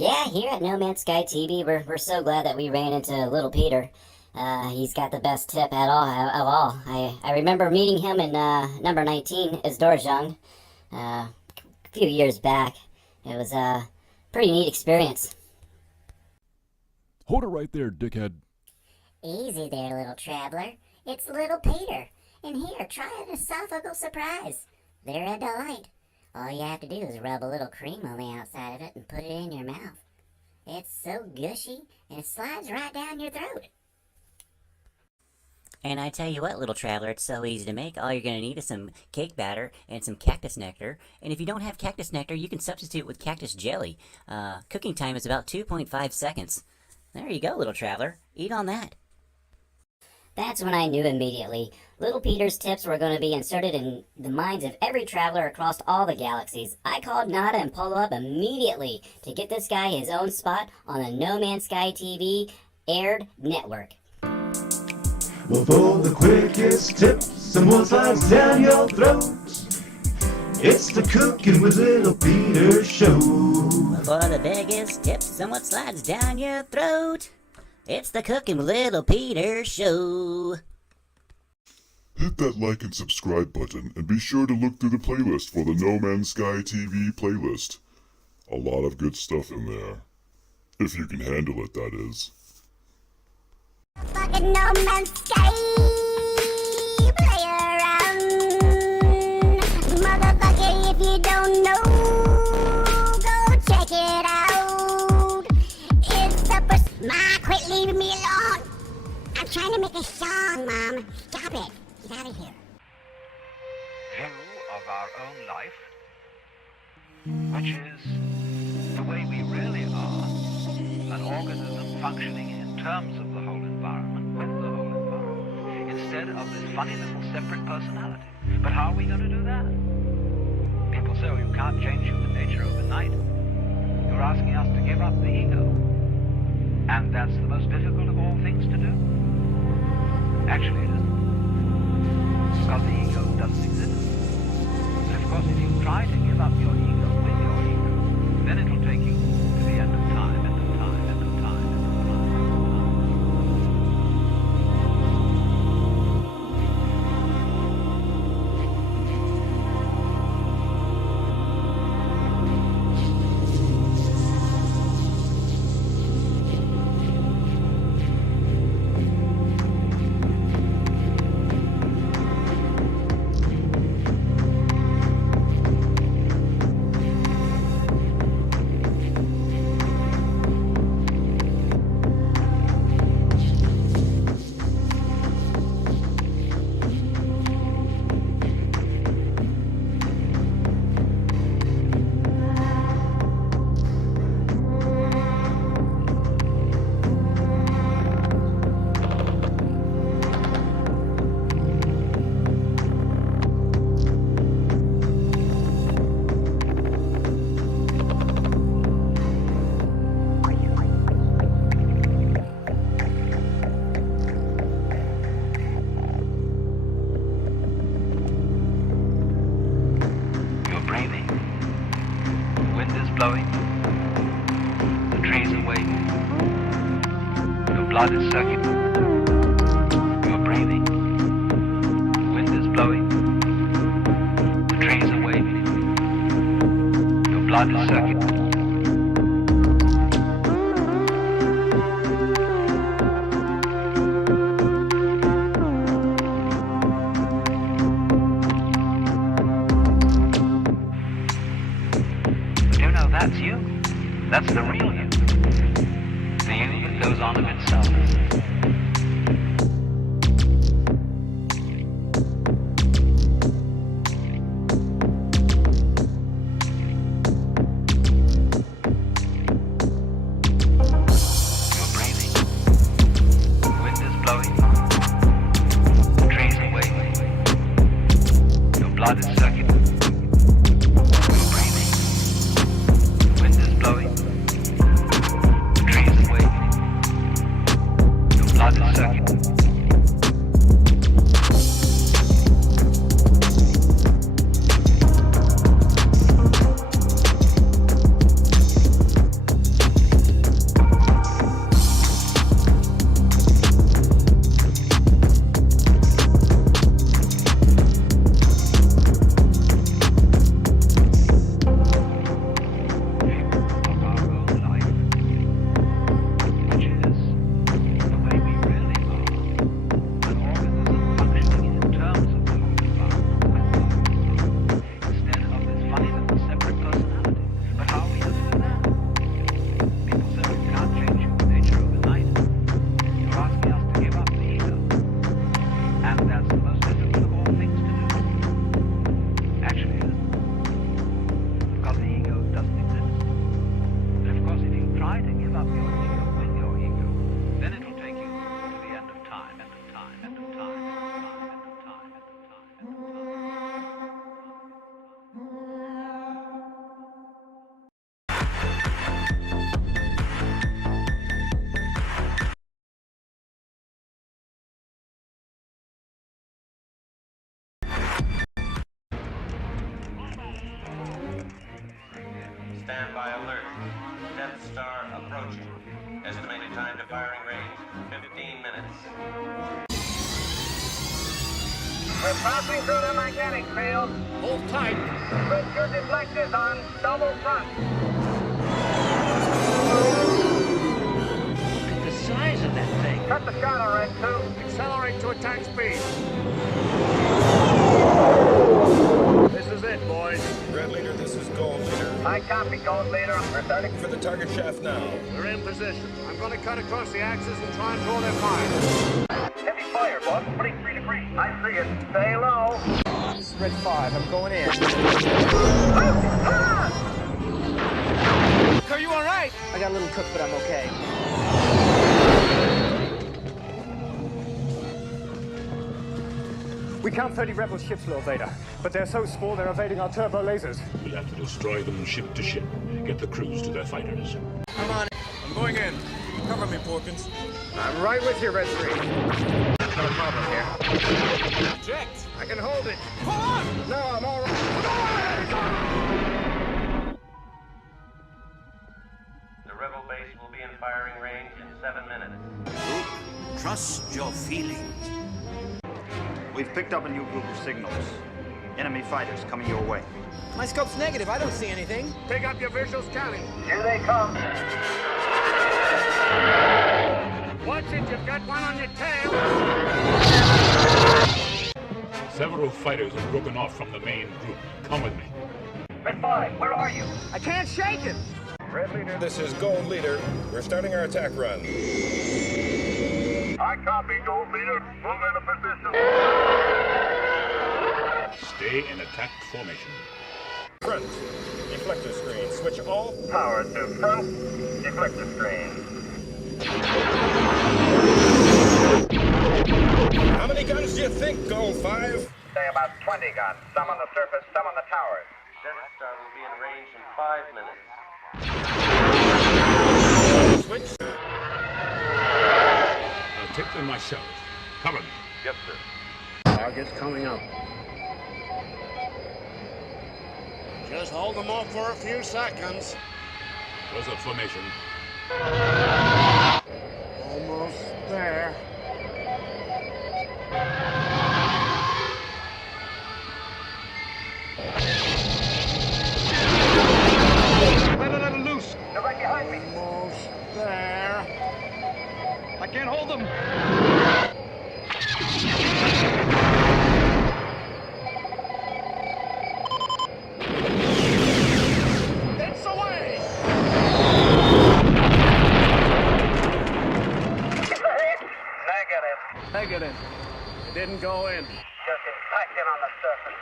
Yeah, here at No Man's Sky TV, we're so glad that we ran into Little Peter. He's got the best tip at all of all. I remember meeting him in number 19, Isdorjung, a few years back. It was a pretty neat experience. Hold it right there, dickhead. Easy there, little traveler. It's Little Peter. And here, try an esophageal surprise. They're a delight. All you have to do is rub a little cream on the outside of it and put it in your mouth. It's so gushy, and it slides right down your throat. And I tell you what, little traveler, it's so easy to make. All you're going to need is some cake batter and some cactus nectar. And if you don't have cactus nectar, you can substitute with cactus jelly. Cooking time is about 2.5 seconds. There you go, little traveler. Eat on that. That's when I knew immediately. Little Peter's tips were going to be inserted in the minds of every traveler across all the galaxies. I called Nada and Polo up immediately to get this guy his own spot on the No Man's Sky TV aired network. Well, for the quickest tips, someone slides down your throat. It's the Cooking with Little Peter show. For the biggest tips, someone slides down your throat. It's the Cooking with Little Peter show. Hit that like and subscribe button, and be sure to look through the playlist for the No Man's Sky TV playlist. A lot of good stuff in there. If you can handle it, that is. Fucking No Man's Sky, play around. Motherfucker, if you don't know, go check it out. It's the Ma, quit leaving me alone. I'm trying to make a song, Mom. Stop it. Get out of here. View of our own life, which is the way we really are, an organism functioning in terms of the whole environment, with the whole environment, instead of this funny little separate personality. But how are we going to do that? People say, oh, you can't change human nature overnight. You're asking us to give up the ego. And that's the most difficult of all things to do. Actually, it isn't. Because the ego doesn't exist. And of course, if you try to give up your ego with your ego, then it'll take you to the end of time, end of time, end of time, end of time, end of time. Blowing, the trees are waving, your blood is circulating, you're breathing, the wind is blowing, the trees are waving, your blood is circulating. That's you. That's the real you. The you that goes on of itself. You're breathing. The wind is blowing. The trees are waving. Your blood is circulating. Blowing, the trees are waving, your Standby alert. Death Star approaching. Estimated time to firing range, 15 minutes. We're passing through the magnetic field. Hold tight. Put your deflectors on double front. Look at the size of that thing. Cut the shuttle, Red 2. Accelerate to attack speed. This is it, boys. Red Leader, this is Gold Leader. I copy, Gold Leader. We're starting. For the target shaft now. We're in position. I'm going to cut across the axis and try and draw their fire. Heavy fire, boss. 43 degrees. I see it. Stay low. This is Red 5. I'm going in. Are you all right? I got a little cooked, but I'm okay. We count 30 rebel ships, Lord Vader, but they're so small they're evading our turbo lasers. We'll have to destroy them ship to ship. Get the crews to their fighters. Come on. I'm going in. Cover me, Porkins. I'm right with you, Red 3. Got a problem here. Eject! I can hold it. Pull on! No, I'm all right. The rebel base will be in firing range in 7 minutes. Trust your feelings. We've picked up a new group of signals. Enemy fighters coming your way. My scope's negative. I don't see anything. Take up your visual scanning. Here they come. Watch it, you've got one on your tail. Several fighters have broken off from the main group. Come with me. Red 5, where are you? I can't shake it. Red Leader, this is Gold Leader. We're starting our attack run. I copy, Gold Leader. Move into position. Stay in attack formation. Front. Deflector screen. Switch all. Power to front. Deflector screen. How many guns do you think, Gold 5? Say about 20 guns. Some on the surface, some on the towers. Death Star will be in range in 5 minutes. Switch. I'll take them myself. Cover me. Yes, sir. Target's coming up. Just hold them off for a few seconds. Close up formation. Almost there. Let it loose. They're right behind me. Almost there. I can't hold them. It's away! Negative. Negative. It didn't go in. Just impacted on the surface.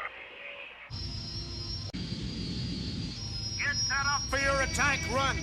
Get set up for your attack run.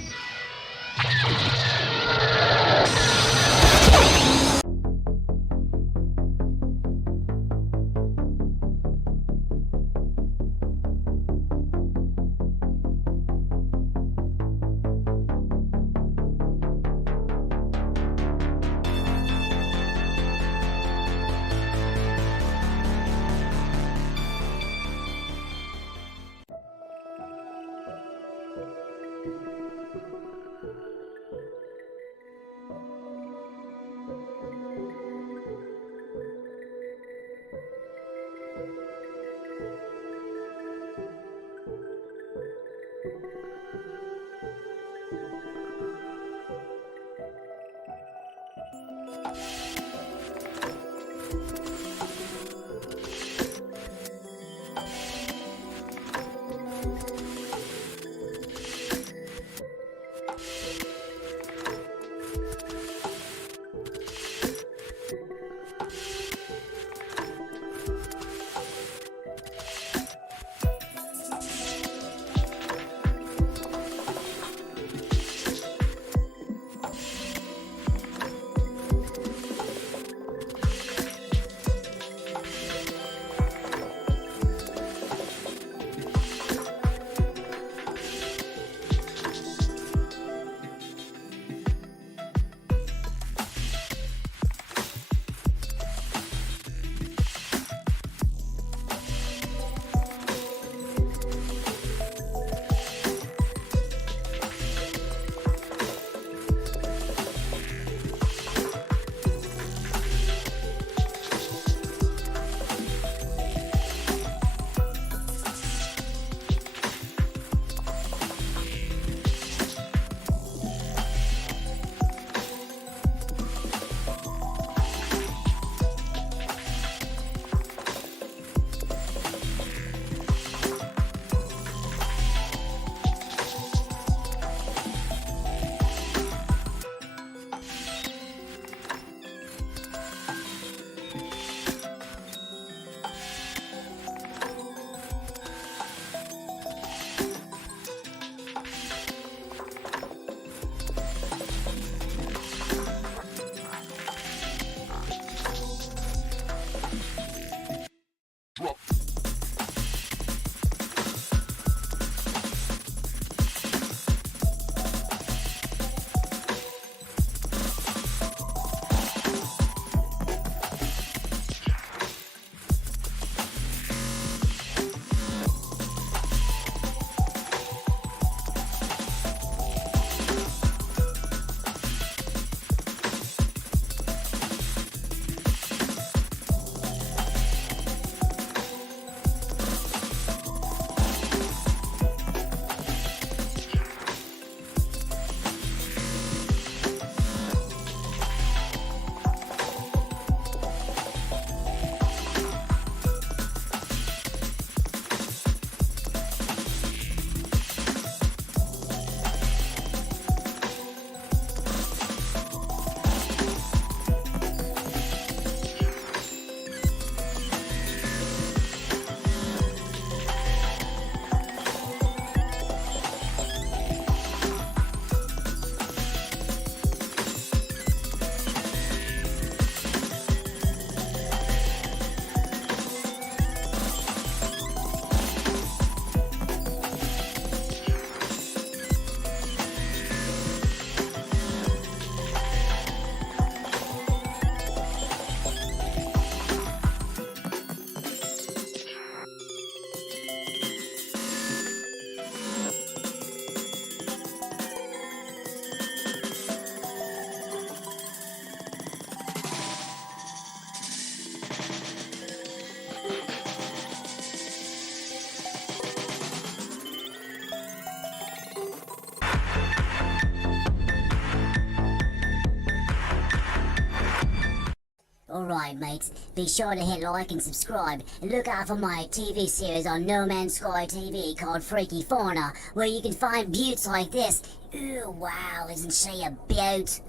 Alright mates, be sure to hit like and subscribe, and look out for my TV series on No Man's Sky TV called Freaky Fauna, where you can find beauts like this. Ooh, wow, isn't she a beaut?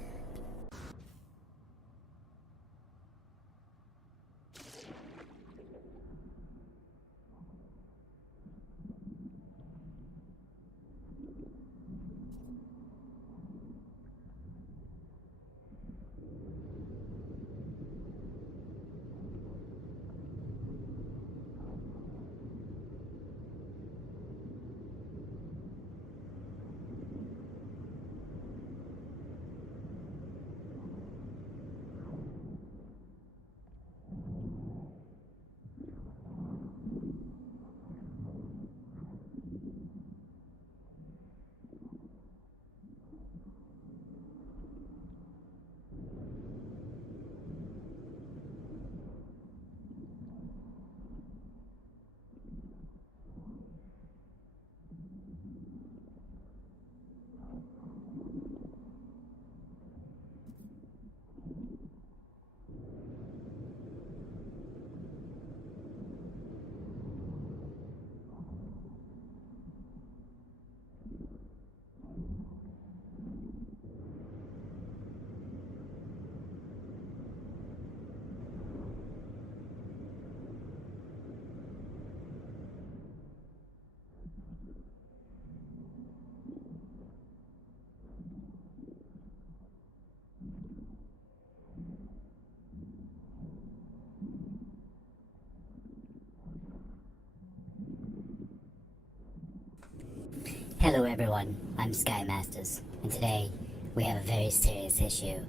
Hello everyone, I'm Sky Masters, and today we have a very serious issue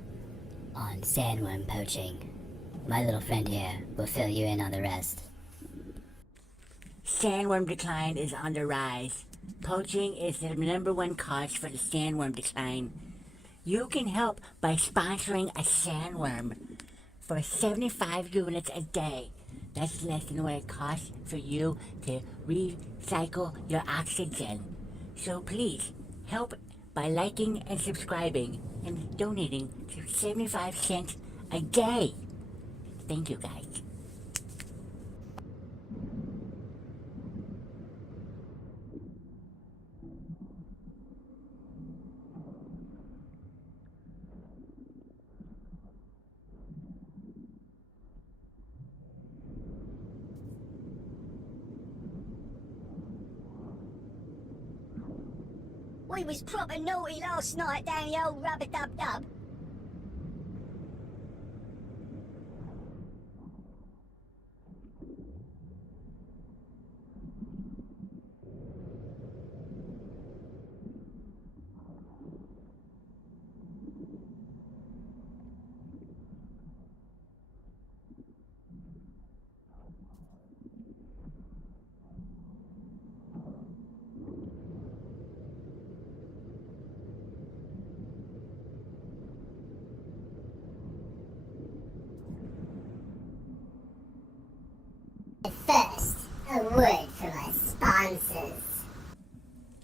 on sandworm poaching. My little friend here will fill you in on the rest. Sandworm decline is on the rise. Poaching is the #1 cause for the sandworm decline. You can help by sponsoring a sandworm for 75 units a day. That's less than what it costs for you to recycle your oxygen. So please, help by liking and subscribing and donating to 75 cents a day. Thank you guys. We was proper naughty last night down the old rubber-dub-dub. First, a word from our sponsors.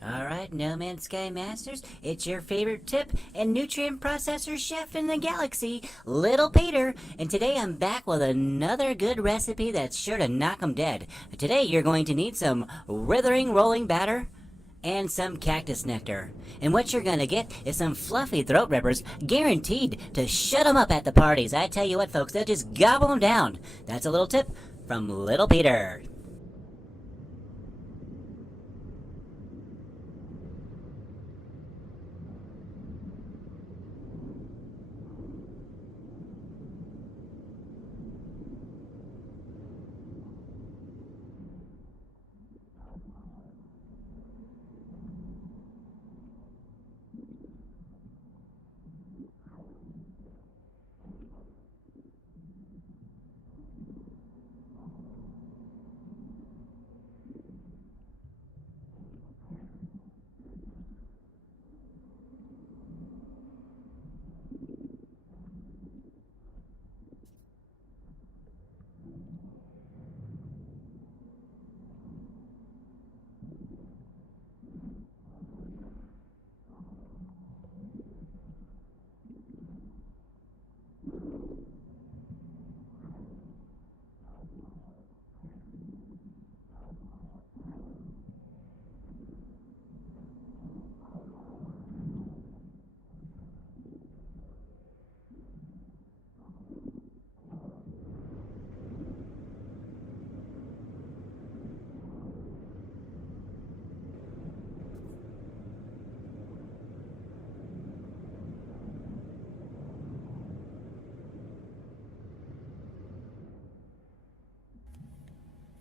Alright, No Man's Sky Masters, it's your favorite tip and nutrient processor chef in the galaxy, Little Peter, and today I'm back with another good recipe that's sure to knock 'em dead. Today you're going to need some withering rolling batter and some cactus nectar. And what you're gonna get is some fluffy throat rippers guaranteed to shut 'em up at the parties. I tell you what folks, they'll just gobble 'em down. That's a little tip from Little Peter.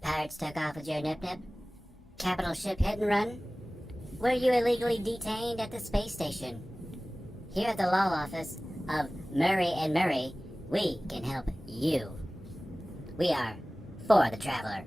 Pirates took off with your nip-nip? Capital ship hit and run? Were you illegally detained at the space station? Here at the law office of Murray and Murray, we can help you. We are for the traveler.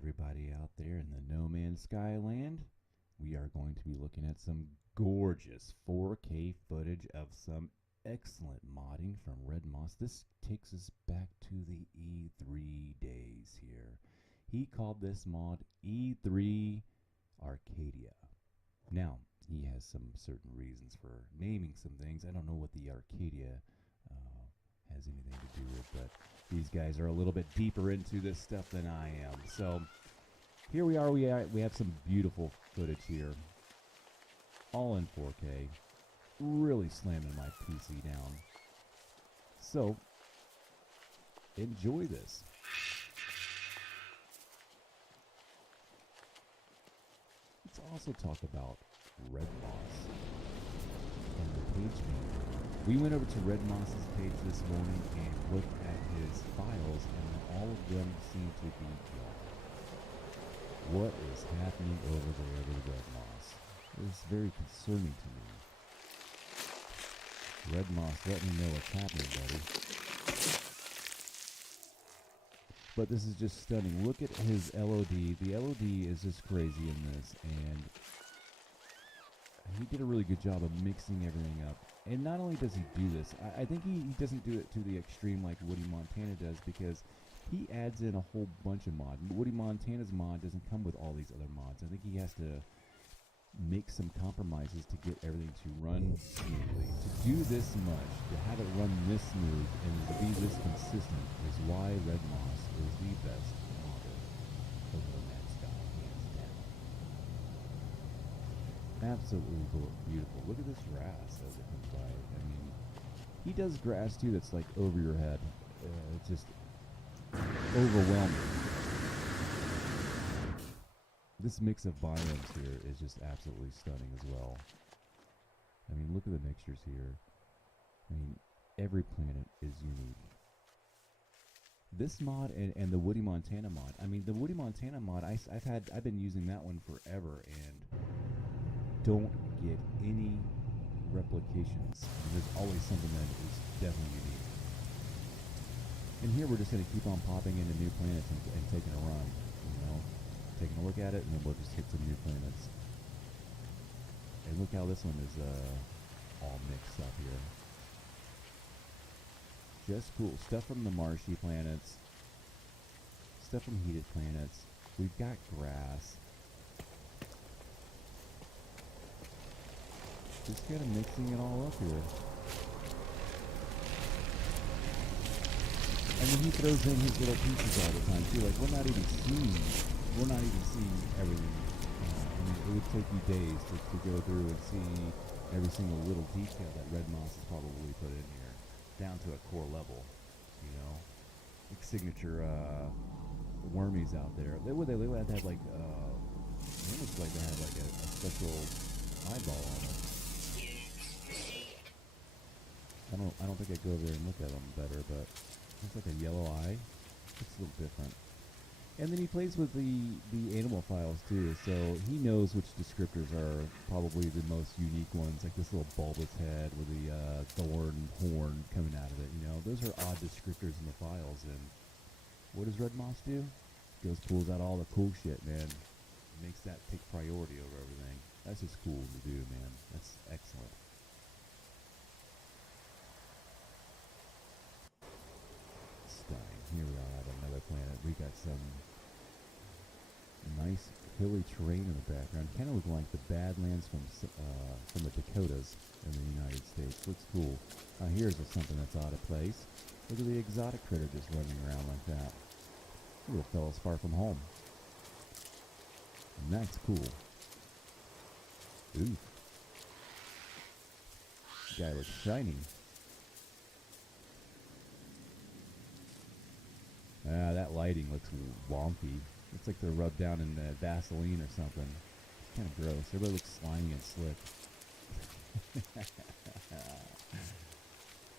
everybody out there in the No Man's Sky land. We are going to be looking at some gorgeous 4K footage of some excellent modding from Red Moss. This takes us back to the E3 days here. He called this mod E3 Arcadia. Now, he has some certain reasons for naming some things. I don't know what the Arcadia has anything to do with, but these guys are a little bit deeper into this stuff than I am. So here we are. We have some beautiful footage here, all in 4K. Really slamming my PC down. So enjoy this. Let's also talk about Red Moss and the page maker. We went over to Red Moss's page this morning and looked at his files, and all of them seem to be gone. What is happening over there with Red Moss? It's very concerning to me. Red Moss, let me know what's happening, buddy. But this is just stunning. Look at his LOD. The LOD is just crazy in this, and he did a really good job of mixing everything up. And not only does he do this, I think he doesn't do it to the extreme like Woody Montana does, because he adds in a whole bunch of mods. Woody Montana's mod doesn't come with all these other mods. I think he has to make some compromises to get everything to run smoothly. To do this much, to have it run this smooth, and to be this consistent is why Red Moss is the best modder of No Man's Sky, hands down. Absolutely beautiful. Look at this grass as it comes by. I mean, he does grass too that's like over your head. It's just overwhelming. This mix of biomes here is just absolutely stunning as well. I mean, look at the mixtures here. I mean, every planet is unique. This mod and the Woody Montana mod. I mean, the Woody Montana mod, I've been using that one forever and don't get any replications. I mean, there's always something that is definitely unique. And here we're just going to keep on popping into new planets and taking a run, you know, taking a look at it, and then we'll just hit some new planets. And look how this one is all mixed up here. Just cool. Stuff from the marshy planets, stuff from heated planets. We've got grass. Just kind of mixing it all up here. And then he throws in his little pieces all the time too. Like we're not even seeing everything. I mean, it would take you days to go through and see every single little detail that Red Moss has probably put in here, down to a core level. You know, like signature wormies out there. They would have to have like almost like they had like a special eyeball on it. I don't think I'd go over there and look at them better, but it's like a yellow eye. It's a little different. And then he plays with the animal files too, so he knows which descriptors are probably the most unique ones, like this little bulbous head with the thorn horn coming out of it. You know, those are odd descriptors in the files. And what does Red Moss do? Goes pulls out all the cool shit, man. Makes that take priority over everything. That's just cool to do, man. That's excellent. Stunning. Here we are at another planet. We got some nice hilly terrain in the background. Kind of look like the Badlands from the Dakotas in the United States. Looks cool. Here's something that's out of place. Look at the exotic critter just running around like that. Little fella's far from home. And that's cool. Ooh. Guy looks shiny. That lighting looks wonky. Looks like they're rubbed down in Vaseline or something. It's kind of gross. Everybody looks slimy and slick.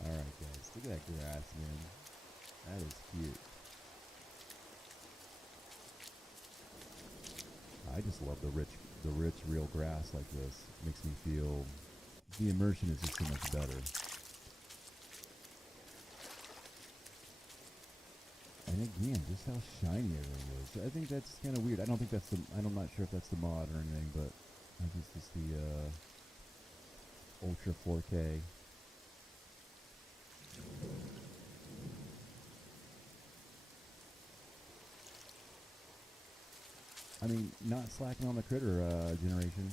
Alright guys, look at that grass, man. That is cute. I just love the rich real grass like this. Makes me feel the immersion is just so much better. I And again, just how shiny everything is. I think that's kind of weird. I don't think that's the. I'm not sure if that's the mod or anything, but I think it's just the Ultra 4K. I mean, not slacking on the critter generation.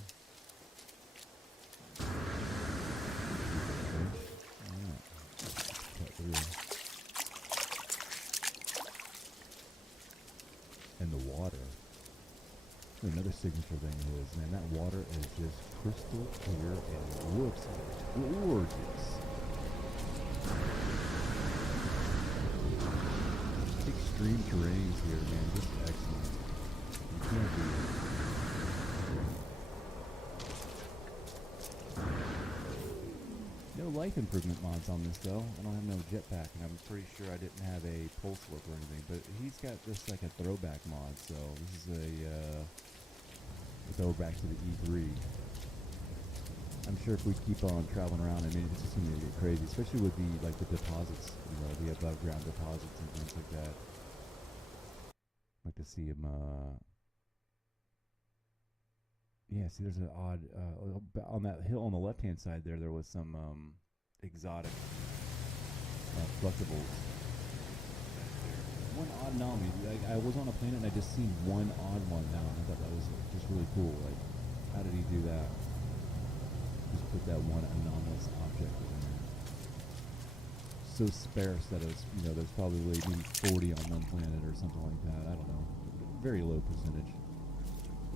Alright. Cut through. And the water. Another signature thing is, man, that water is just crystal clear and looks gorgeous. Extreme terrains here, man, just excellent. You can't beat it. No life improvement mods on this though. I don't have no jetpack, and I'm pretty sure I didn't have a pulse look or anything. But he's got this like a throwback mod, so this is a throwback to the E3. I'm sure if we keep on traveling around, I mean, it's just gonna get crazy, especially with the like the deposits, you know, the above ground deposits and things like that. I'd like to see him. Yeah, see, there's an odd on that hill on the left-hand side there. There was some exotic collectibles. One odd anomaly. I was on a planet and I just seen one odd one now, and I thought that was just really cool. Like, how did he do that? Just put that one anomalous object in there. So sparse that it was, you know, there's probably maybe 40 on one planet or something like that. I don't know. Very low percentage.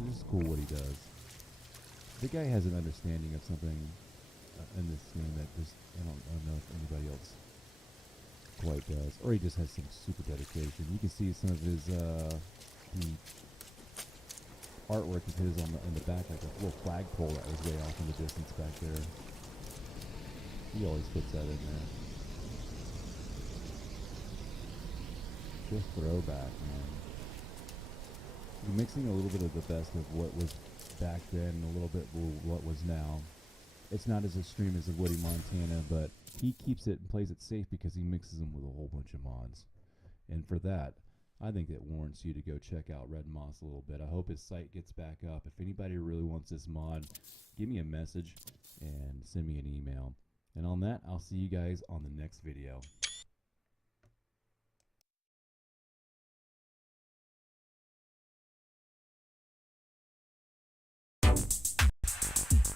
It's just cool what he does. The guy has an understanding of something in this game that just I don't know if anybody else quite does, or he just has some super dedication. You can see some of his the artwork of his in the back, like a little flagpole that was way off in the distance back there. He always puts that in there. Just throwback, man. You're mixing a little bit of the best of what was back then and a little bit what was now. It's not as extreme as the Woody Montana, but he keeps it and plays it safe because he mixes them with a whole bunch of mods. And for that, I think it warrants you to go check out Red Moss a little bit. I hope his site gets back up. If anybody really wants this mod, give me a message and send me an email. And on that, I'll see you guys on the next video.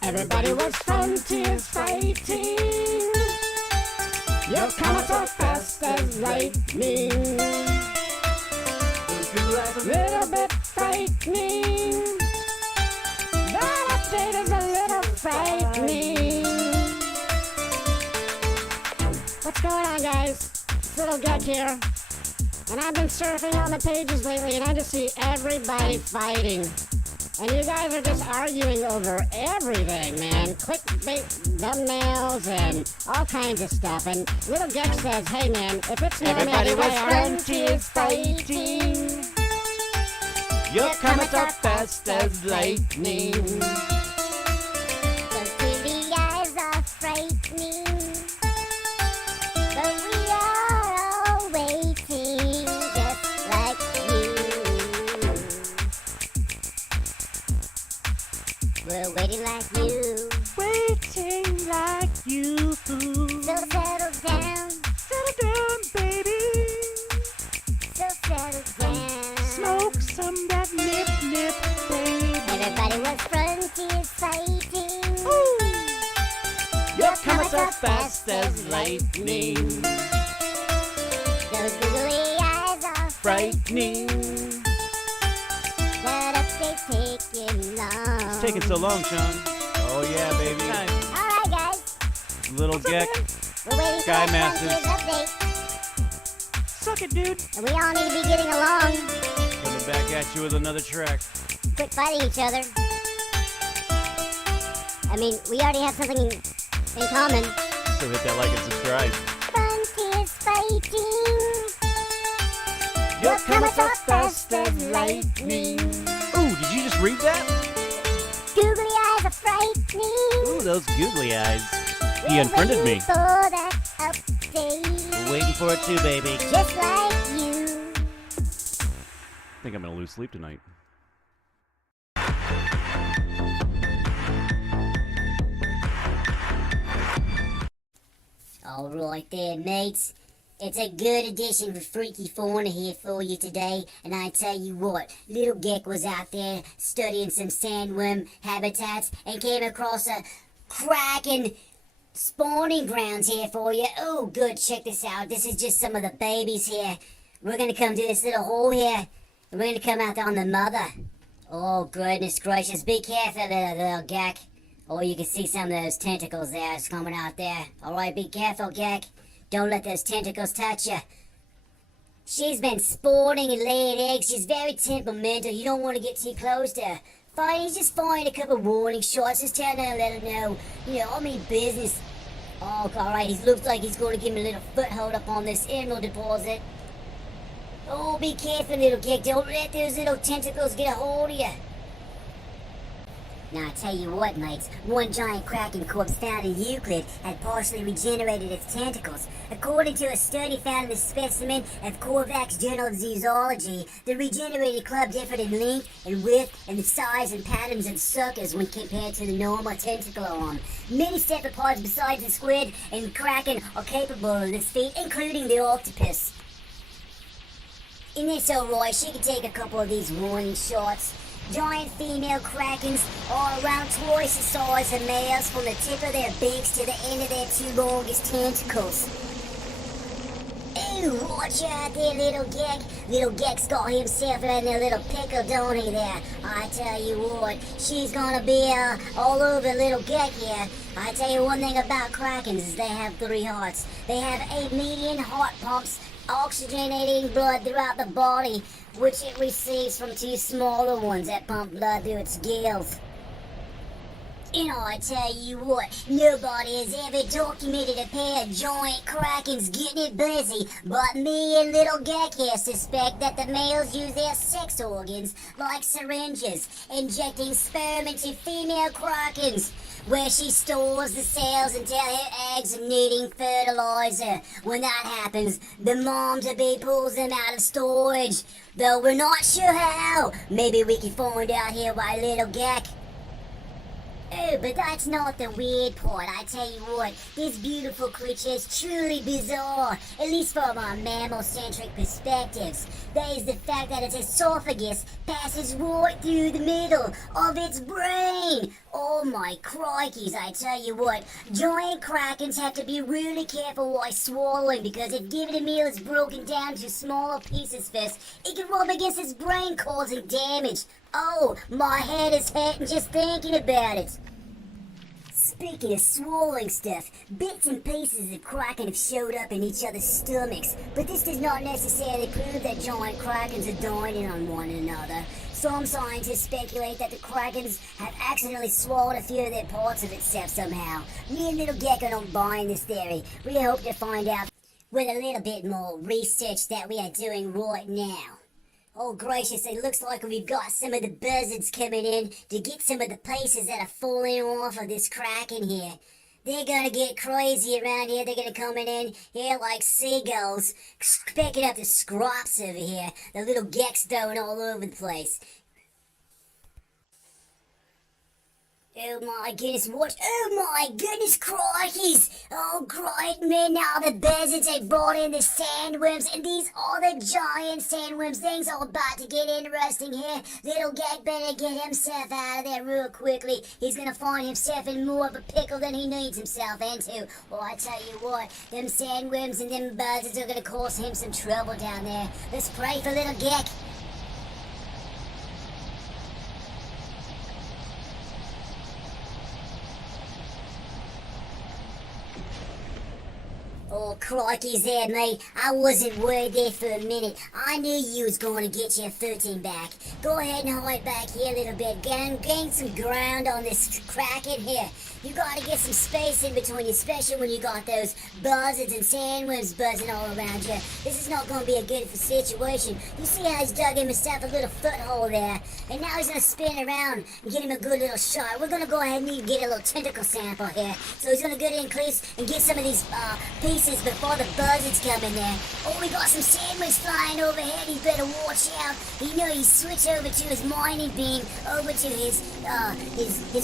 Everybody was frontiers fighting. Your comets are fast as lightning. A little bit frightening. That update is a little frightening. What's going on, guys? It's Little Geck here. And I've been surfing on the pages lately and I just see everybody fighting. And you guys are just arguing over everything, man. Clickbait thumbnails and all kinds of stuff. And Little Geck says, hey, man, if it's not Everybody was frontiers fighting. Your comets are fast as lightning. Those TV eyes are frightening. But we are all waiting just like you. We're waiting like you. Waiting like you. So settle down. Settle down, baby. So settle down. Smoke some that nip, baby. Everybody was frontiers fighting. Ooh. Your comets are fast as lightning. Those googly eyes are Frightening. That update's taking long. It's taking so long, Sean. Oh yeah, baby. Alright, guys. Little Geck. We're waiting Sky for Masters. Frontiers update. Suck it, dude. And we all need to be getting along. Coming back at you with another track. Quit fighting each other. I mean, we already have something in common. So hit that like and subscribe. Frontiers fighting. Your comets are fast as lightning. Ooh, did you just read that? Googly eyes are frightening. Ooh, those googly eyes. He unfriended me. For that update. Waiting for it too, baby. Just like you. think I'm gonna lose sleep tonight. Alright there, mates. It's a good addition for Freaky Fauna here for you today, and I tell you what, Little Geck was out there studying some sandworm habitats and came across a kraken spawning grounds here for you. Oh, good, check this out. This is just some of the babies here. We're gonna come to this little hole here, and we're gonna come out there on the mother. Oh, goodness gracious, be careful, little Geck. Oh, you can see some of those tentacles there coming out there. Alright, be careful, Geck. Don't let those tentacles touch you. She's been spawning and laying eggs. She's very temperamental. You don't want to get too close to her. Fine, he's just firing a couple warning shots. Just tell her to let her know. You know, I mean business. Oh, alright, he looks like he's going to give me a little foothold up on this emerald deposit. Oh, be careful, little Geck. Don't let those little tentacles get a hold of you. Now, I tell you what, mates, one giant kraken corpse found in Euclid had partially regenerated its tentacles. According to a study found in the specimen of Korvac's Journal of Zoology, the regenerated club differed in length and width and the size and patterns of suckers when compared to the normal tentacle arm. Many cephalopods besides the squid and kraken are capable of this feat, including the octopus. And it's alright, she can take a couple of these warning shots. Giant female krakens are around twice the size of males from the tip of their beaks to the end of their two longest tentacles. Ooh, watch out there, little Geck. Little Geck's got himself in a little pickle, don't he there? I tell you what, she's gonna be all over little Geck here. I tell you one thing about krakens is they have 3 hearts. They have 8 median heart pumps, oxygenating blood throughout the body, which it receives from 2 smaller ones that pump blood through its gills. And I tell you what, nobody has ever documented a pair of giant krakens getting it busy, but me and little Geck here suspect that the males use their sex organs like syringes, injecting sperm into female krakens, where she stores the cells until her eggs are needing fertilizer. When that happens, the mom-to-be pulls them out of storage, though we're not sure how. Maybe we can find out here by little Geck. Oh, but that's not the weird part. I tell you what, this beautiful creature is truly bizarre, at least from our mammal-centric perspectives. That is the fact that its esophagus passes right through the middle of its brain. Oh my crikeys, I tell you what, giant krakens have to be really careful while swallowing, because if given a meal is broken down to smaller pieces first, it can rub against its brain, causing damage. Oh, my head is hurting just thinking about it. Speaking of swallowing stuff, bits and pieces of kraken have showed up in each other's stomachs, but this does not necessarily prove that giant krakens are dining on one another. Some scientists speculate that the krakens have accidentally swallowed a few of their parts of itself somehow. Me and little Geck don't buy in this theory. We hope to find out with a little bit more research that we are doing right now. Oh gracious, it looks like we've got some of the buzzards coming in to get some of the pieces that are falling off of this kraken here. They're gonna get crazy around here. They're gonna come in here like seagulls, picking up the scraps over here. The little Geck's throwing all over the place. Oh my goodness, what? Oh my goodness, crikeys! Oh great, man, now the buzzards have brought in the sandworms, and these are the giant sandworms. Things are about to get interesting here. Little Geck better get himself out of there real quickly. He's gonna find himself in more of a pickle than he needs himself into. Well, I tell you what, them sandworms and them buzzards are gonna cause him some trouble down there. Let's pray for little Geck. Oh, crikey's there, mate. I wasn't worried there for a minute. I knew you was going to get your 13 back. Go ahead and hide back here a little bit. Gain some ground on this kraken here. You gotta get some space in between you, especially when you got those buzzards and sandworms buzzing all around you. This is not gonna be a good situation. You see how he's dug himself a little foothold there, and now he's gonna spin around and get him a good little shot. We're gonna go ahead and get a little tentacle sample here. So he's gonna go in close and get some of these pieces pieces before the buzzards come in there. Oh, we got some sandwiches flying overhead. He better watch out. You know, he switched over to his mining beam, over to his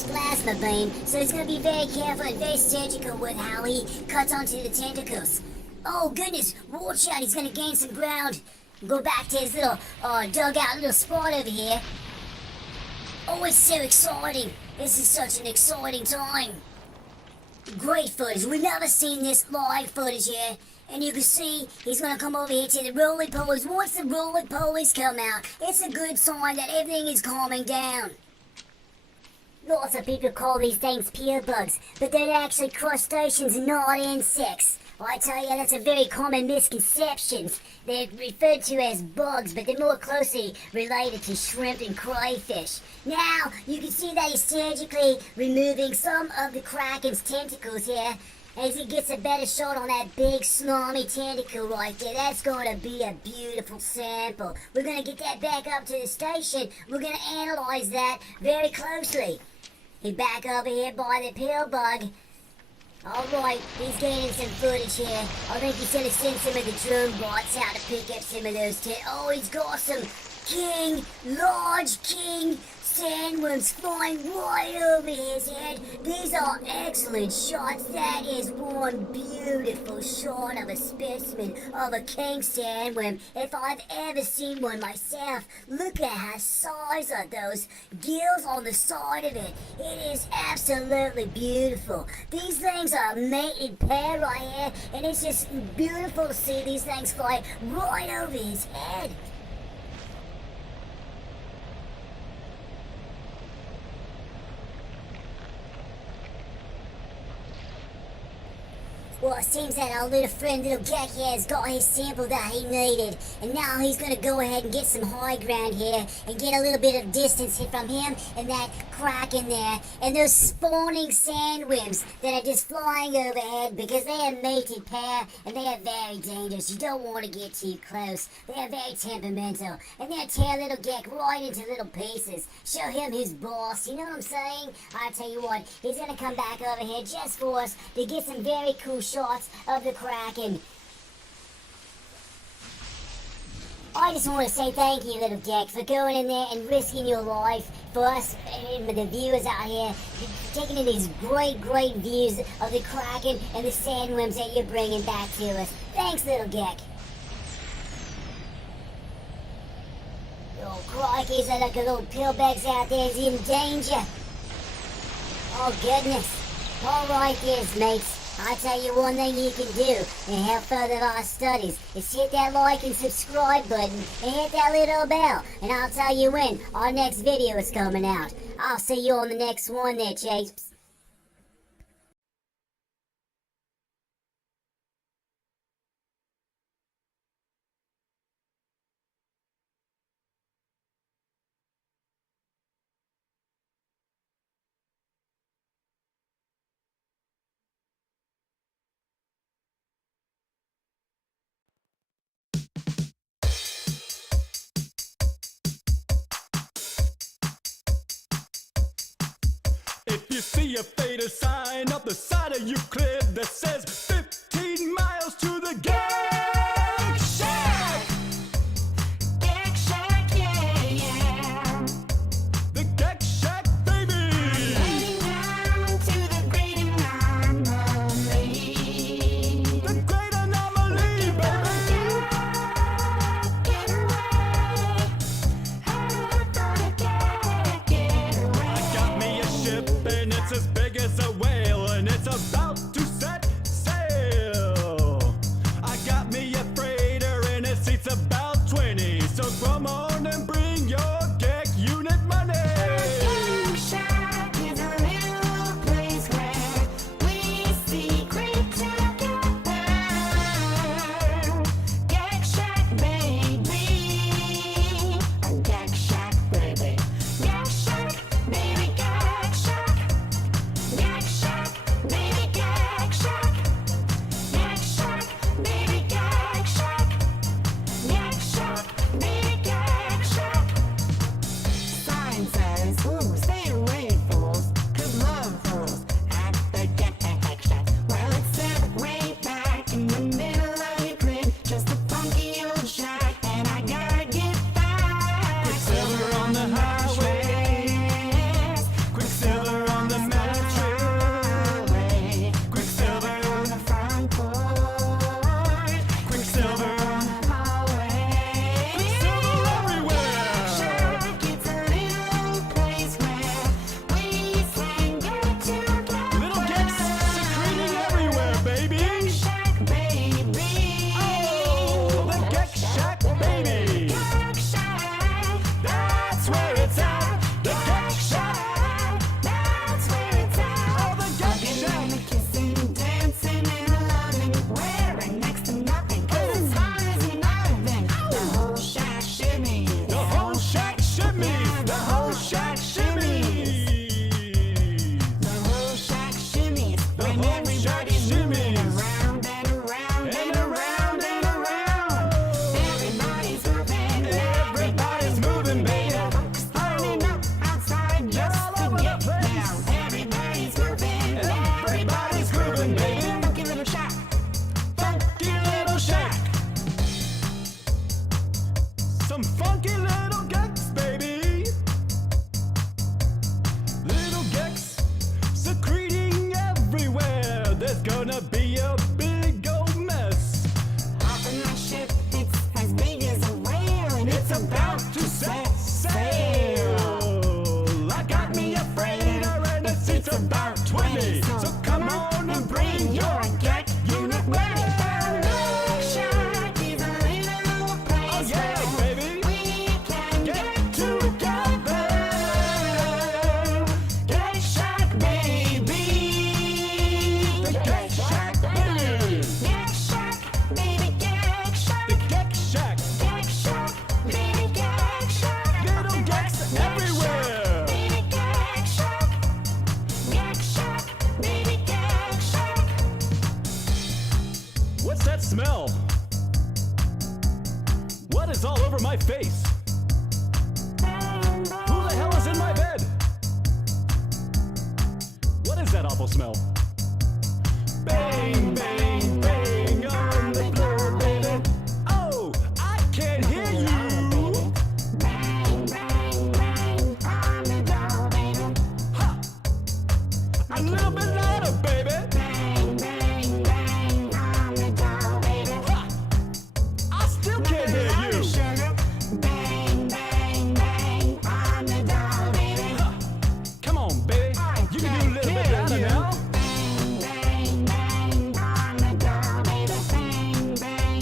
plasma beam. So he's gonna be very careful and very surgical with how he cuts onto the tentacles. Oh goodness, watch out, he's gonna gain some ground. Go back to his little dugout, little spot over here. Oh, it's so exciting. This is such an exciting time. Great footage. We've never seen this live footage here. And you can see he's going to come over here to the roly-polies. Once the roly-polies come out, it's a good sign that everything is calming down. Lots of people call these things pill bugs, but they're actually crustaceans, not insects. I tell you, that's a very common misconception. They're referred to as bugs, but they're more closely related to shrimp and crayfish. Now, you can see that he's surgically removing some of the Kraken's tentacles here, as he gets a better shot on that big snarmy tentacle right there. That's going to be a beautiful sample. We're going to get that back up to the station. We're going to analyze that very closely. He's back over here by the pill bug. Alright, he's gaining some footage here. I think he's gonna send some of the drone bots out to pick up some of those oh, he's got some large king sandworms flying right over his head. These are excellent shots. That is one beautiful shot of a specimen of a king sandworm, if I've ever seen one myself. Look at the size of those gills on the side of it. It is absolutely beautiful. These things are a mated pair right here, and it's just beautiful to see these things fly right over his head. Well, it seems that our little friend, little Gek here, has got his sample that he needed. And now he's going to go ahead and get some high ground here and get a little bit of distance here from him and that Kraken there. And those spawning sandworms that are just flying overhead because they are mated pair and they are very dangerous. You don't want to get too close. They are very temperamental. And they'll tear little Gek right into little pieces. Show him who's boss. You know what I'm saying? I tell you what, he's going to come back over here just for us to get some very cool shots of the Kraken. I just want to say thank you, little Gek, for going in there and risking your life for us and the viewers out here, taking in these great views of the Kraken and the sandworms that you're bringing back to us. Thanks, little Gek. Oh, crikey, so like a little pillbags out there is in danger. Oh, goodness. All right, yes, mates. I tell you one thing you can do and help further our studies is hit that like and subscribe button and hit that little bell, and I'll tell you when our next video is coming out. I'll see you on the next one there, Chapes. If you see a fatal sign up the side of your crib that says 15 miles to the Gek Shack! Gek Shack, yeah, yeah. The Gek Shack, baby! Heading down to the great anomaly. The great anomaly, baby! Get away! Head for the Gek, get away! I got me a ship and it's as big as a whale and it's about to set sail. What's that smell? What is all over my face? Who the hell is in my bed? What is that awful smell? Bang, bang, bang on the floor, baby. Oh, I can't hear you. Bang, bang, bang on the door, baby. Ha! A little bit louder, baby. Bang, bang, bang on the door, baby. Ha! I still can't hear you. Bang, bang, bang on the door, baby. Ha! Come on, baby. You can do a little bit louder now.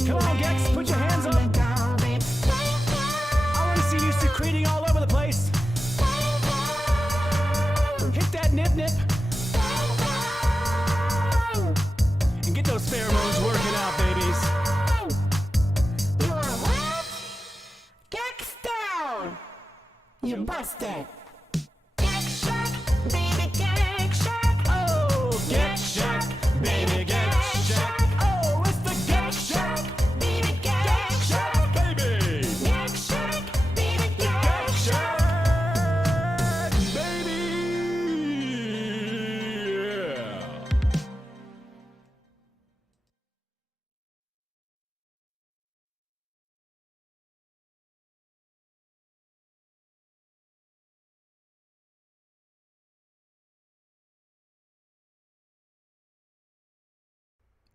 Come on, Gex, put your hands up. I want to see you secreting all over the place. Hit that nip nip. And get those pheromones working out, babies. You are what? Gex down! You busted! Gex Shack, baby, Gex Shack! Oh, Gex Shack, baby, Gex Shack! Oh, it's the Gex Shack! Baby, Gex Shack! Baby! Gex Shack, baby, Gex Gex Shack! Shack, baby! Yeah.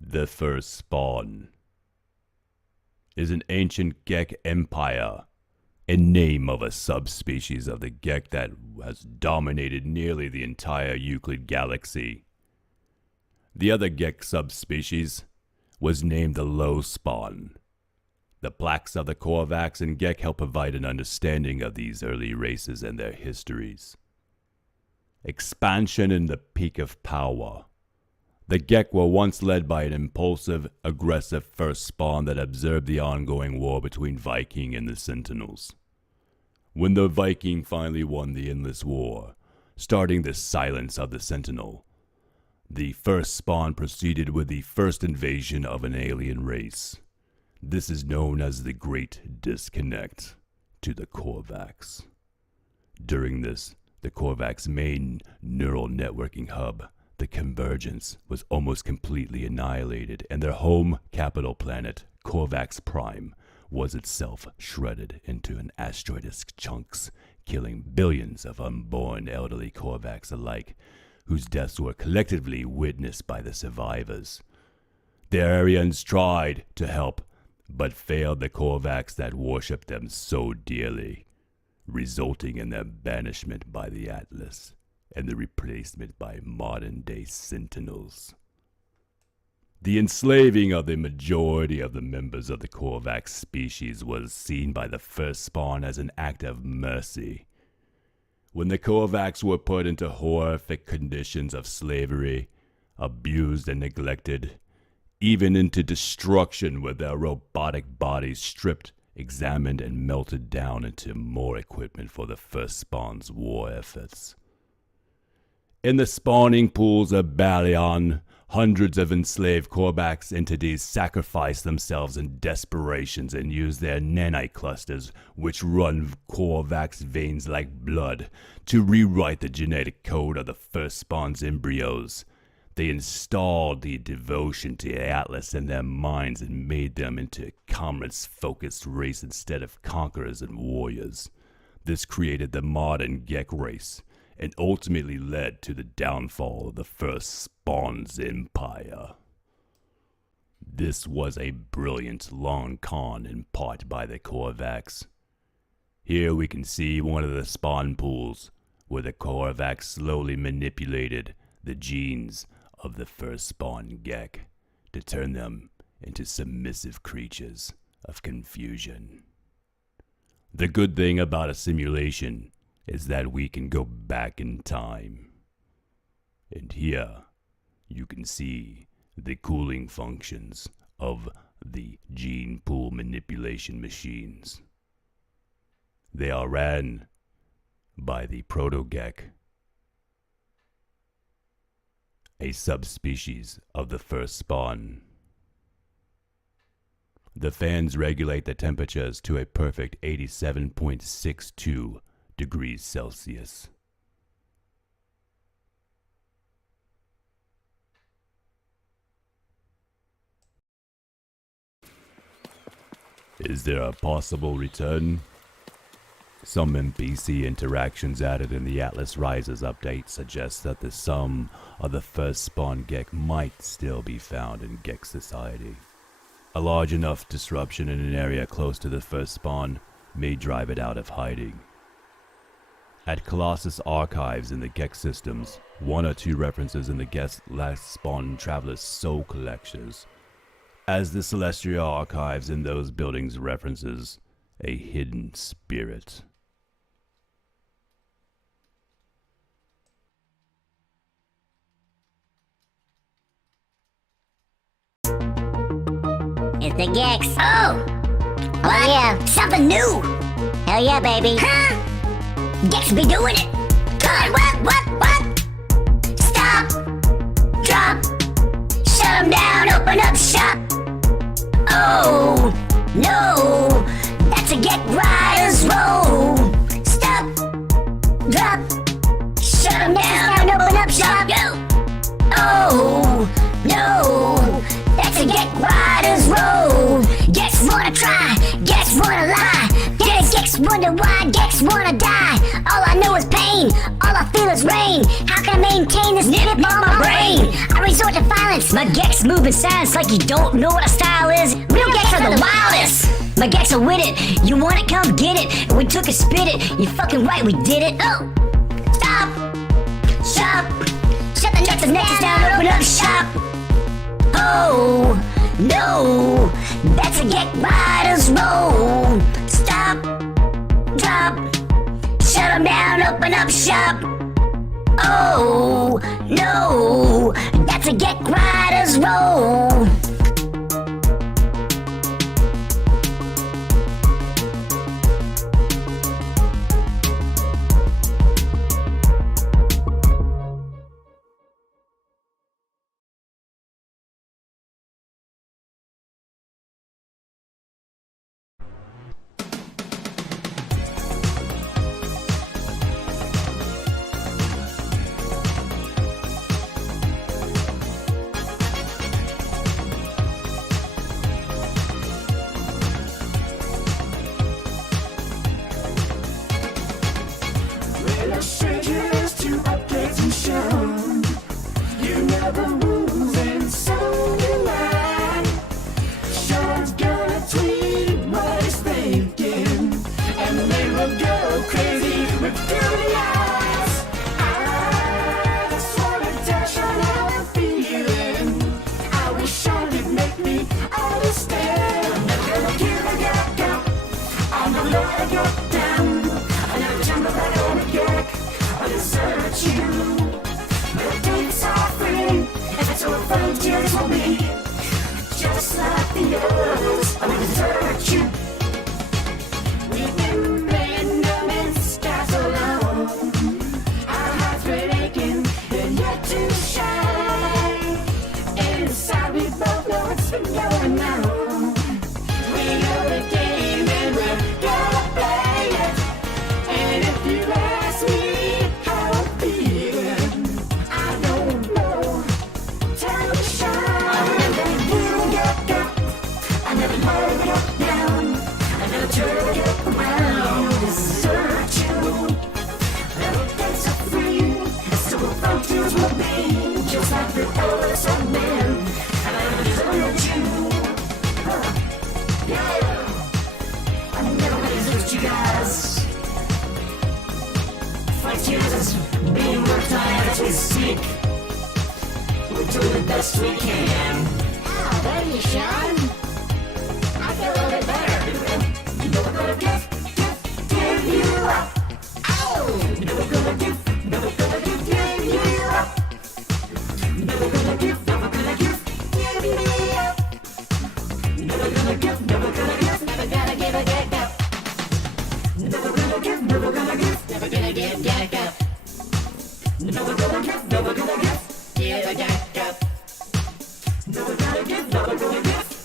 The first spawn is an ancient Gek empire, a name of a subspecies of the Gek that has dominated nearly the entire Euclid galaxy. The other Gek subspecies was named the Low Spawn. The plaques of the Korvax and Gek help provide an understanding of these early races and their histories. Expansion in the peak of power. The Gek were once led by an impulsive, aggressive first spawn that observed the ongoing war between Viking and the Sentinels. When the Viking finally won the Endless War, starting the silence of the Sentinel, the first spawn proceeded with the first invasion of an alien race. This is known as the Great Disconnect to the Korvax. During this, the Korvax main neural networking hub, the Convergence, was almost completely annihilated, and their home capital planet, Korvax Prime, was itself shredded into an asteroid-esque chunks, killing billions of unborn elderly Korvax alike, whose deaths were collectively witnessed by the survivors. The Aryans tried to help, but failed the Korvax that worshipped them so dearly, resulting in their banishment by the Atlas and the replacement by modern-day Sentinels. The enslaving of the majority of the members of the Korvax species was seen by the first spawn as an act of mercy. When the Korvax were put into horrific conditions of slavery, abused and neglected, even into destruction with their robotic bodies stripped, examined, and melted down into more equipment for the first spawn's war efforts. In the spawning pools of Balion, hundreds of enslaved Korvax entities sacrifice themselves in desperations and use their nanite clusters, which run Korvax veins like blood, to rewrite the genetic code of the first spawn's embryos. They installed the devotion to Atlas in their minds and made them into a commerce-focused race instead of conquerors and warriors. This created the modern Gek race, and ultimately led to the downfall of the first spawn's empire. This was a brilliant long con in part by the Korvax. Here we can see one of the spawn pools, where the Korvax slowly manipulated the genes of the first spawn Gek to turn them into submissive creatures of confusion. The good thing about a simulation is that we can go back in time. And here, you can see the cooling functions of the gene pool manipulation machines. They are ran by the Proto-Gek, a subspecies of the first spawn. The fans regulate the temperatures to a perfect 87.62 degrees Celsius. Is there a possible return? Some NPC interactions added in the Atlas Rises update suggest that the sum of the first spawn Gek might still be found in Gek society. A large enough disruption in an area close to the first spawn may drive it out of hiding. At Colossus Archives in the Gek systems, 1 or 2 references in the Gek's last spawn Traveler's Soul collections, as the Celestial Archives in those buildings references a hidden spirit. It's the Gex. Oh! What? Yeah. Something new! Hell yeah, baby. Huh? Gex be doing it! God, what? Stop! Drop! Shut 'em down, open up shop! Oh! No! That's a Get Riders roll! Stop! Drop! Shut 'em down, open up shop! Oh! No! That's a Get Riders roll! Gex wanna try, Gex wanna lie, Gex wonder why, Gex wanna die. All I know is pain, all I feel is rain. How can I maintain this nip on my brain? I resort to violence, my Gex move in silence like you don't know what a style is. Real Gex are the wildest! My Gex are with it, you want it, come get it. We took it, spit it, you fucking right, we did it. Oh! Stop! Shop! Shut the nexus down, open up shop! Oh, no, that's a Get Riders roll. Stop, drop, shut 'em down, open up shop. Oh, no, that's a Get Riders roll. Frontiers will be just like the others. I will desert you. We've been laying no man's skies alone. Our hearts were aching and yet to shine. Inside we both know it's been going on. We know the game and we're gonna play it. And if you ask me how I'm feeling, I don't know. Time to shine. I never get up. I never let it down. I never turn it around. Desert you. Everything's so free. And so the frontiers will be just like the others have been. And I never desert you. Yeah. I never desert you guys. Frontiers is being worked on as we speak. We're doing the best we can. Oh, there you shine. I feel a little bit better. You know we're gonna give you up. Oh, you know we're gonna give you up. You know we're gonna give you up. You know we're gonna give, never gonna give a get up. Never gonna give, never gonna give, never gonna give get up. Never gonna give, give a get up. Never gonna give, never gonna give.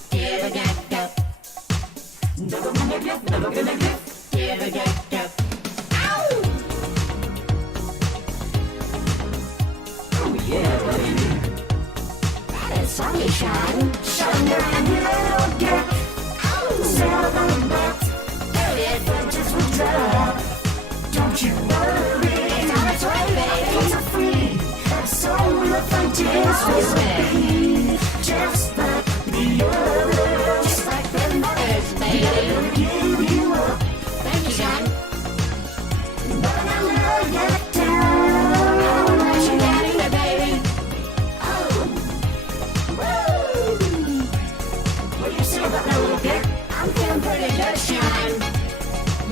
always way. Just like the others. Just like them others, baby. Never give you up. Thank you, John. But I love your town. I won't let you down either, baby. Oh. Woo! What do you say about that little dick? I'm feeling pretty good, Sean.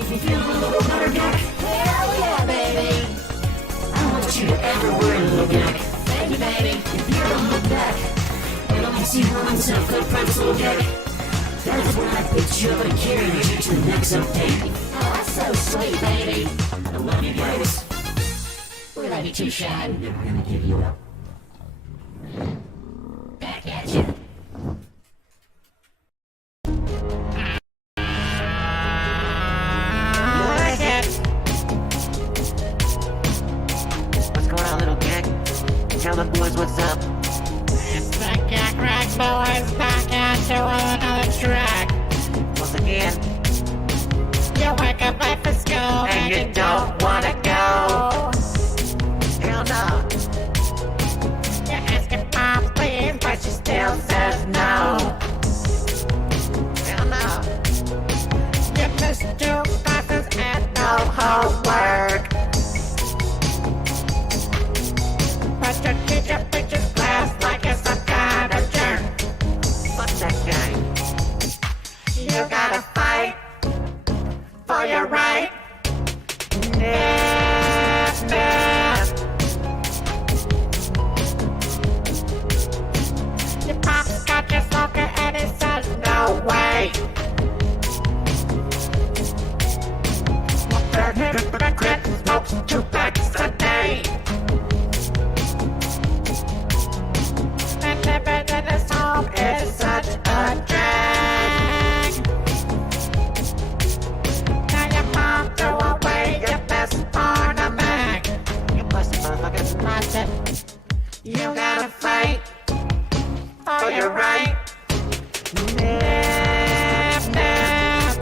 If you feel a little better, Dick, hell yeah, baby. I want you to ever wear a little dick. Thank you, baby. If you're on the back, and I see runs of footprints, little dick. That's when I picked you up and carried you to the next update. Oh, that's so sweet, baby. I love you guys. We love you too, Sean. Never gonna give you up. Back at you. What's going on, little gag? Tell the boys what's up. It's the Gag Rag Boys back at you with another track. Once again, you wake up late for school and you don't wanna go. Hell no. You're asking mom please, but she still says no. Hell no. You missed 2 classes and no homework. But your teacher pictures class like it's some kind of jerk. Fuck that guy. You gotta fight for your right. Nip, nip. Your pop's got your smoker and he says no way. Well, hypocrite smokes 2 packs a day. And living in this home is such a drag. Now your mom threw away your best ornament. You pussy motherfucker. That's it. You gotta fight for your right. Nip, nip.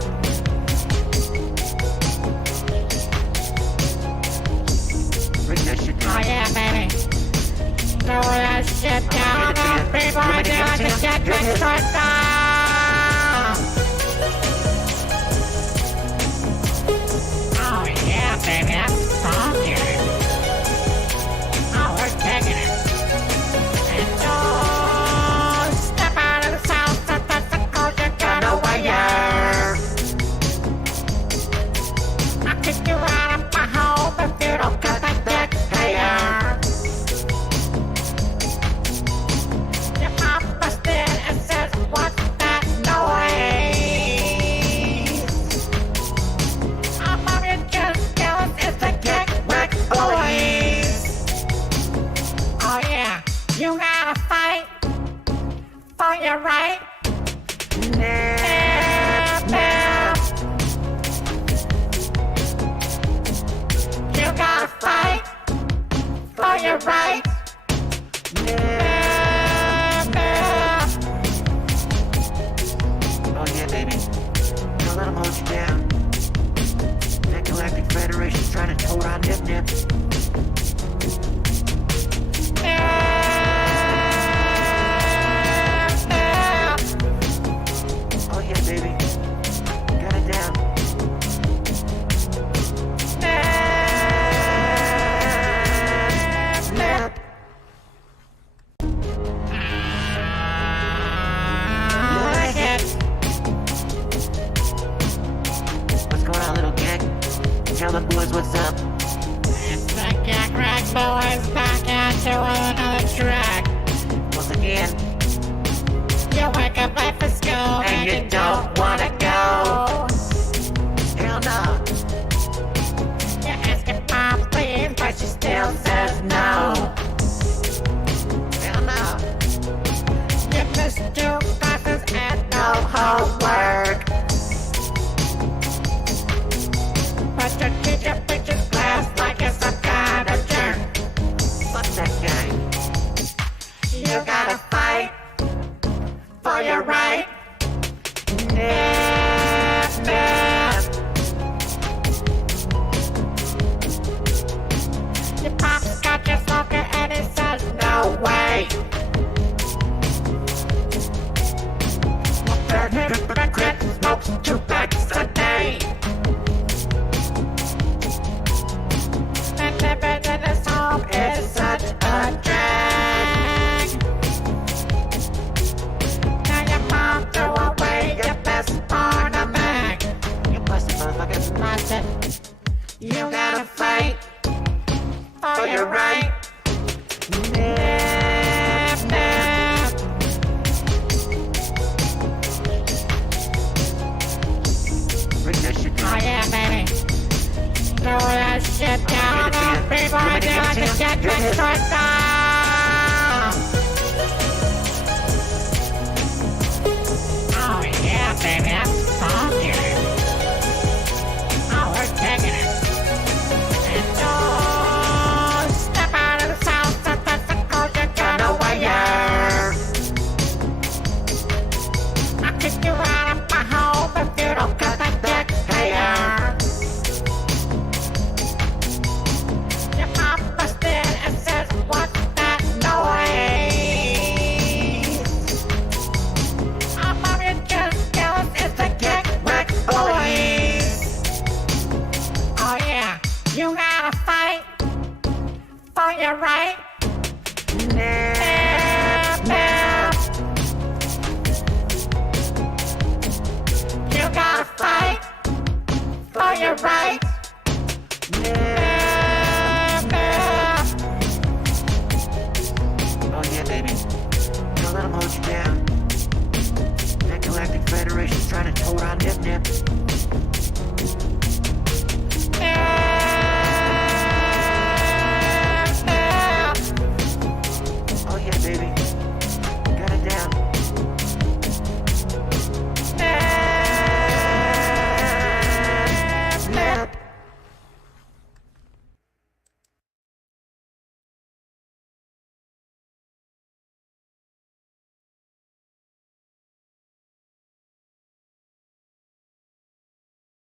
Bring that shit down. Oh yeah, baby. Throw that shit down on people and do like a shit mixed right now. Oh yeah, baby, that's funky. Oh, we're taking it. And don't step out of the south, that's the cold you're gonna wear. I'll kick you out of my home if you don't cut that dick hair. Your mom busted and says, what's that noise? Oh, mom, you're just jealous, it's the Gag Rag Boys. Oh yeah, you gotta fight for your right. Nip, nip. You gotta fight for your right. Nip, nip. Oh yeah, baby. Don't let them hold you down. That Galactic Federation's trying to tote on Nip Nip. Oh yeah, baby. Got it down. Snap. Like it. What's going on, little gag? Tell the boys what's up. It's the Gag Rag Boys back at you with another track. Once again, you wake up late for school and you don't wanna go. Hell no. You're asking mom please, but she still says no. Hell no. You missed 2 classes and no homework. But your teacher pictures class like it's some kind of jerk. Fuck that guy. You gotta fight for your right. away. Hypocrite smokes 2 packs a day. And living in this home is such a drag. Now your mom threw away your best ornament. You busted motherfuckers. Nonsense. You gotta fight for your right. Nip, nip. Bring that shit down. Oh yeah, baby. Throw that shit down on people and do it to get destroyed down. Oh yeah, baby, that's funky. Oh, we're taking it. And don't step out of the house, that's the code you're gonna wear. I kick you out of my home if you don't cut that dick hair. Your mom busted and says, what's that noise? Oh, mom, you're just jealous, it's the Kick Mech boys. Oh yeah, you gotta fight for your right. Nip, nip. You gotta fight for your right. Nip, nip. Oh yeah, baby. Don't let them hold you down. That Galactic Federation's trying to tote on Nip Nip. Oh yeah, baby. Got it down. Nip.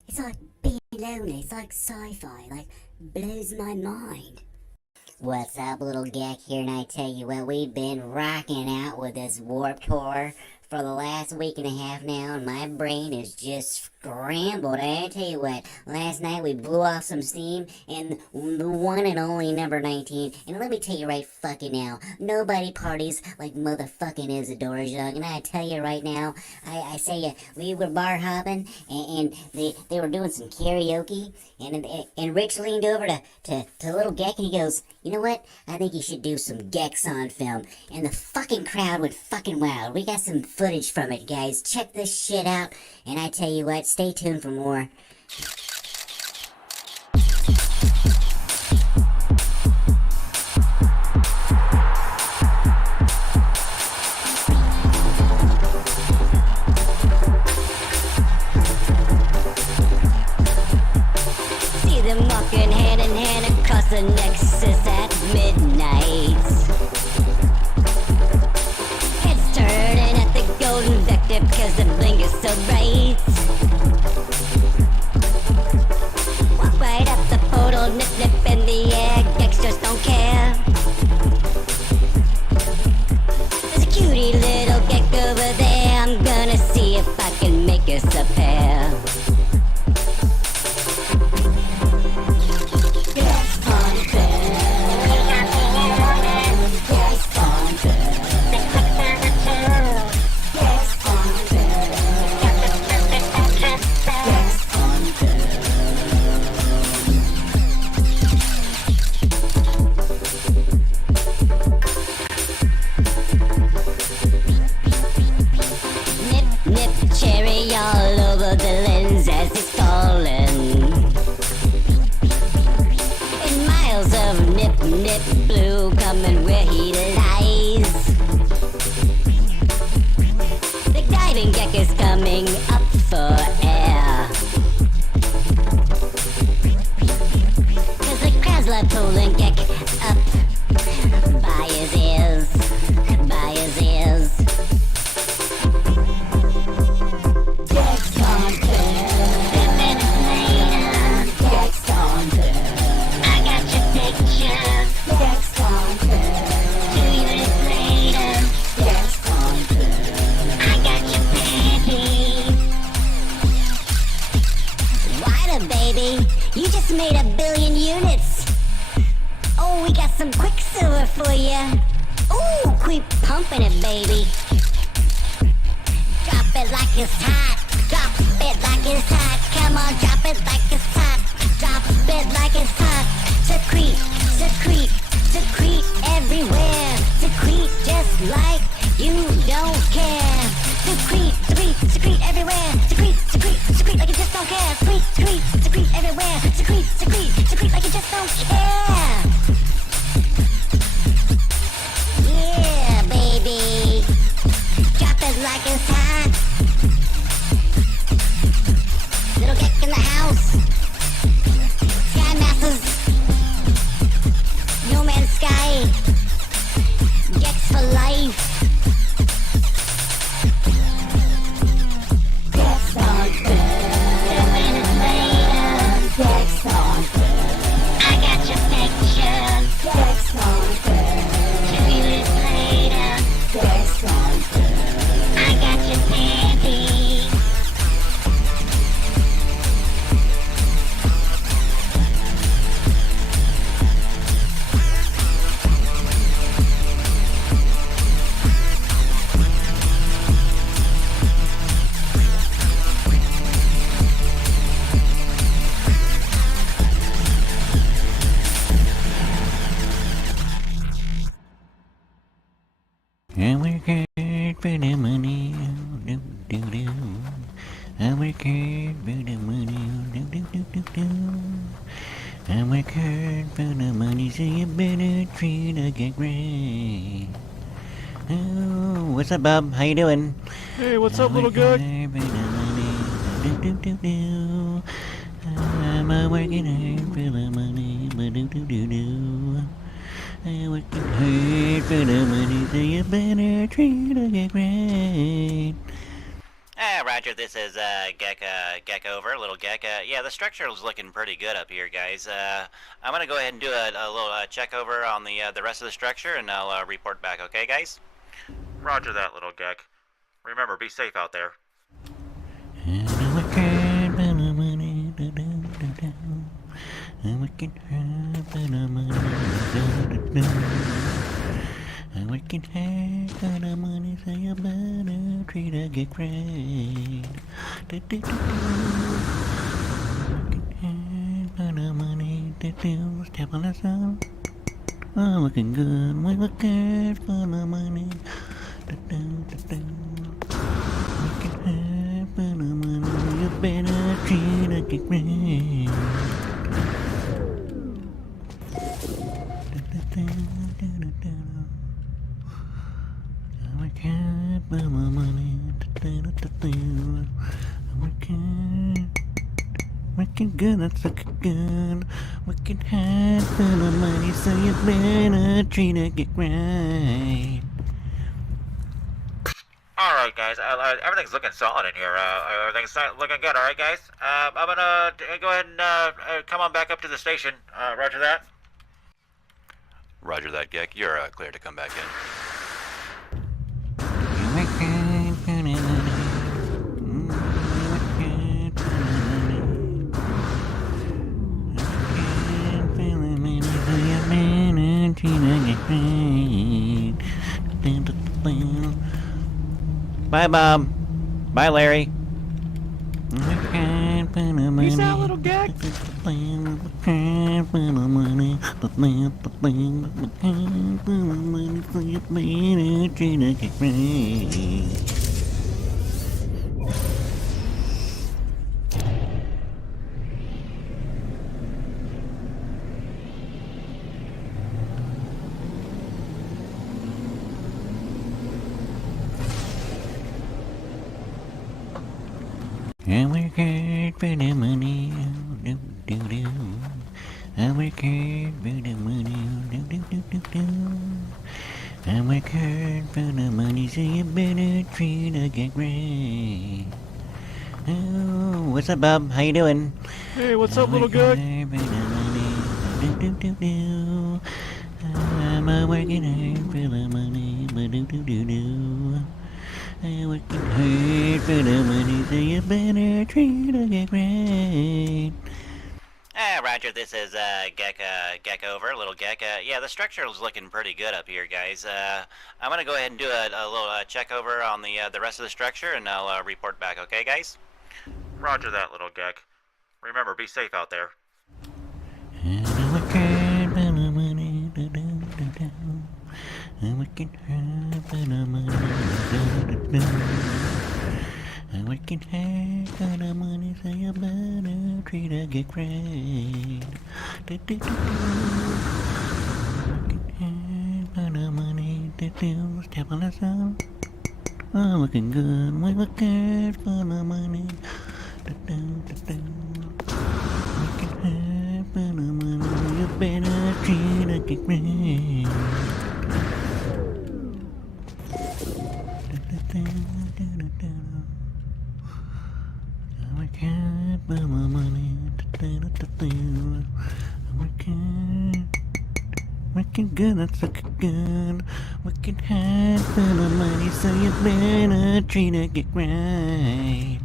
It's like being lonely. It's like sci-fi. Like, blows my mind. What's up, little Gek here, and I tell you what, we've been rocking out with this Warp Tour for the last week and a half now, and my brain is just scrambled. I tell you what, last night we blew off some steam, and the one and only number 19, and let me tell you right fucking now, nobody parties like motherfucking Isadora Young, and I tell you right now, I say we were bar hopping, and they were doing some karaoke, and Rich leaned over to little Gek, and he goes, you know what, I think you should do some Geks on film, and the fucking crowd went fucking wild. We got some footage from it, guys. Check this shit out, and I tell you what, stay tuned for more. See them walking hand in hand across the Nexus at midnight. Heads turning at the golden vector because the bling is so bright. Walk right up the portal, nip nip in the air, Gex just don't care. There's a cutie little Gek over there, I'm gonna see if I can make us a pair. Cherry all over the lens as it's falling. And miles of nip blue coming where he lies. The diving Gek is coming up for air. Cause the crowds love pulling Gek up by his ears, by his ears. I got your picture. Next conquer. Do you made 1 billion units. Oh, we got some quicksilver for ya. Ooh, keep pumping it, baby. Drop it like it's hot. Drop it like it's hot. Come on, drop it like it's hot. Drop it like it's hot. Secrete, secrete, secrete everywhere. Secrete just like you don't care. Secrete, secrete, secrete everywhere. Secrete, secrete, secrete like you just don't care. Secrete, secrete, secrete everywhere. Secrete, secrete, secrete like you just don't care. Yeah, baby. Drop it like it's hot. Little Geck in the house. Sky Masters. No Man's Sky. Gex for life. Gex on Earth. The wind is later. Gex on Earth. I got your picture. Gex on Earth. 2 years later. Gex on Earth. I got your panty. I work hard for the money, do do do. I work hard for the money, do do do do do. I work hard for the money, so you better treat a get right. Oh, what's up, Bob? How you doing? Hey, what's up, little guy? I'm working hard for the money, but do do do do. I'm working hard for the money, so you better treat a get right. Roger, this is Geck over, little Geck. Yeah, the structure is looking pretty good up here, guys. I'm gonna go ahead and do a little check over on the rest of the structure, and I'll report back. Okay, guys? Roger that, little Geck. Remember, be safe out there. I'm working for the money, do do do do. I'm working hard for the money, do do do. I'm working hard for the money, so you better treat a get right. Do do do do. Working hard for the money, do do. Step on the sun. Oh, looking good. We work hard for the money. Do do do do. Working hard for the money, you better treat a get right. I work hard for my money. I work hard. Working good, that's looking good. Working hard for the money, so you better treat it get right. Alright, guys, everything's looking solid in here. Everything's looking good, alright, guys? I'm gonna go ahead and come on back up to the station. Roger that. Roger that, Geck. You're clear to come back in. I work hard for the money. I work hard for the money. I work hard for the money, so you better treat it get right. Bye, Bob. Bye, Larry. Peace out, little Geck. I work hard for the money, do do do. I work hard for the money, do do do do do. I work hard for the money, so you better treat a get right. Oh, what's up, Bob? How you doing? Hey, what's up, little guy? I'm working hard for the money, but do do do do. I'm working hard for the money, so you better treat a get right. Roger, this is Gek over, little Gek. Yeah, the structure is looking pretty good up here, guys. I'm gonna go ahead and do a little check over on the rest of the structure, and I'll report back. Okay, guys? Roger that, little Gek. Remember, be safe out there. I'm working hard for the money, so you better treat a get great. Working hard for the money, step on the sun. Oh, looking good, we work hard for the money. Working hard for the money, you better treat a get great. I can't buy my money. Working good, that's looking good. Working hard for the money, so you better treat it get right.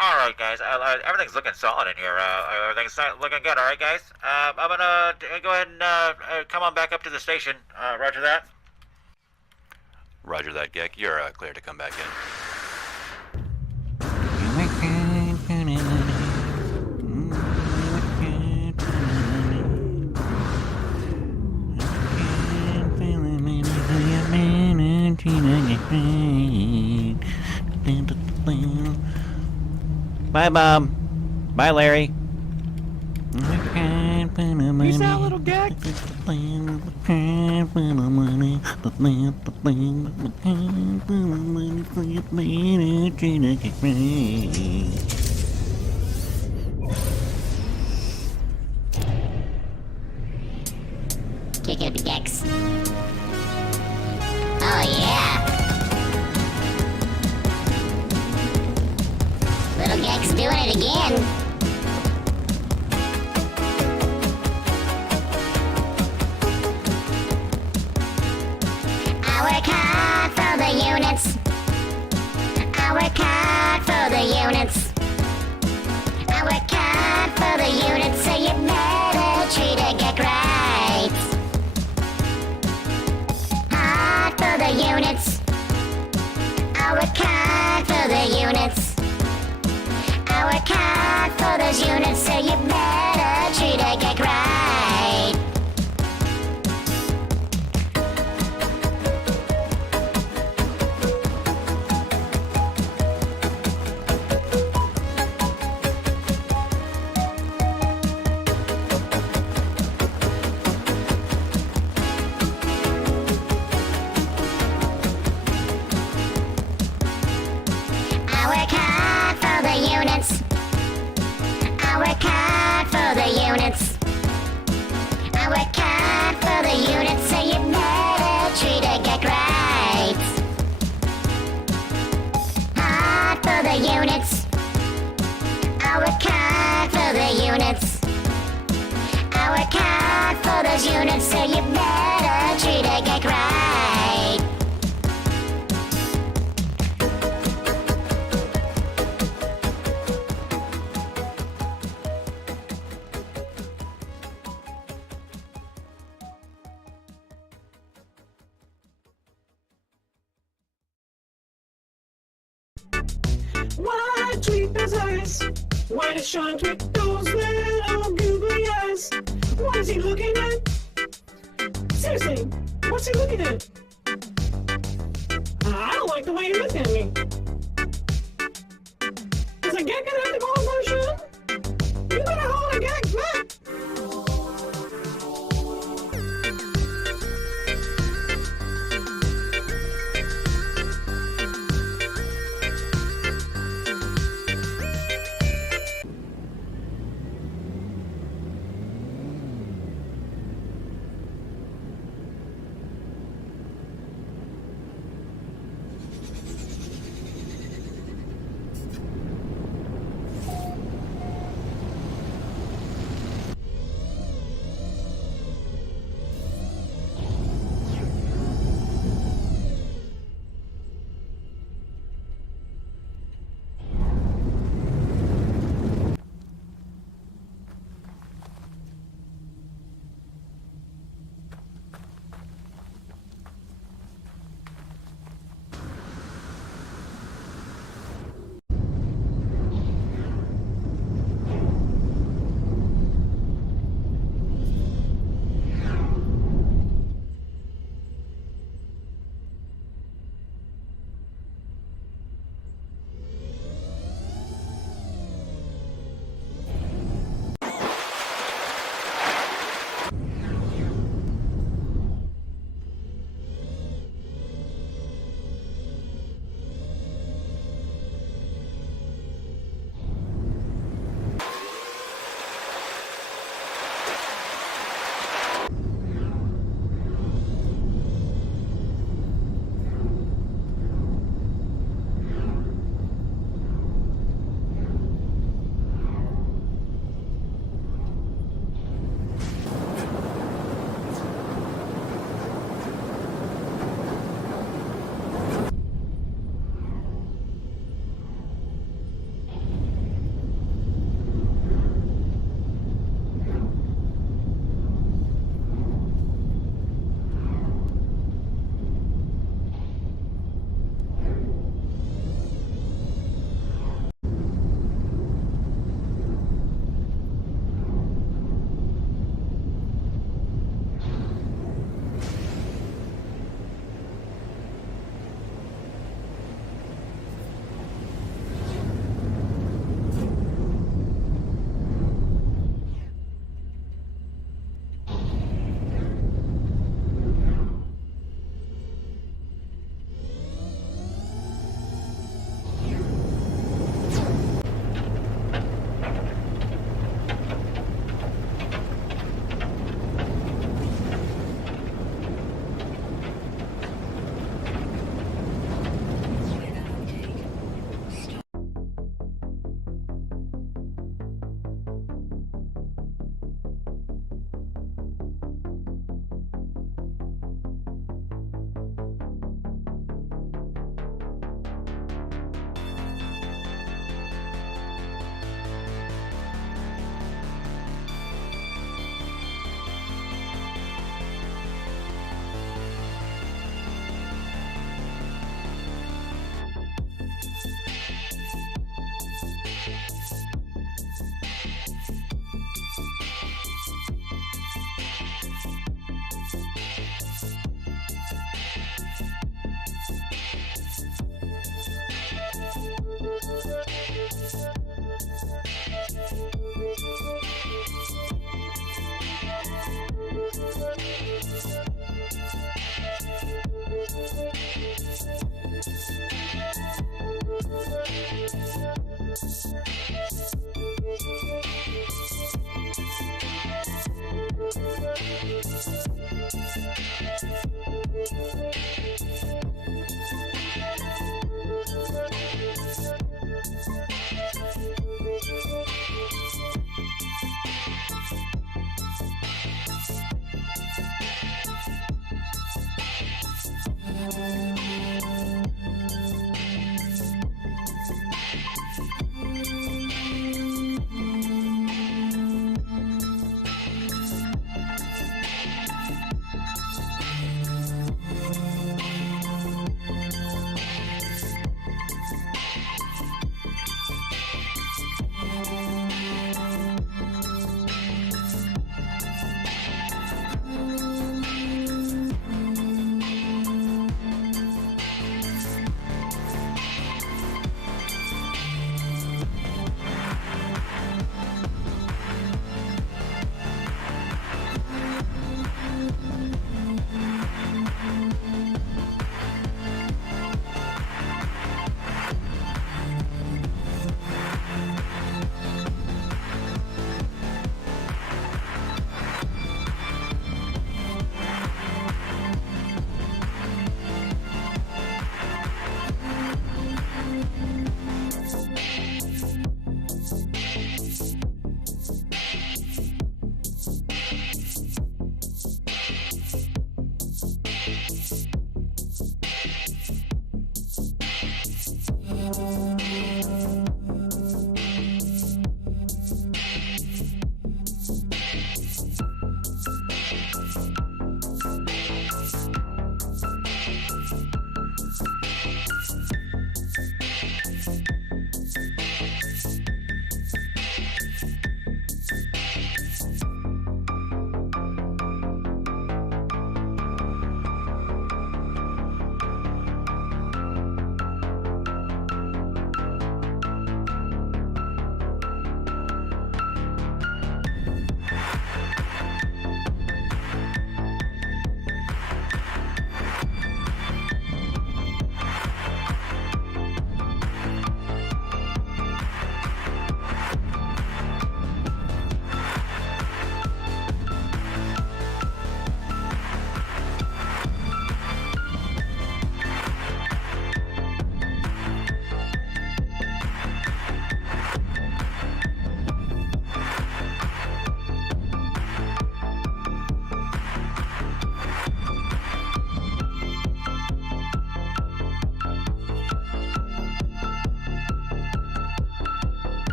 Alright, guys, everything's looking solid in here. Everything's looking good, alright, guys? I'm gonna go ahead and come on back up to the station. Roger that. Roger that, Gek. You're clear to come back in. Bye, Bob. Bye, Larry. Peace out, little Gek. Kick out the Gex. Oh yeah! Little Gex doing it again. I work hard for the units. I work hard for the units. I work hard for the units, so you better treat a Gek right. Hard for the units. I work hard for the units. I work hard for those units, so you better treat a Gek right. I work hard for the units. I work hard for the units. I work hard for the units, so you better treat a Gek right. Hard for the units. I work hard for the units. I work hard for those units, so you better treat a Gek right. Why treat those eyes? Why does Sean treat those little googly eyes? What is he looking at? Seriously, what's he looking at? I don't like the way he looked at me. Is a Gek gonna have to call for Sean? You better hold a Gek back!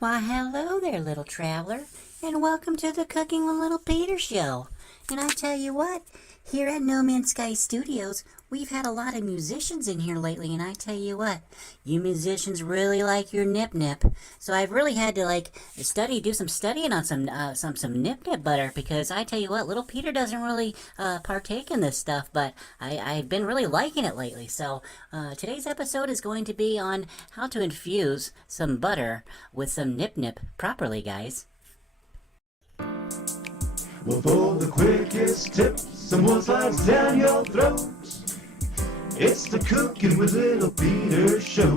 Why, hello there, little traveler, and welcome to the Cooking with Little Peter show. And I tell you what, here at No Man's Sky Studios, we've had a lot of musicians in here lately, and I tell you what, you musicians really like your nip-nip. So I've really had to do some studying on some nip-nip butter, because I tell you what, little Peter doesn't really partake in this stuff, but I've been really liking it lately. So today's episode is going to be on how to infuse some butter with some nip-nip properly, guys. Well, for the quickest tip, someone slides down your throat. It's the Cooking with Little Peter show.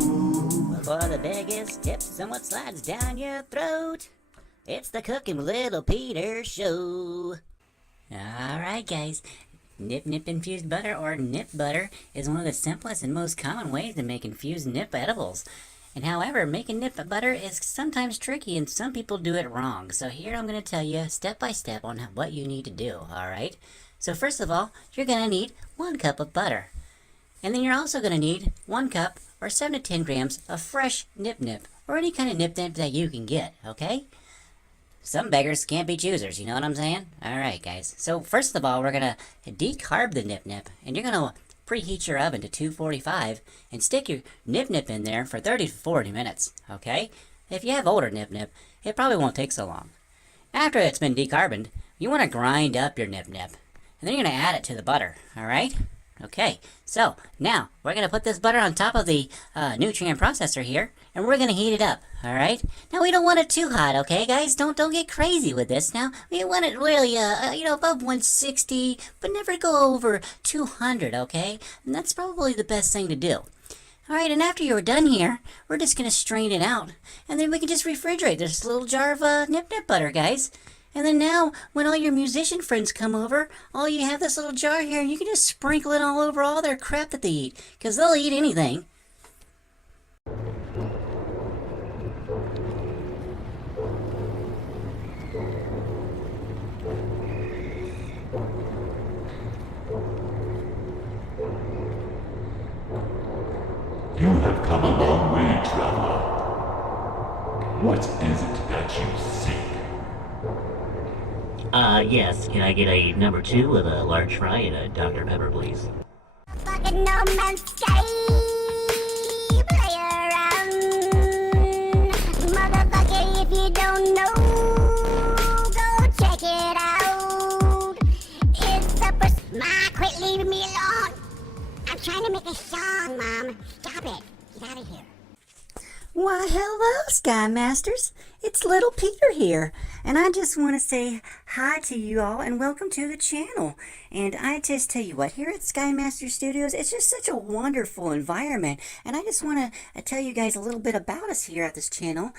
For the biggest tip, someone slides down your throat. It's the Cooking with Little Peter show. Alright, guys. Nip infused butter, or nip butter, is one of the simplest and most common ways to make infused nip edibles. And however, making nip butter is sometimes tricky, and some people do it wrong. So here I'm going to tell you step by step on what you need to do, alright? So first of all, you're going to need 1 cup of butter. And then you're also going to need 1 cup, or 7 to 10 grams, of fresh nip, or any kind of nip that you can get, okay? Some beggars can't be choosers, you know what I'm saying? Alright, guys. So first of all, we're going to decarb the nip, and you're going to preheat your oven to 245 and stick your nip in there for 30 to 40 minutes, okay? If you have older nip, it probably won't take so long. After it's been decarboned, you want to grind up your nip, and then you're going to add it to the butter, alright? Okay, so now we're going to put this butter on top of the nutrient processor here, and we're going to heat it up, alright? Now we don't want it too hot, okay guys? Don't get crazy with this now. We want it really, above 160, but never go over 200, okay? And that's probably the best thing to do. Alright, and after you're done here, we're just going to strain it out, and then we can just refrigerate this little jar of nip butter, guys. And then now, when all your musician friends come over, all you have this little jar here, and you can just sprinkle it all over all their crap that they eat, because they'll eat anything. You have come a long way, traveler. What is it that you seek? Yes. Can I get a number 2 with a large fry and a Dr. Pepper, please? Fucking No Man's Sky. Play around. Motherfucker, if you don't know, go check it out. It's the Ma, quit leaving me alone. I'm trying to make a song, Mom. Stop it. Get out of here. Why, hello, Sky Masters. It's Little Peter here, and I just want to say hi to you all and welcome to the channel. And I just tell you what, here at Sky Master Studios, it's just such a wonderful environment, and I just want to tell you guys a little bit about us here at this channel.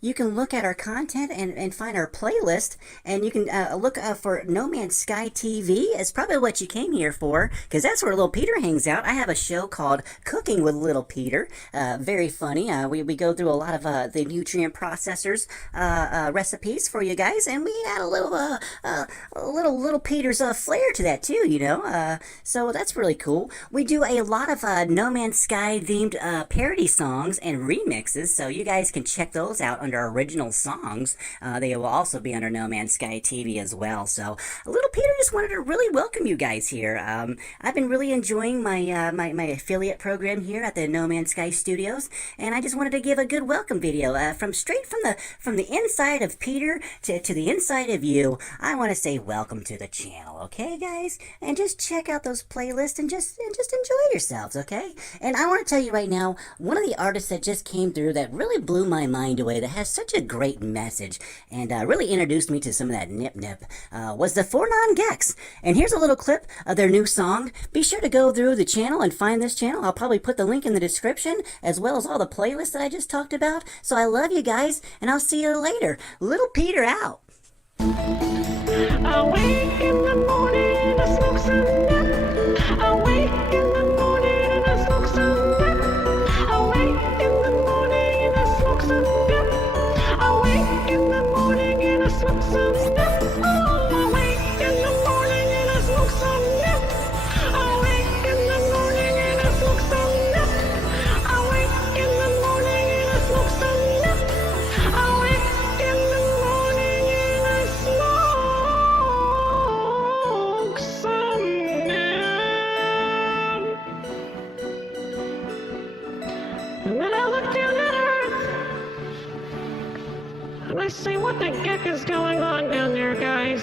You can look at our content and find our playlist, and you can look for No Man's Sky TV. It's probably what you came here for, because that's where Little Peter hangs out. I have a show called Cooking with Little Peter. Very funny. We go through a lot of the nutrient processors recipes for you guys, and we add a little Peter's flair to that too, you know. So that's really cool. We do a lot of No Man's Sky themed parody songs and remixes, so you guys can check those out under original songs. They will also be under No Man's Sky TV as well. So Little Peter just wanted to really welcome you guys here. I've been really enjoying my my affiliate program here at the No Man's Sky Studios, and I just wanted to give a good welcome video straight from the inside of Peter to the inside of you. I want to say welcome to the channel, okay guys? And just check out those playlists and just enjoy yourselves, okay? And I want to tell you right now, one of the artists that just came through that really blew my mind away, that has such a great message and really introduced me to some of that nip was the Four Non-Gex. And here's a little clip of their new song. Be sure to go through the channel and find this channel. I'll probably put the link in the description, as well as all the playlists that I just talked about. So I love you guys, and I'll see you later. Little Peter out. I wake in the morning, I smoke some nip. I wake in the morning and I smoke some nip. I wake in the morning and I smoke some nip. I wake in the morning and I smoke some nip. Oh, I wake in the morning and I smoke some nip. I wake in the morning and I smoke some nip. I wake in the morning and I smoke some nip. And then I look down at Earth. And I say, what the heck is going on down there, guys?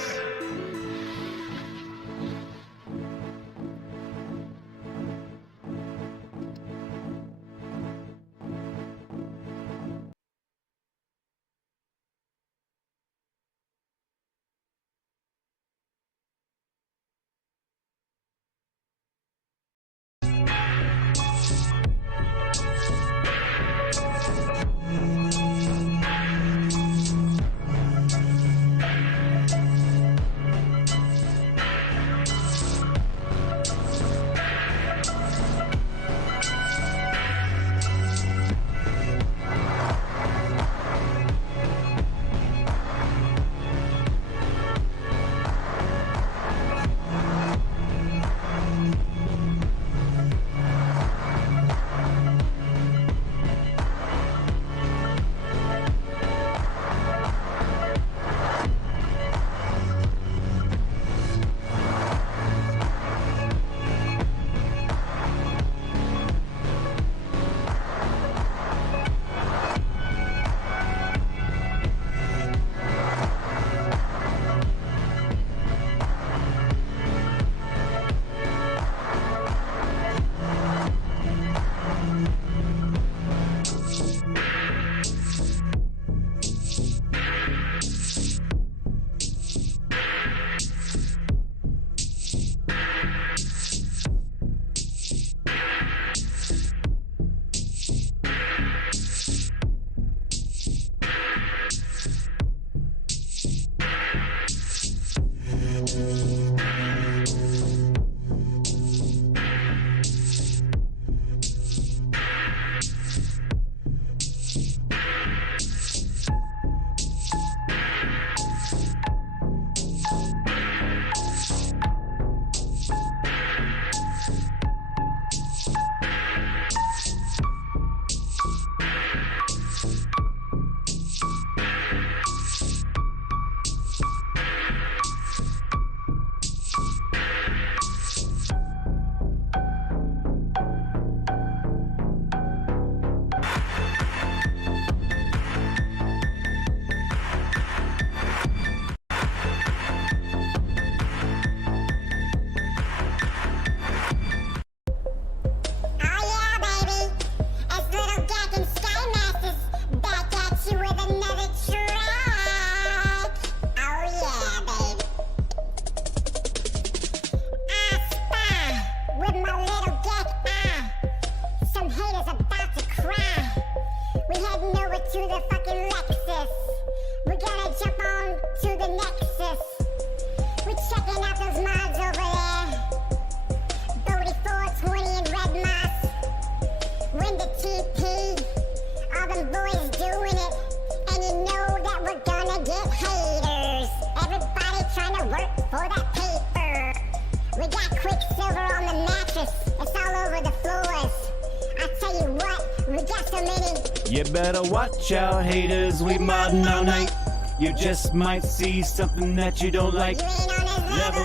You better watch out, haters, we modding all night. You just might see something that you don't like. You ain't on his level.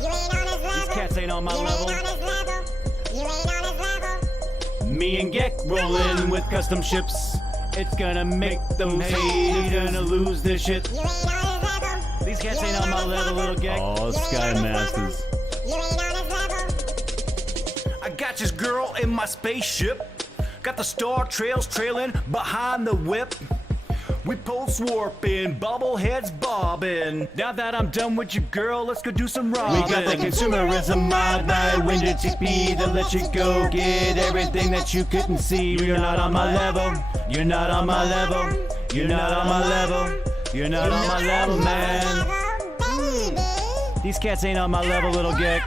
You ain't on his level. These cats ain't on my You level. ain't on his level. You ain't on his level. Me and Geck roll in with custom ships. It's gonna make them hate, gonna lose their shit. You ain't on his level. These cats ain't on my level, little Geck. Oh, Sky Masters. You ain't on his level. I got this girl in my spaceship. Got the star trails trailing behind the whip. We pulse warping, bobbleheads bobbing. Now that I'm done with you, girl, let's go do some robbing. We got the consumerism mod by Winded TP that lets you go get everything that you couldn't see. You're not on my level. You're not on my level. You're not on my level. You're not on my level, man. These cats ain't on my level, little Geck.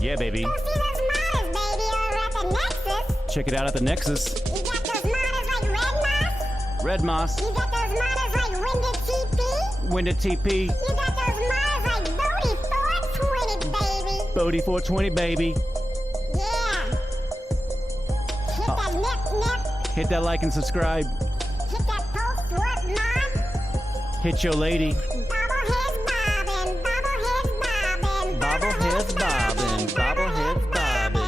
Yeah, baby. Go see those modders, baby, over at the Nexus. Check it out at the Nexus. You got those modders like Red Moss. Red Moss. You got those modders like Winded TP. Winded TP. You got those modders like Bodie 420, baby. Bodie 420, baby. Yeah. Hit that nip. Hit that like and subscribe. Hit that post work mod. Hit your lady. Bobbleheads bobbing. Bobbleheads bobbing. Bobbleheads bobbing. Bobbleheads bobbing.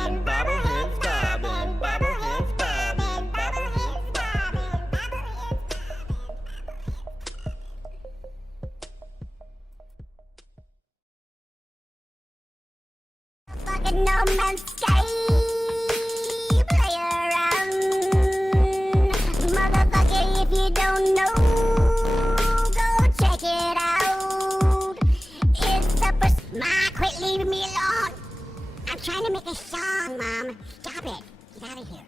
in No Man's Sky. Play around. Motherfucker, if you don't know, go check it out. It's a Ma, quit leaving me alone. I'm trying to make a song, Mom. Stop it. Get out of here.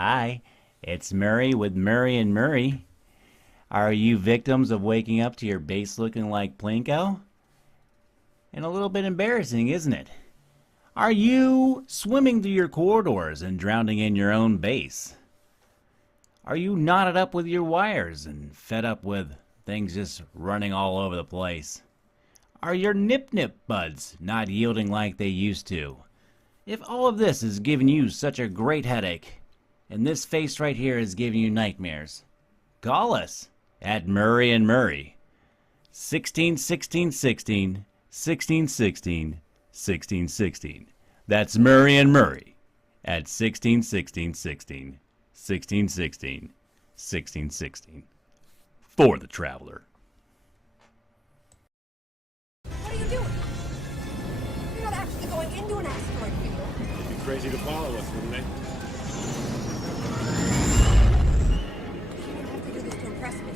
Hi, it's Murray with Murray and Murray. Are you victims of waking up to your base looking like Plinko? And a little bit embarrassing, isn't it? Are you swimming through your corridors and drowning in your own base? Are you knotted up with your wires and fed up with things just running all over the place? Are your nip-nip buds not yielding like they used to? If all of this is giving you such a great headache, and this face right here is giving you nightmares, call us at Murray and Murray. 16 16 16 16 16 16 16. That's Murray and Murray at 16 16 16 16 16 16 16 for the traveler. What are you doing? You're not actually going into an asteroid field. It'd be crazy to follow us, wouldn't they?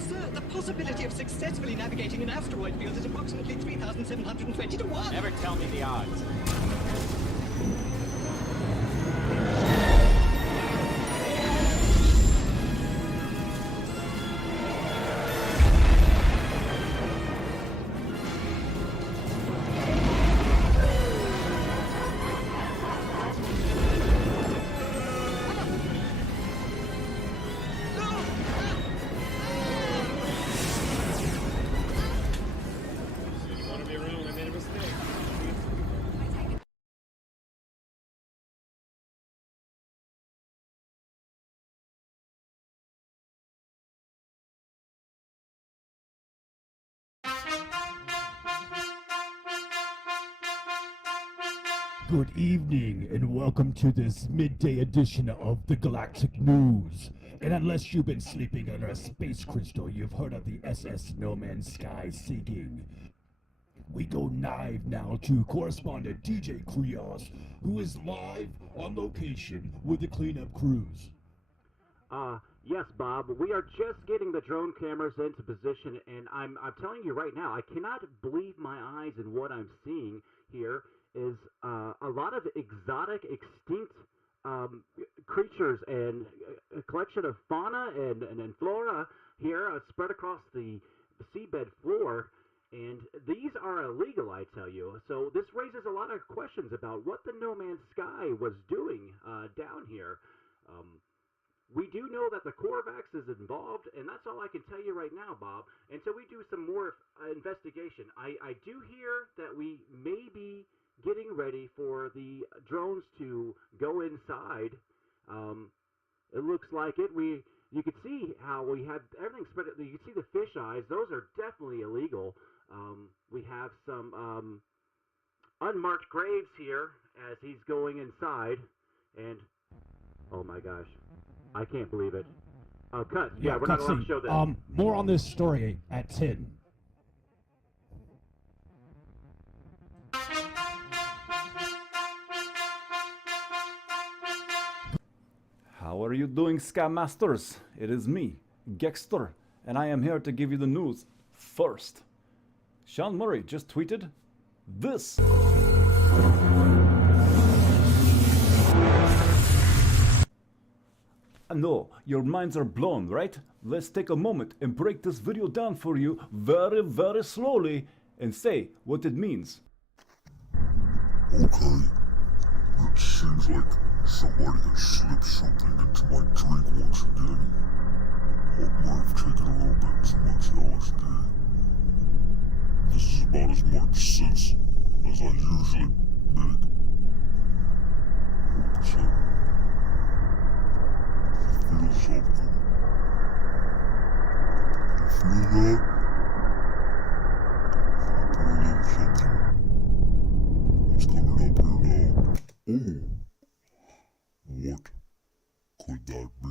Sir, the possibility of successfully navigating an asteroid field is approximately 3,720 to 1. Never tell me the odds. Good evening, and welcome to this midday edition of the Galactic News. And unless you've been sleeping under a space crystal, you've heard of the SS No Man's Sky sinking. We go live now to correspondent DJ Krios, who is live on location with the cleanup crews. Yes, Bob. We are just getting the drone cameras into position, and I'm telling you right now, I cannot believe my eyes in what I'm seeing here. Is a lot of exotic, extinct creatures and a collection of fauna and flora here spread across the seabed floor. And these are illegal, I tell you. So this raises a lot of questions about what the No Man's Sky was doing down here. We do know that the Corvax is involved, and that's all I can tell you right now, Bob. Until we do some more investigation. I do hear that we may be getting ready for the drones to go inside. It looks like it. You can see how we have everything spread. You can see the fish eyes. Those are definitely illegal. We have some unmarked graves here as he's going inside, and oh my gosh, I can't believe it. Cut. Yeah, we're not allowed to show that. More on this story at 10. How are you doing, Scam Masters? It is me, Gexter, and I am here to give you the news first. Sean Murray just tweeted this. I know, your minds are blown, right? Let's take a moment and break this video down for you very, very slowly and say what it means. Okay, it seems like somebody has slipped something into my drink once again. I might have taken a little bit too much LSD. This is about as much sense as I usually make. 1%. I feel something. You feel that? I feel a little something. It's coming up here now. Ooh. What could that be?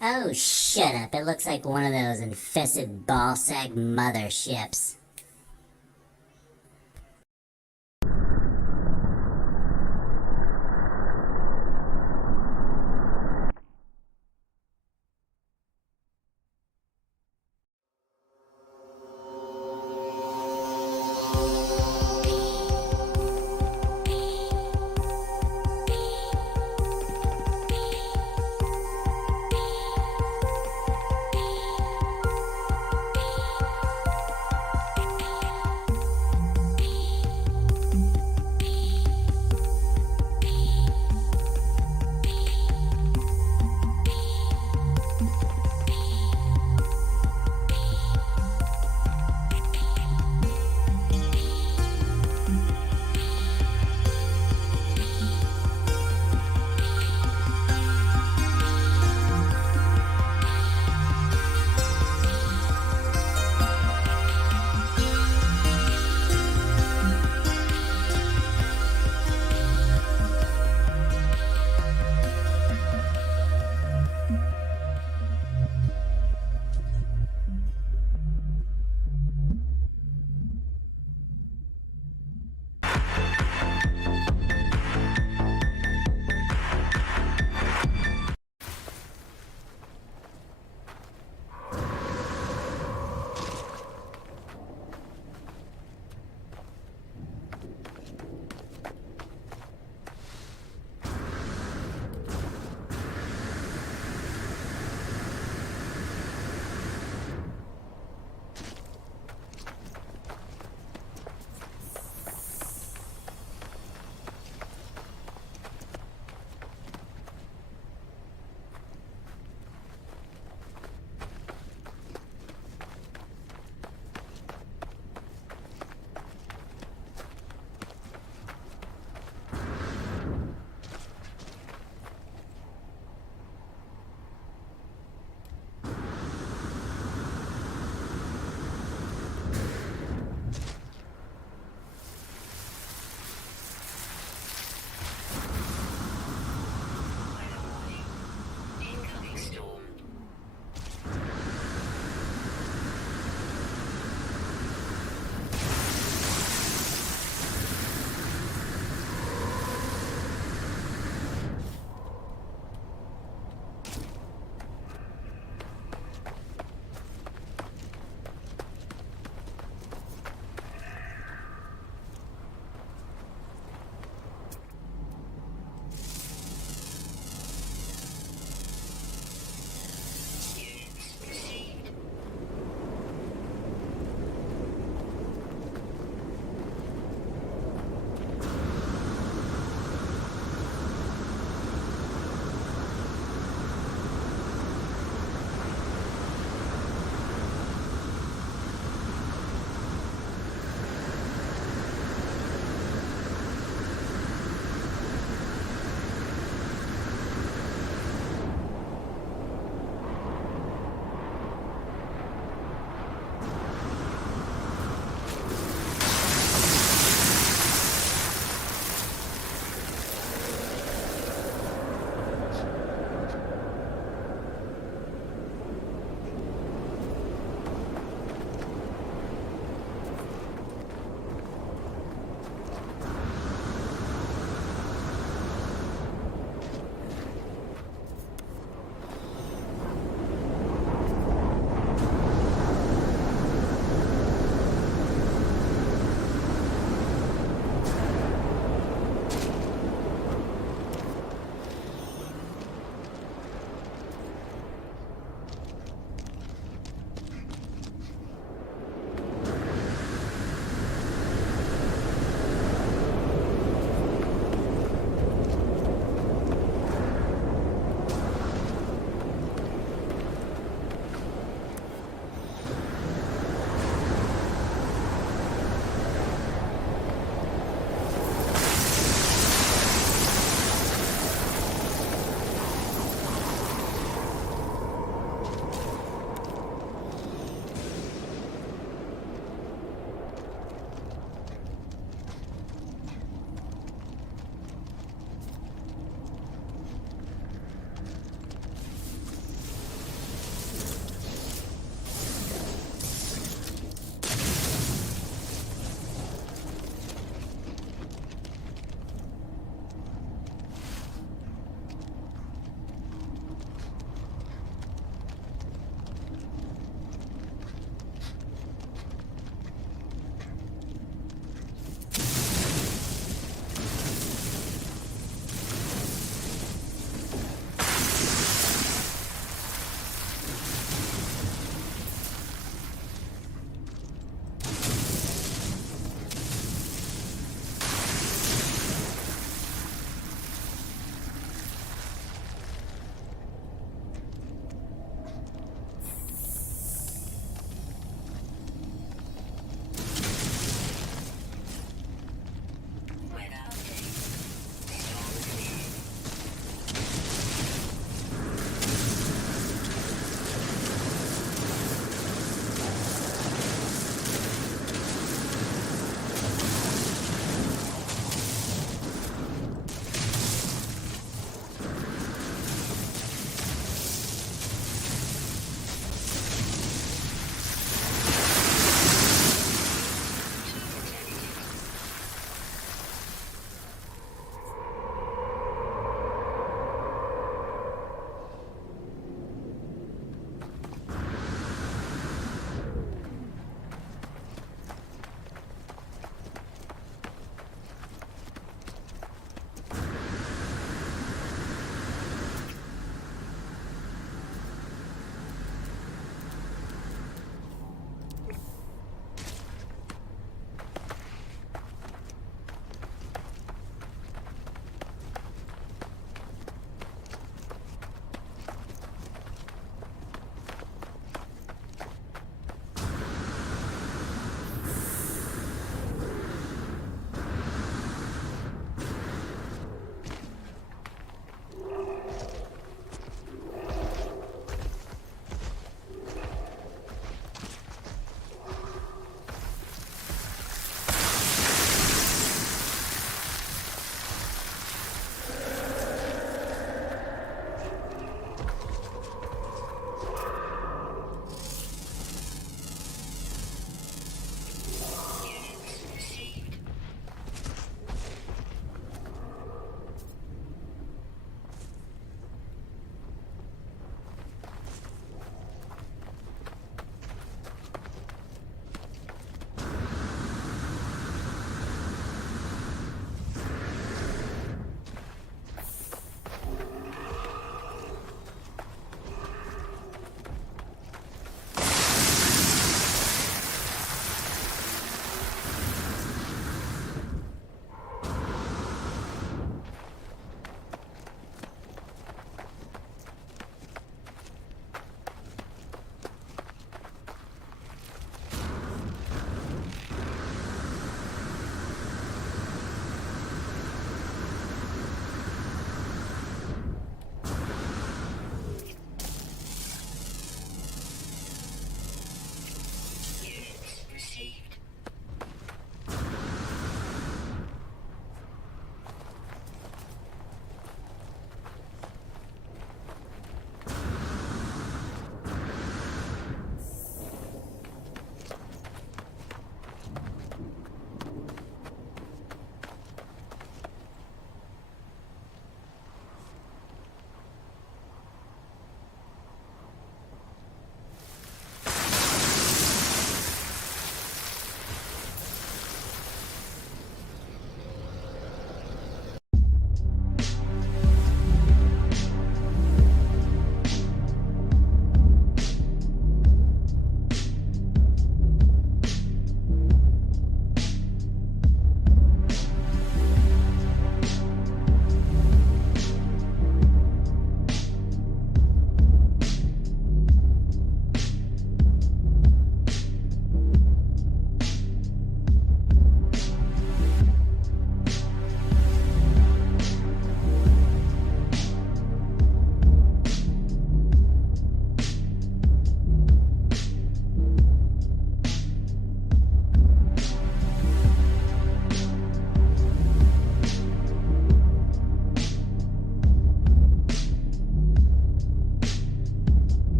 Oh, shut up. It looks like one of those infested ballsack motherships.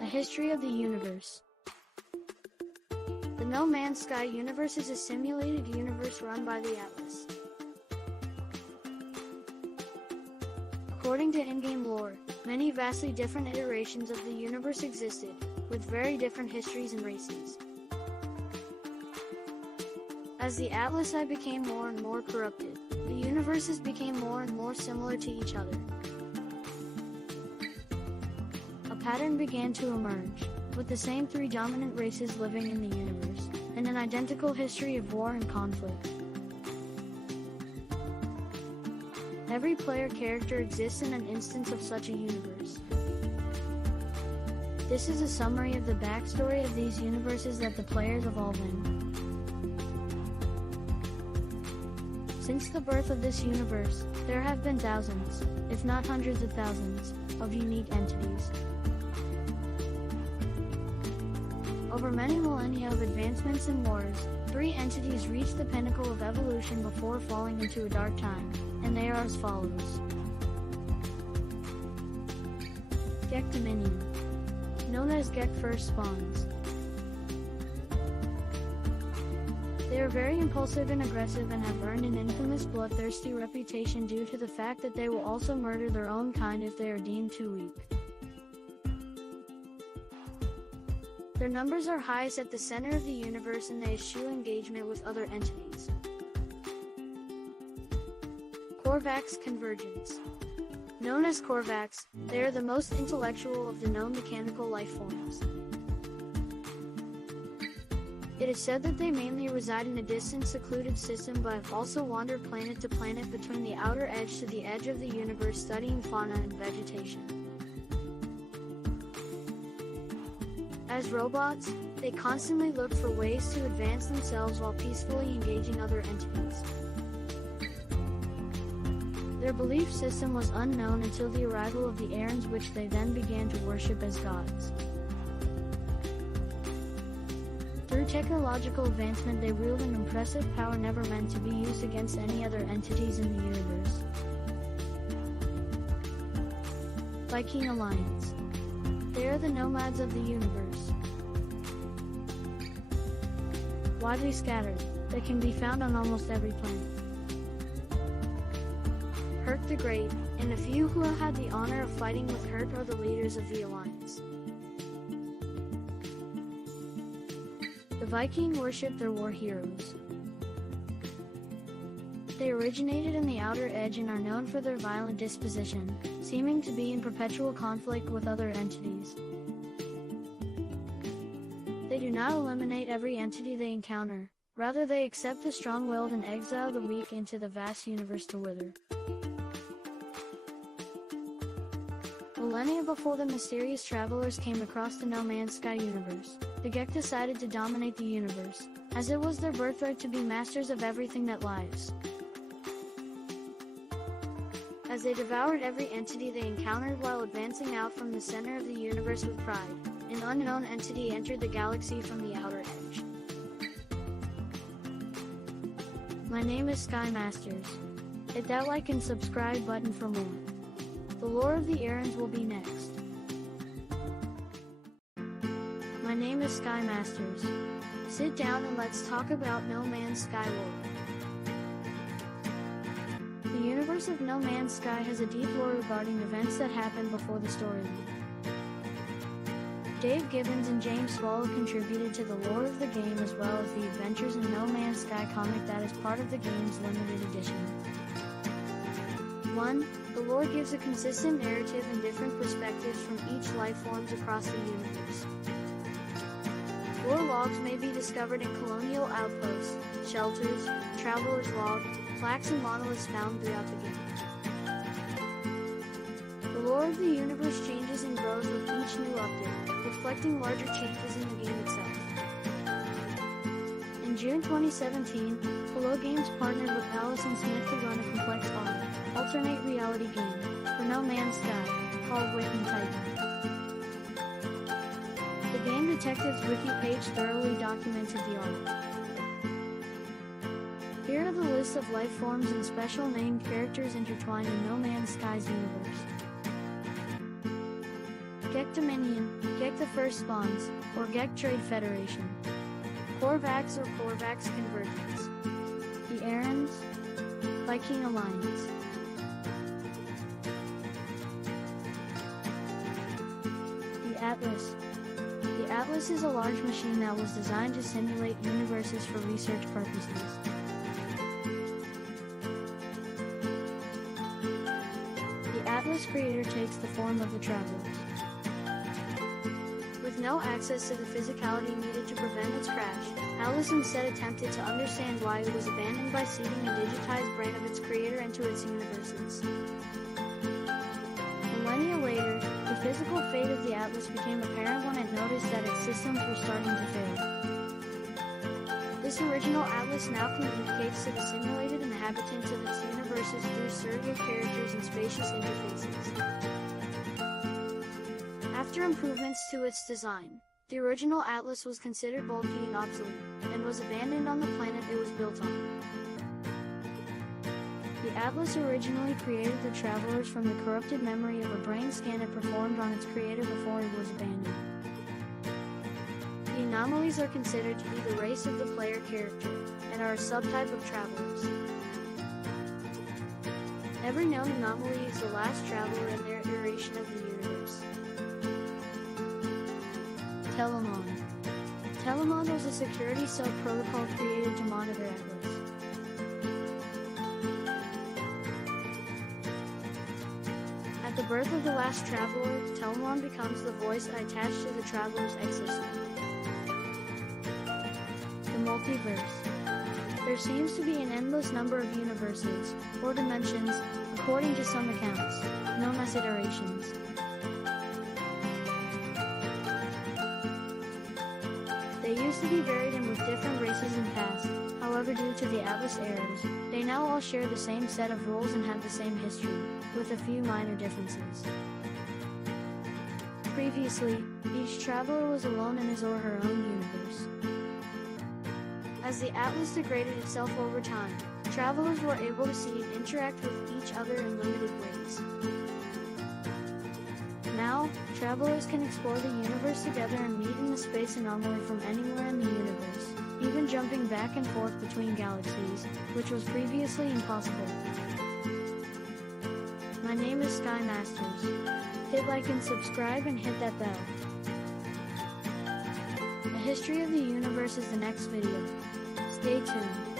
A history of the universe. The No Man's Sky universe is a simulated universe run by the Atlas. According to in-game lore, many vastly different iterations of the universe existed, with very different histories and races. As the Atlas I became more and more corrupted, the universes became more and more similar to each other. A pattern began to emerge, with the same three dominant races living in the universe, and an identical history of war and conflict. Every player character exists in an instance of such a universe. This is a summary of the backstory of these universes that the players evolve in. Since the birth of this universe, there have been thousands, if not hundreds of thousands, of unique entities. Over many millennia of advancements and wars, three entities reached the pinnacle of evolution before falling into a dark time, and they are as follows. Gek Dominion. Known as Gek First Spawns. They are very impulsive and aggressive and have earned an infamous bloodthirsty reputation due to the fact that they will also murder their own kind if they are deemed too weak. Their numbers are highest at the center of the universe and they eschew engagement with other entities. Korvax Convergence. Known as Korvax, they are the most intellectual of the known mechanical life forms. It is said that they mainly reside in a distant, secluded system but have also wandered planet to planet between the outer edge to the edge of the universe studying fauna and vegetation. As robots, they constantly look for ways to advance themselves while peacefully engaging other entities. Their belief system was unknown until the arrival of the Aarons, which they then began to worship as gods. Through technological advancement they wield an impressive power never meant to be used against any other entities in the universe. Viking Alliance. They are the nomads of the universe. Widely scattered, they can be found on almost every planet. Hurt the Great, and a few who have had the honor of fighting with Hurt are the leaders of the Alliance. The Viking worship their war heroes. They originated in the Outer Edge and are known for their violent disposition, seeming to be in perpetual conflict with other entities. They do not eliminate every entity they encounter, rather they accept the strong-willed and exile the weak into the vast universe to wither. Millennia before the mysterious travelers came across the No Man's Sky universe, the Gek decided to dominate the universe, as it was their birthright to be masters of everything that lives. As they devoured every entity they encountered while advancing out from the center of the universe with pride, an unknown entity entered the galaxy from the outer edge. My name is Sky Masters. Hit that like and subscribe button for more. The lore of the Aarons will be next. My name is Sky Masters. Sit down and let's talk about No Man's Sky lore. The universe of No Man's Sky has a deep lore regarding events that happened before the storyline. Dave Gibbons and James Swallow contributed to the lore of the game as well as the Adventures in No Man's Sky comic that is part of the game's limited edition. 1. The lore gives a consistent narrative and different perspectives from each life forms across the universe. Lore logs may be discovered in colonial outposts, shelters, traveler's log, plaques and monoliths found throughout the game. The lore of the universe changes and grows with each new update, reflecting larger changes in the game itself. In June 2017, Hello Games partnered with Allison Smith to run a complex alternate reality game for No Man's Sky called Waking Titan. The Game Detectives wiki page thoroughly documented the art. Here are the lists of life forms and special named characters intertwined in No Man's Sky's universe. Gek Dominion, Gek the First Spawns, or Gek Trade Federation. Korvax or Korvax Convergence. The Errands, Viking Alliance. The Atlas. The Atlas is a large machine that was designed to simulate universes for research purposes. The Atlas creator takes the form of the Travelers. With no access to the physicality needed to prevent its crash, Atlas instead attempted to understand why it was abandoned by seeding a digitized brain of its creator into its universes. Millennia later, the physical fate of the Atlas became apparent when it noticed that its systems were starting to fail. This original Atlas now communicates to the simulated inhabitants of its universes through surrogate characters and spacious interfaces. After improvements to its design, the original Atlas was considered bulky and obsolete, and was abandoned on the planet it was built on. The Atlas originally created the Travelers from the corrupted memory of a brain scan it performed on its creator before it was abandoned. The anomalies are considered to be the race of the player character, and are a subtype of Travelers. Every known anomaly is the last Traveler in their iteration of the universe. Telemon. Telemon was a security sub-protocol created to monitor Atlas. At the birth of the last Traveler, Telemon becomes the voice attached to the Traveler's exosuit. The Multiverse. There seems to be an endless number of universes, or dimensions, according to some accounts, known as iterations. They used to be varied and with different races in past, however due to the Atlas errors, they now all share the same set of rules and have the same history, with a few minor differences. Previously, each Traveler was alone in his or her own universe. As the Atlas degraded itself over time, Travelers were able to see and interact with each other in limited ways. Now, Travelers can explore the universe together and meet in a space anomaly from anywhere in the universe, even jumping back and forth between galaxies, which was previously impossible. My name is Sky Masters. Hit like and subscribe and hit that bell. A history of the universe is the next video. Stay tuned.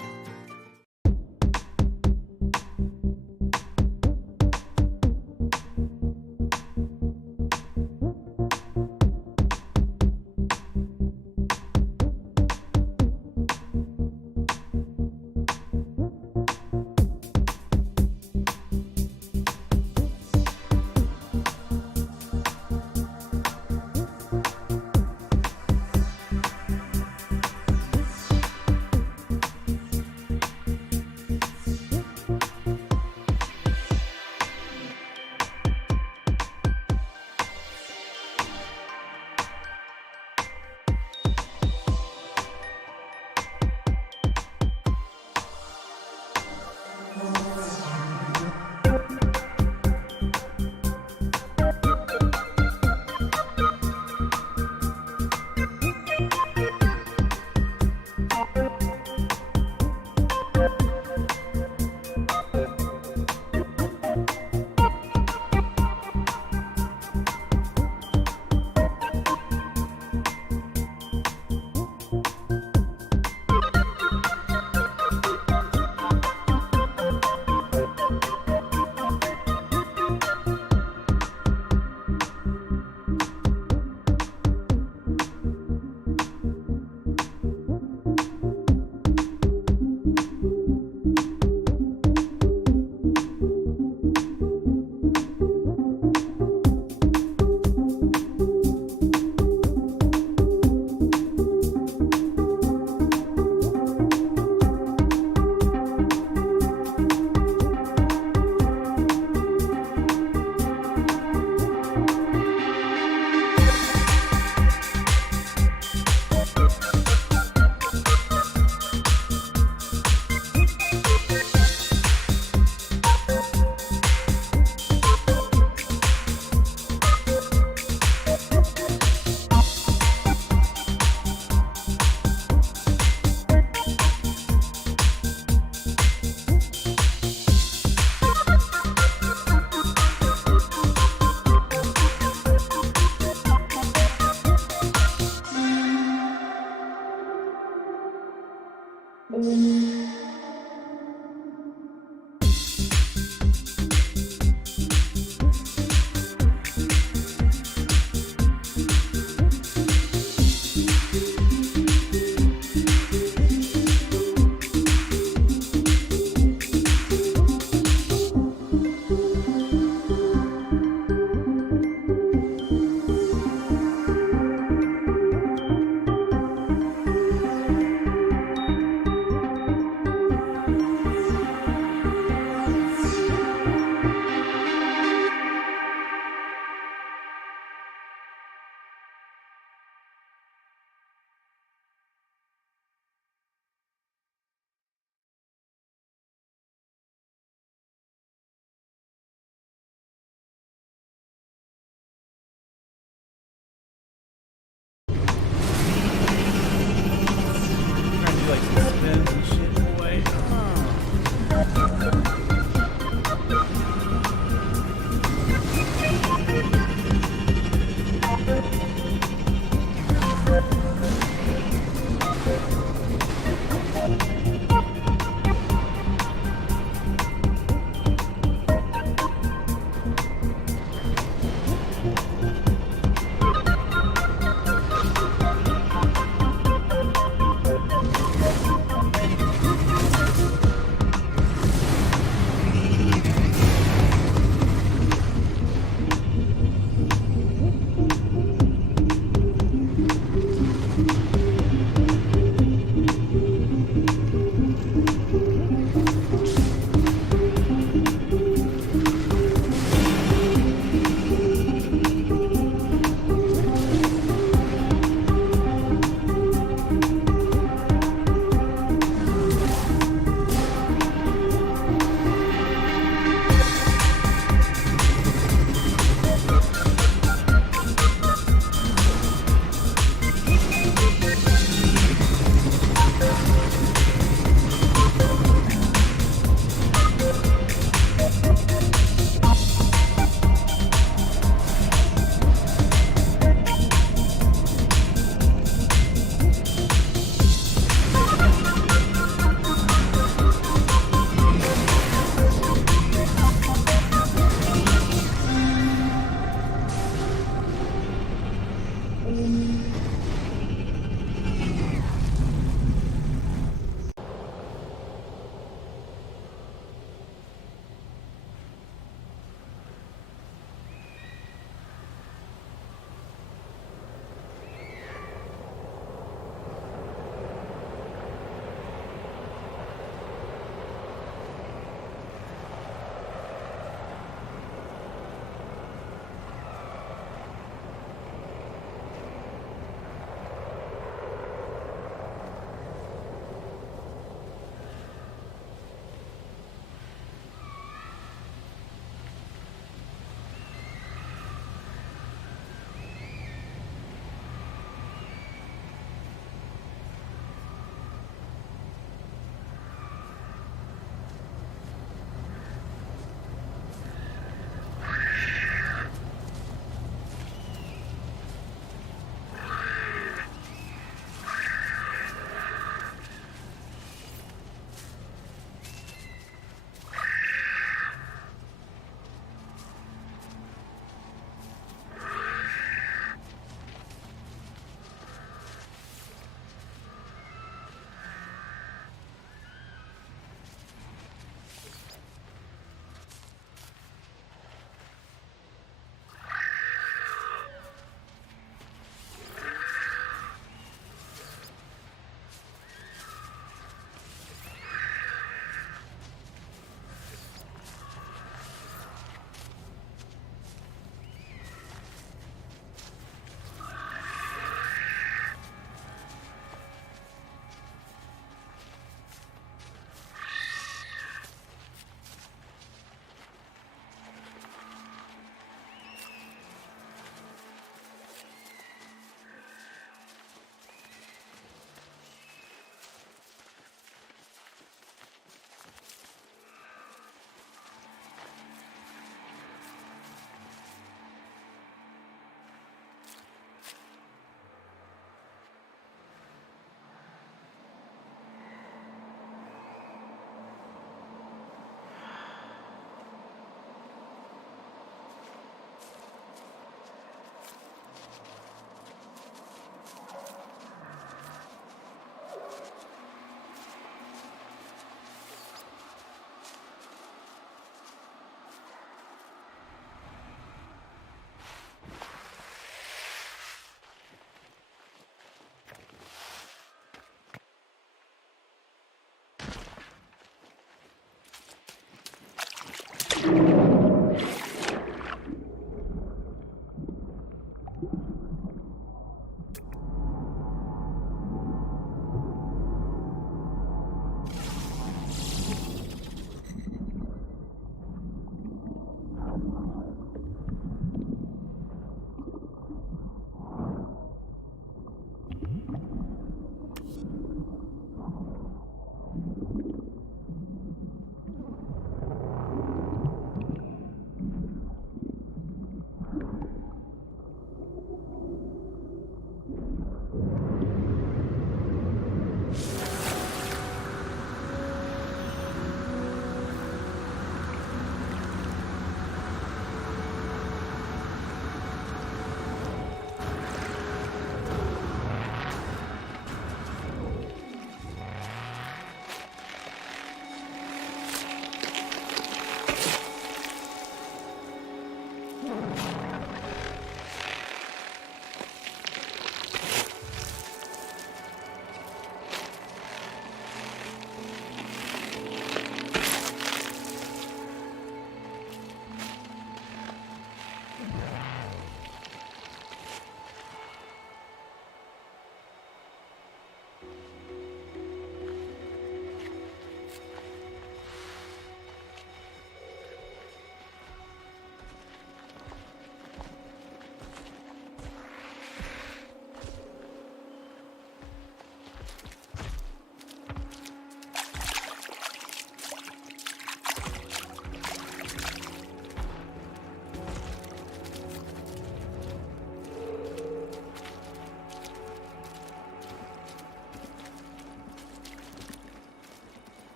Trying to do like some spins and shit, boy.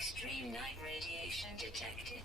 Extreme night radiation detected.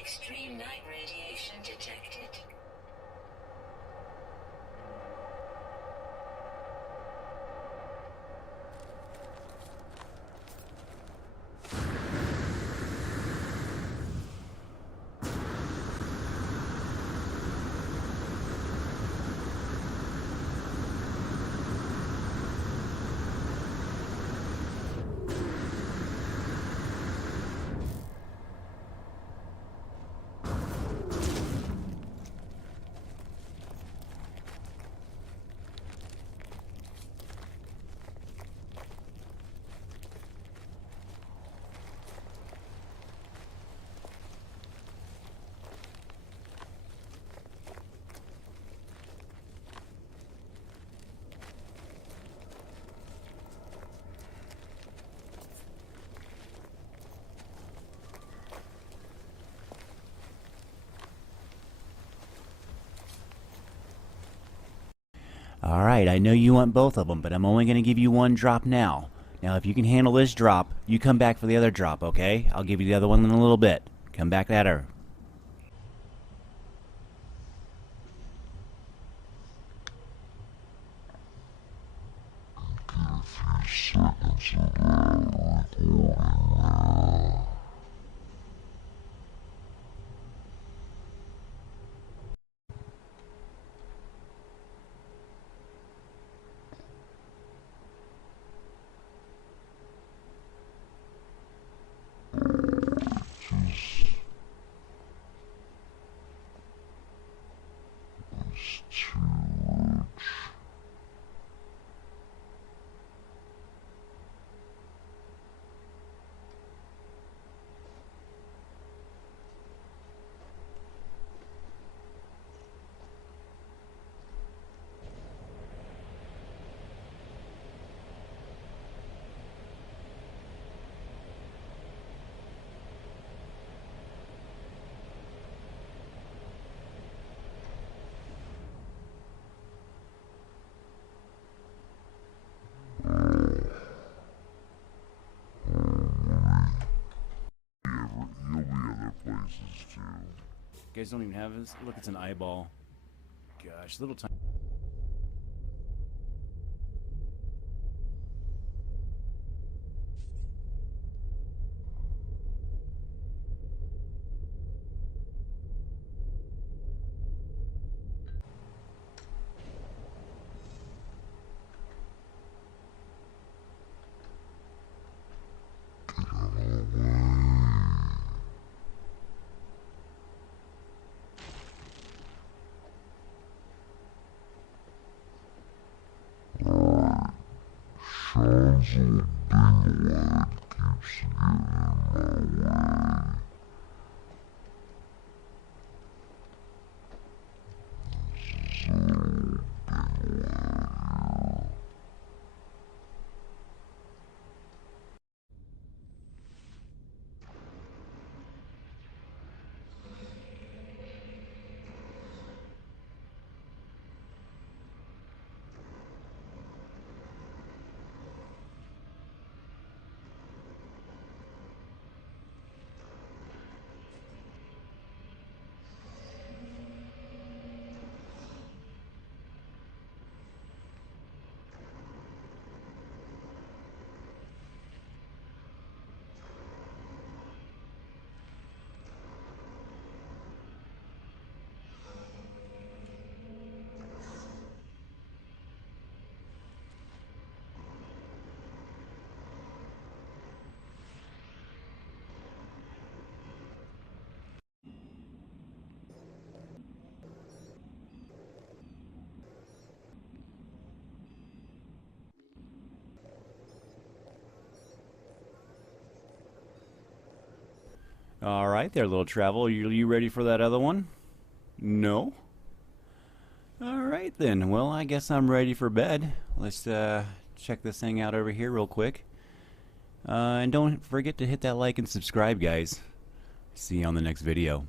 Extreme night radiation detected. Alright, I know you want both of them, but I'm only going to give you one drop now. Now, if you can handle this drop, you come back for the other drop, okay? I'll give you the other one in a little bit. Come back at her. Seconds of that recording now. It's too much. He'll be other places too. You guys don't even have this? Look, it's an eyeball. Gosh, little time. Sean's little dinglehead keeps getting in my way. This is a little dinglehead here. Alright there, little travel. You ready for that other one? No? Alright then. Well, I guess I'm ready for bed. Let's check this thing out over here real quick. And don't forget to hit that like and subscribe, guys. See you on the next video.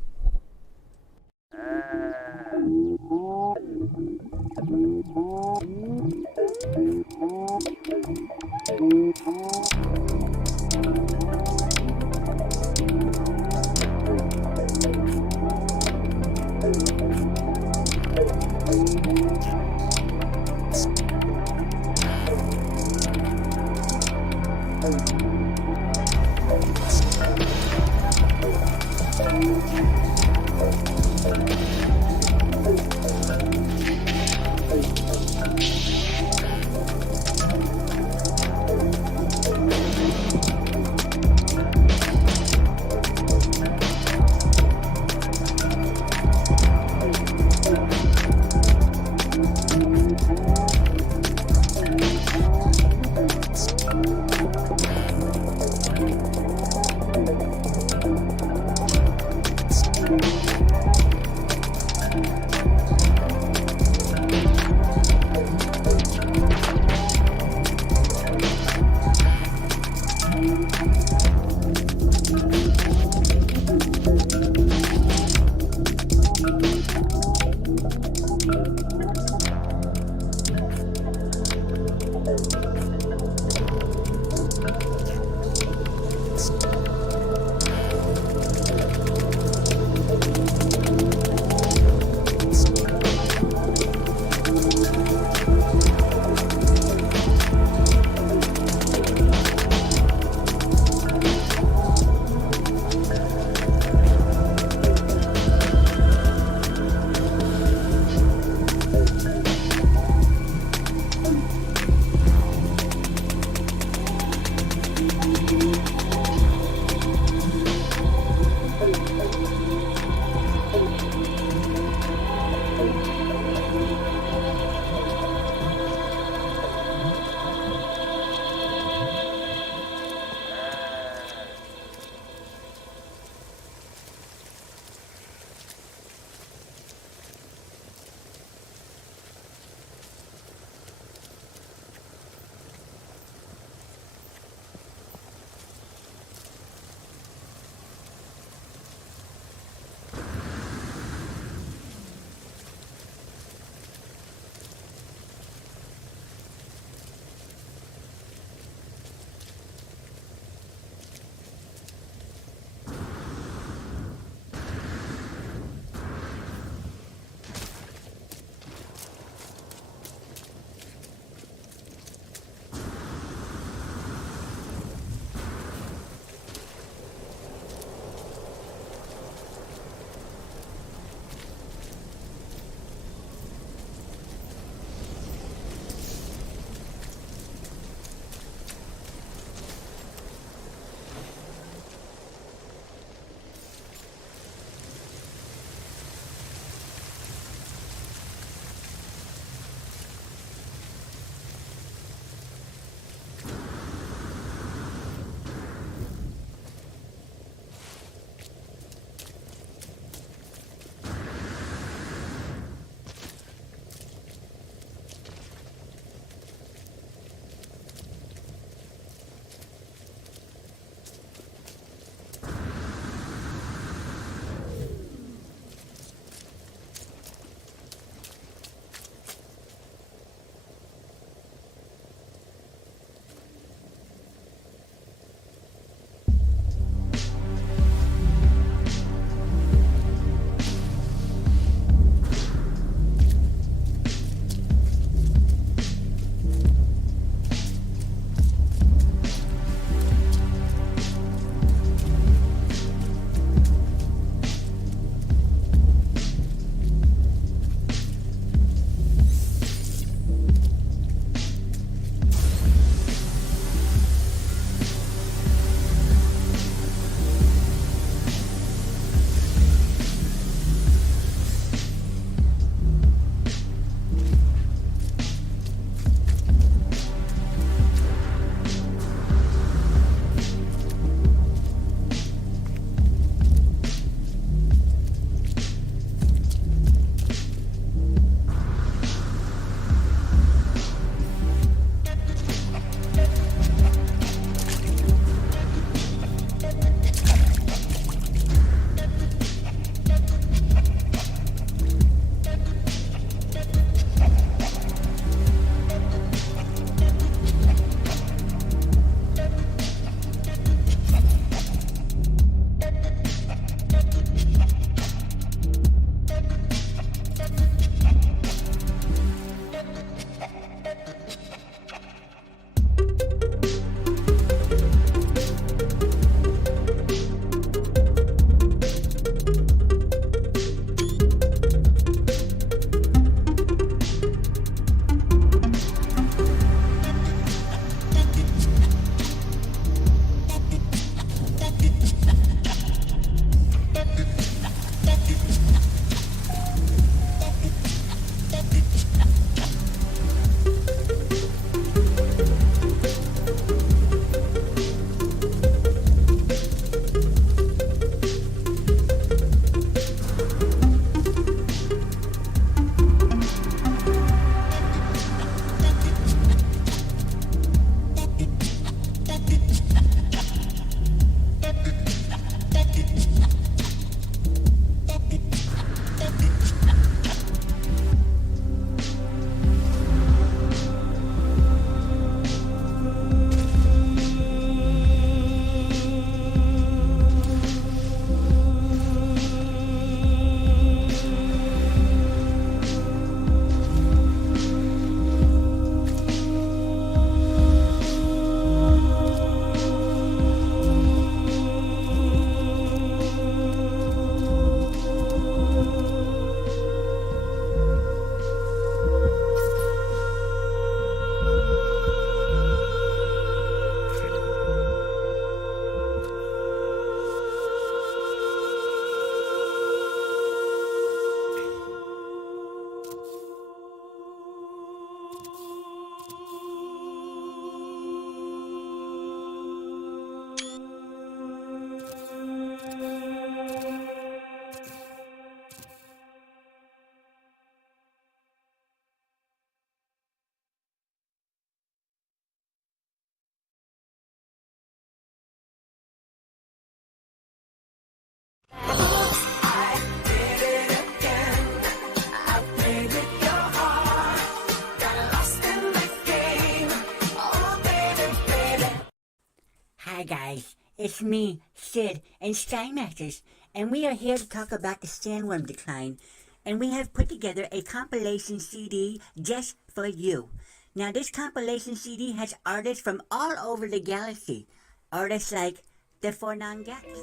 Hi guys, it's me, Sid, and Sky Masters, and we are here to talk about the sandworm decline. And we have put together a compilation CD just for you. Now this compilation CD has artists from all over the galaxy. Artists like the Four Non-Gats.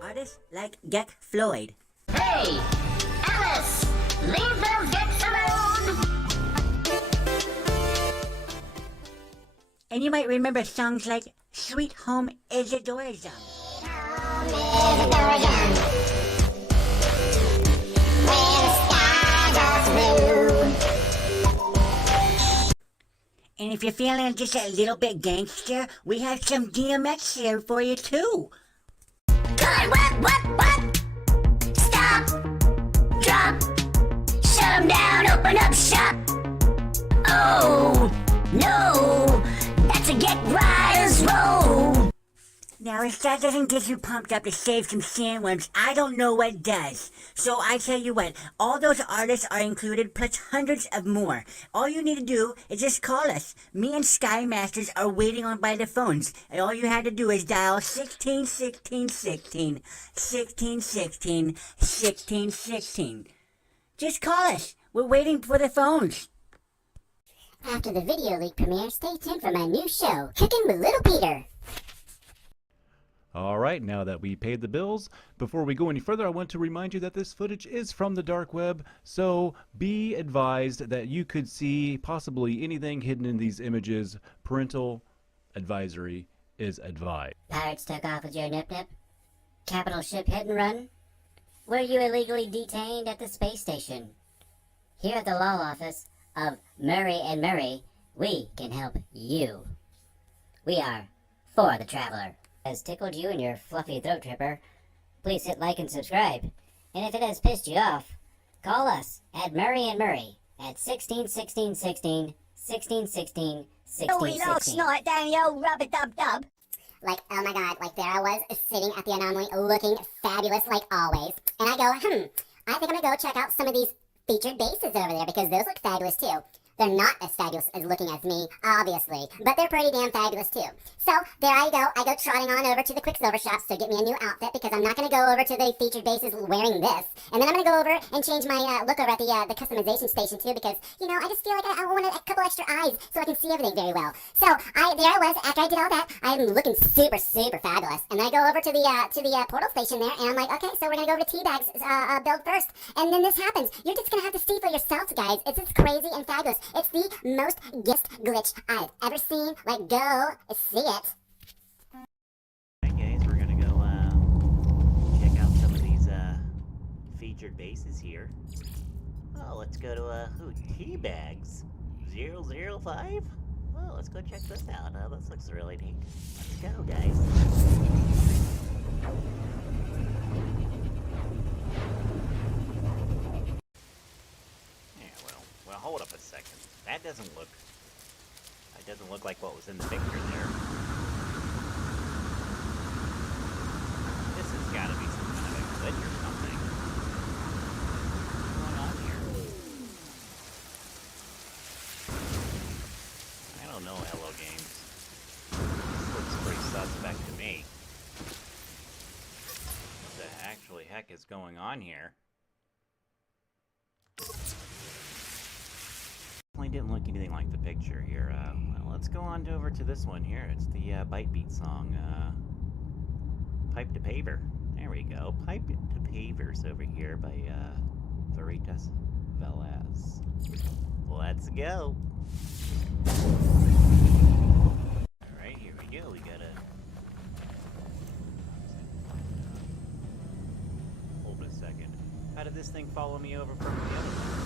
Artists like Gek Floyd. Hey! Alice! Leave those gecks alone! And you might remember songs like Sweet Home Isadora Zone. And if you're feeling just a little bit gangster, we have some DMX here for you too. God, what? Stop! Drop! Shut 'em down, open up shop! Oh, no! That's a Get Riders roll! Now, if that doesn't get you pumped up to save some sandworms, I don't know what does. So I tell you what, all those artists are included, plus hundreds of more. All you need to do is just call us. Me and Sky Masters are waiting on by the phones. And all you had to do is dial 16 16 16 16 16 16 16. Just call us. We're waiting for the phones. After the video league premiere, stay tuned for my new show, Cooking with Little Peter. All right, now that we paid the bills, before we go any further, I want to remind you that this footage is from the dark web, so be advised that you could see possibly anything hidden in these images. Parental advisory is advised. Pirates took off with your nip-nip? Capital ship hit and run? Were you illegally detained at the space station? Here at the law office of Murray and Murray, we can help you. We are For the Traveler. Has tickled you in your fluffy throat tripper, please hit like and subscribe. And if it has pissed you off, call us at Murray and Murray at 16 16 16 16 16 16 Oh, we lost night down the old rubber-dub-dub. Like, oh my god, like there I was sitting at the anomaly looking fabulous like always. And I go, I think I'm gonna go check out some of these featured bases over there because those look fabulous too. They're not as fabulous as looking as me, obviously, but they're pretty damn fabulous too. So there I go trotting on over to the Quicksilver shop to get me a new outfit because I'm not going to go over to the featured bases wearing this. And then I'm going to go over and change my look over at the customization station too because, you know, I just feel like I want a couple extra eyes so I can see everything very well. So there I was, after I did all that, I'm looking super, super fabulous. And then I go over to the portal station there and I'm like, okay, so we're going to go over to Teabag's build first. And then this happens. You're just going to have to see for yourselves, guys. It's just crazy and fabulous. It's the most guest glitch I've ever seen. Like, go see it. Alright guys, we're gonna go check out some of these featured bases here. Oh, let's go to Teabags 005? Well, let's go check this out. This looks really neat. Let's go, guys. Well, hold up a second. That doesn't look like what was in the picture there. This has got to be some kind of a glitch or something. What's going on here? I don't know, Hello Games. This looks pretty suspect to me. What the actually heck is going on here? Didn't look anything like the picture here. Well, let's go on over to this one here. It's the Bite Beat song, Pipe to Paver. There we go. Pipe to Pavers over here by Veritas Velez. Let's go. Alright, here we go. We gotta hold a second. How did this thing follow me over from the other one?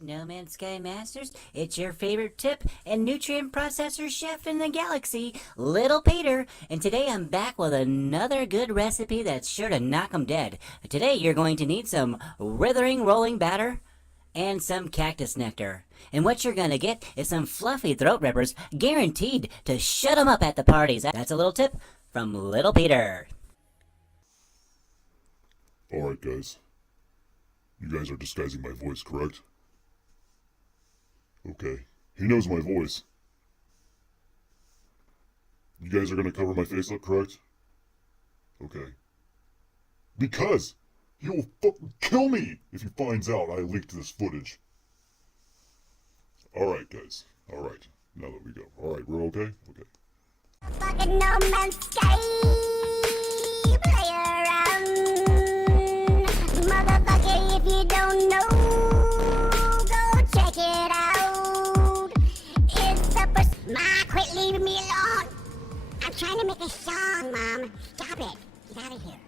No Man's Sky Masters, it's your favorite tip and nutrient processor chef in the galaxy, Little Peter, and today I'm back with another good recipe that's sure to knock 'em dead. Today you're going to need some withering rolling batter and some cactus nectar. And what you're gonna get is some fluffy throat rippers guaranteed to shut 'em up at the parties. That's a little tip from Little Peter. Alright, guys. You guys are disguising my voice, correct? Okay. He knows my voice. You guys are gonna cover my face up, correct? Okay. Because he will fucking kill me if he finds out I leaked this footage. Alright, guys. Alright. Now that we go. Alright, we're okay? Okay. Fucking No Man's Sky. Play around. Motherfucker, if you don't know, go check it out. It's the first. Ma, quit leaving me alone. I'm trying to make a song, Mom. Stop it. Get out of here.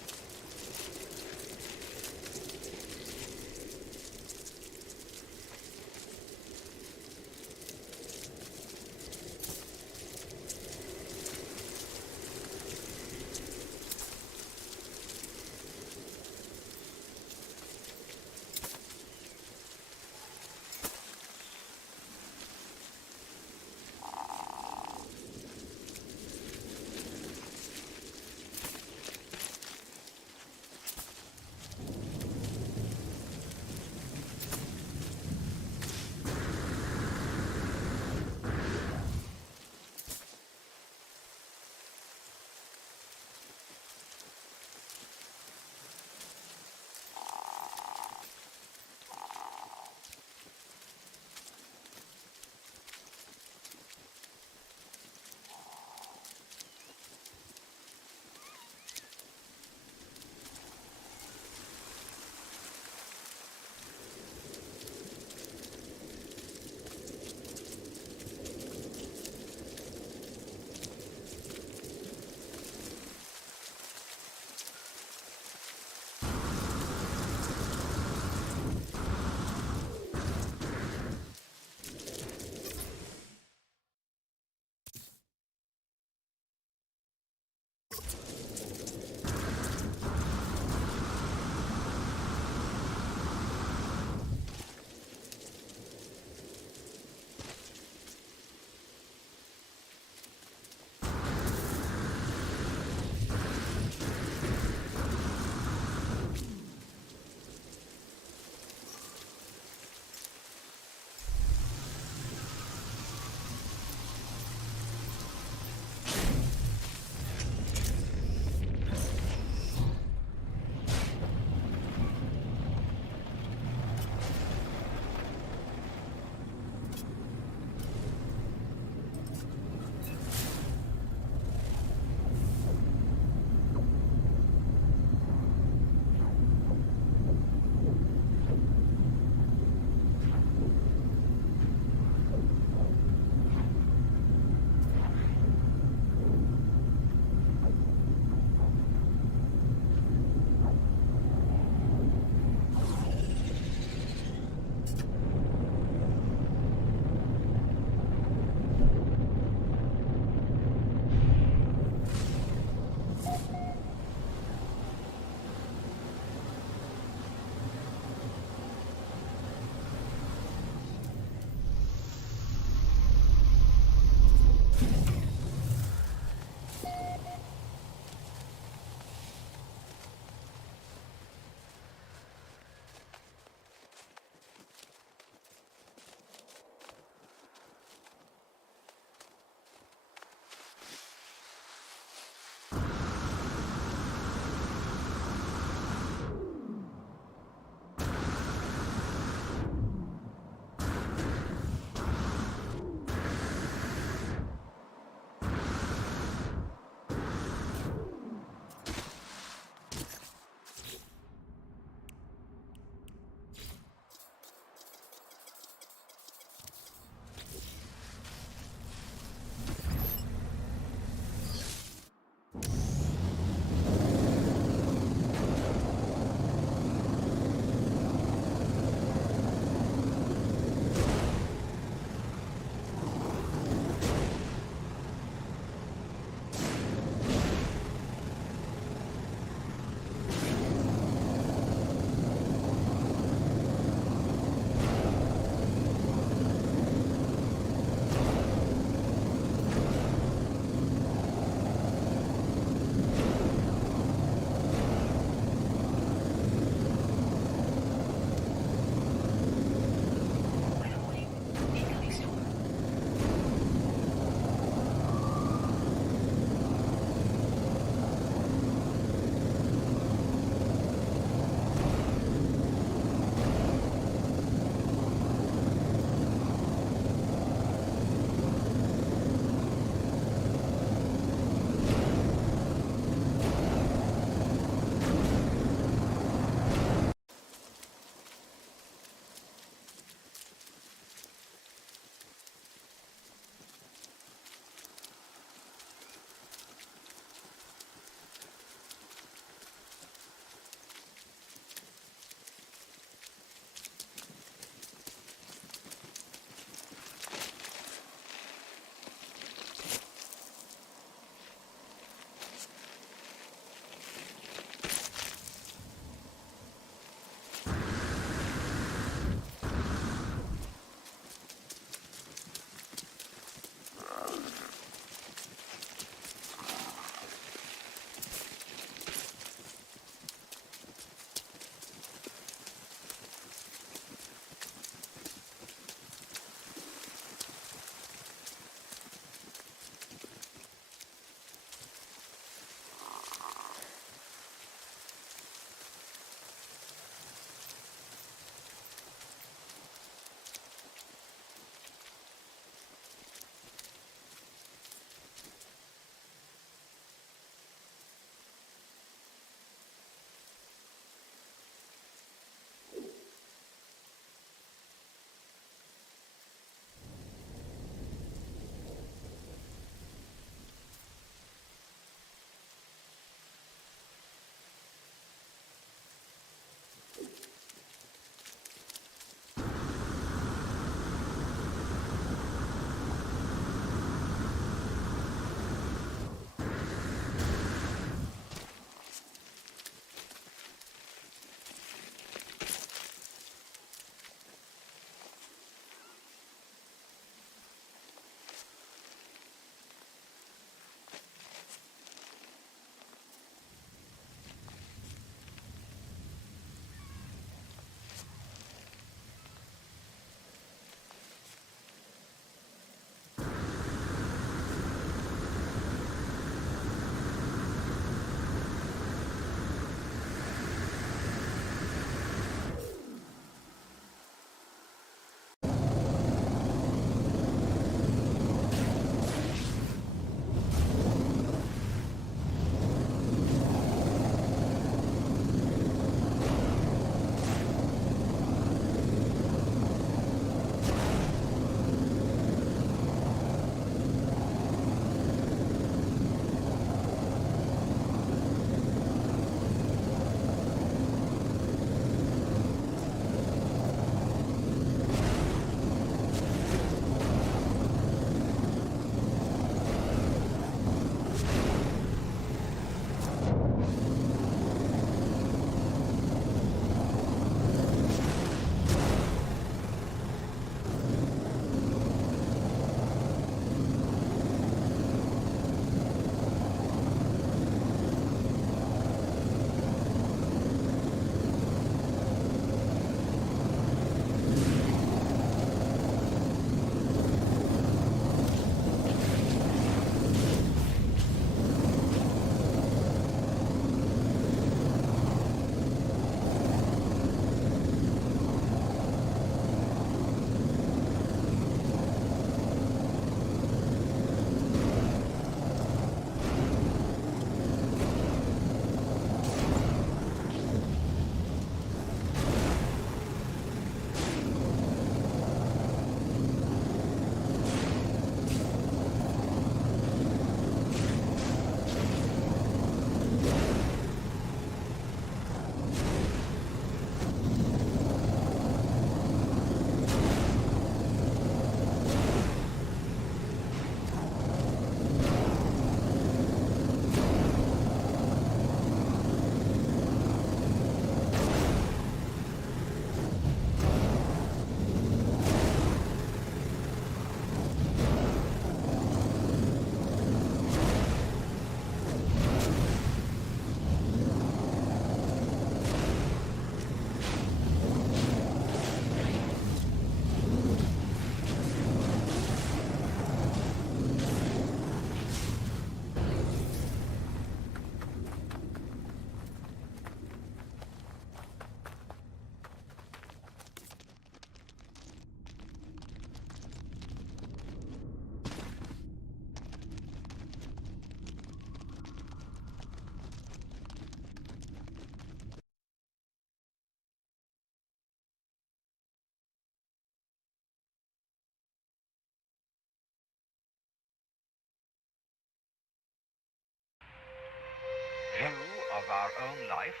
our own life,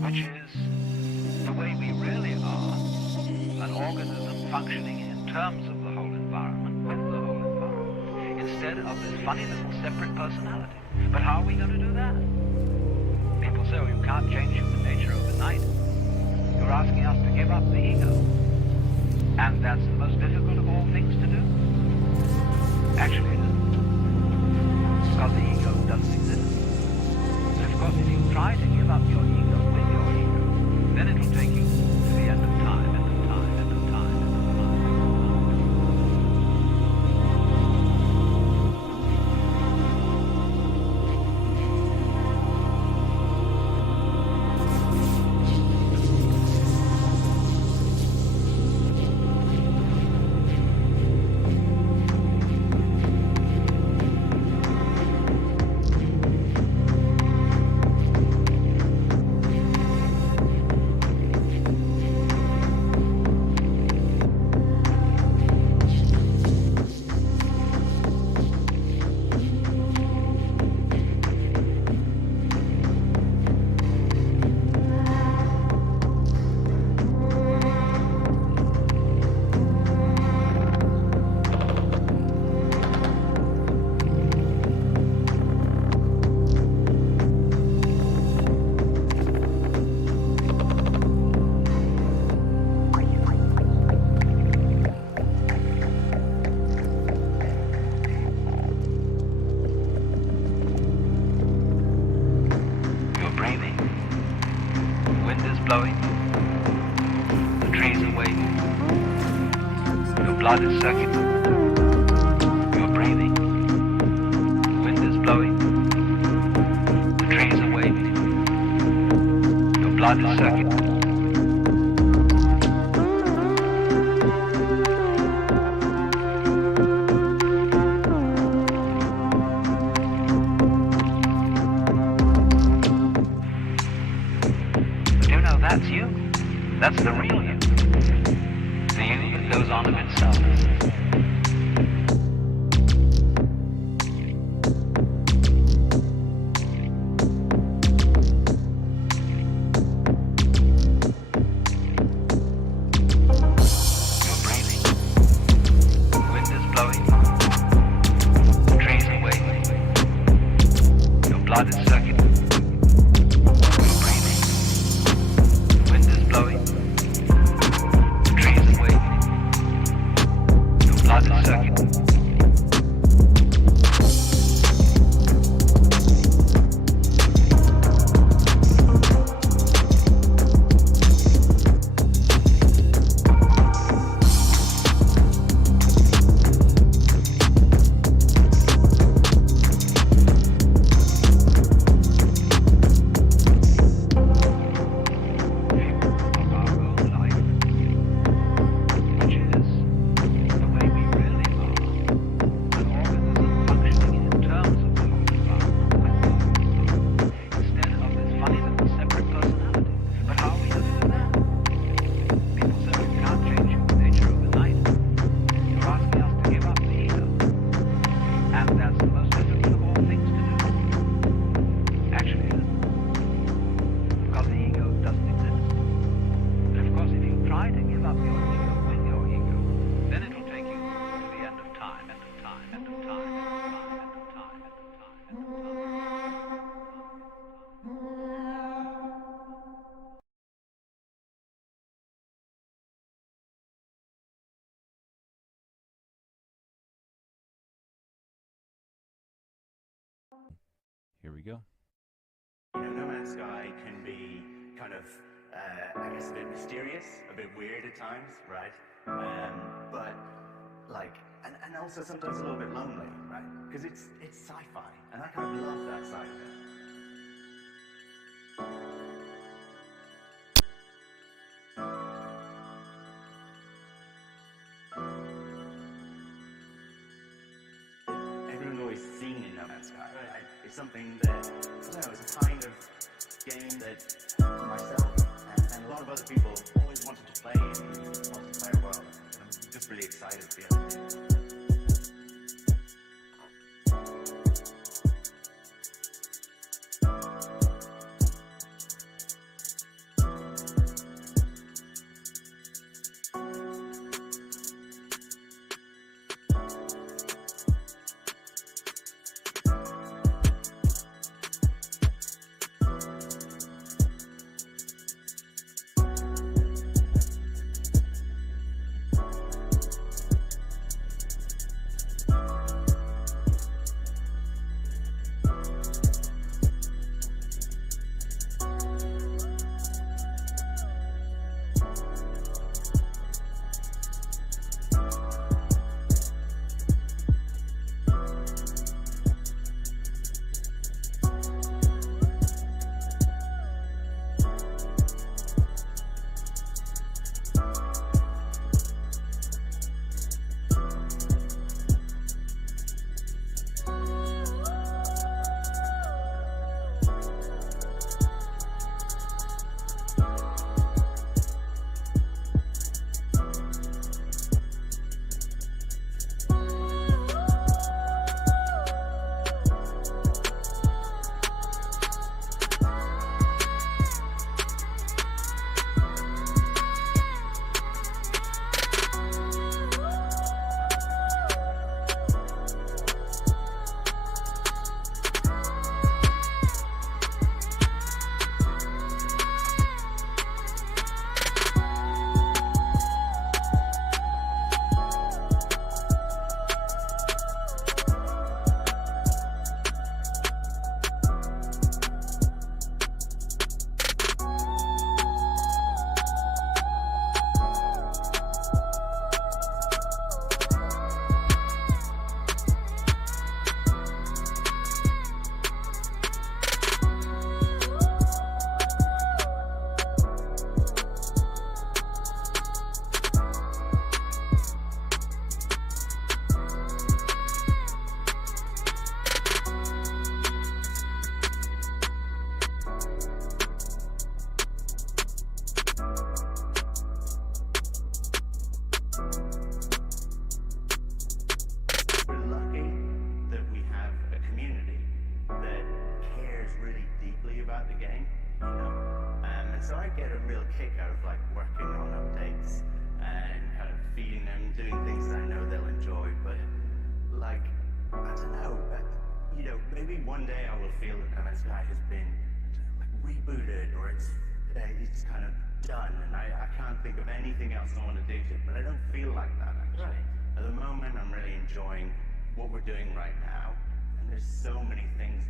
which is the way we really are, an organism functioning in terms of the whole environment, with the whole environment, instead of this funny little separate personality. But how are we going to do that? People say, oh, you can't change human nature overnight. You're asking us to give up the ego. And that's the most difficult of all things to do. Actually, it isn't. Because the ego doesn't exist. So, of course, if you try to give up your ego with your ego, then it will take you to the end of time, end of time, end of time, end of time. Blowing, the trees are waving, your blood is circulating, you're breathing, the wind is blowing, the trees are waving, your blood is circulating. That's you. That's the real you. The you that goes on of itself. You're breathing. The wind is blowing. The trees are waving. Your blood is circulating. Blowing. The trees are waving. Your blood is circulating. Here we go. You know, No Man's Sky can be kind of, I guess, a bit mysterious, a bit weird at times, right? But, like, and also sometimes a little bit lonely, right? Because it's sci-fi, and I kind of love that side of it. Everyone's always seen in No Man's Sky, right? It's something that, I don't know, it's a kind of game that myself and a lot of other people always wanted to play in the multiplayer world. And I'm just really excited to be able to do it. Man's Sky has been rebooted, or it's kind of done, and I can't think of anything else I want to do to it, but I don't feel like that, actually. Right. At the moment, I'm really enjoying what we're doing right now, and there's so many things.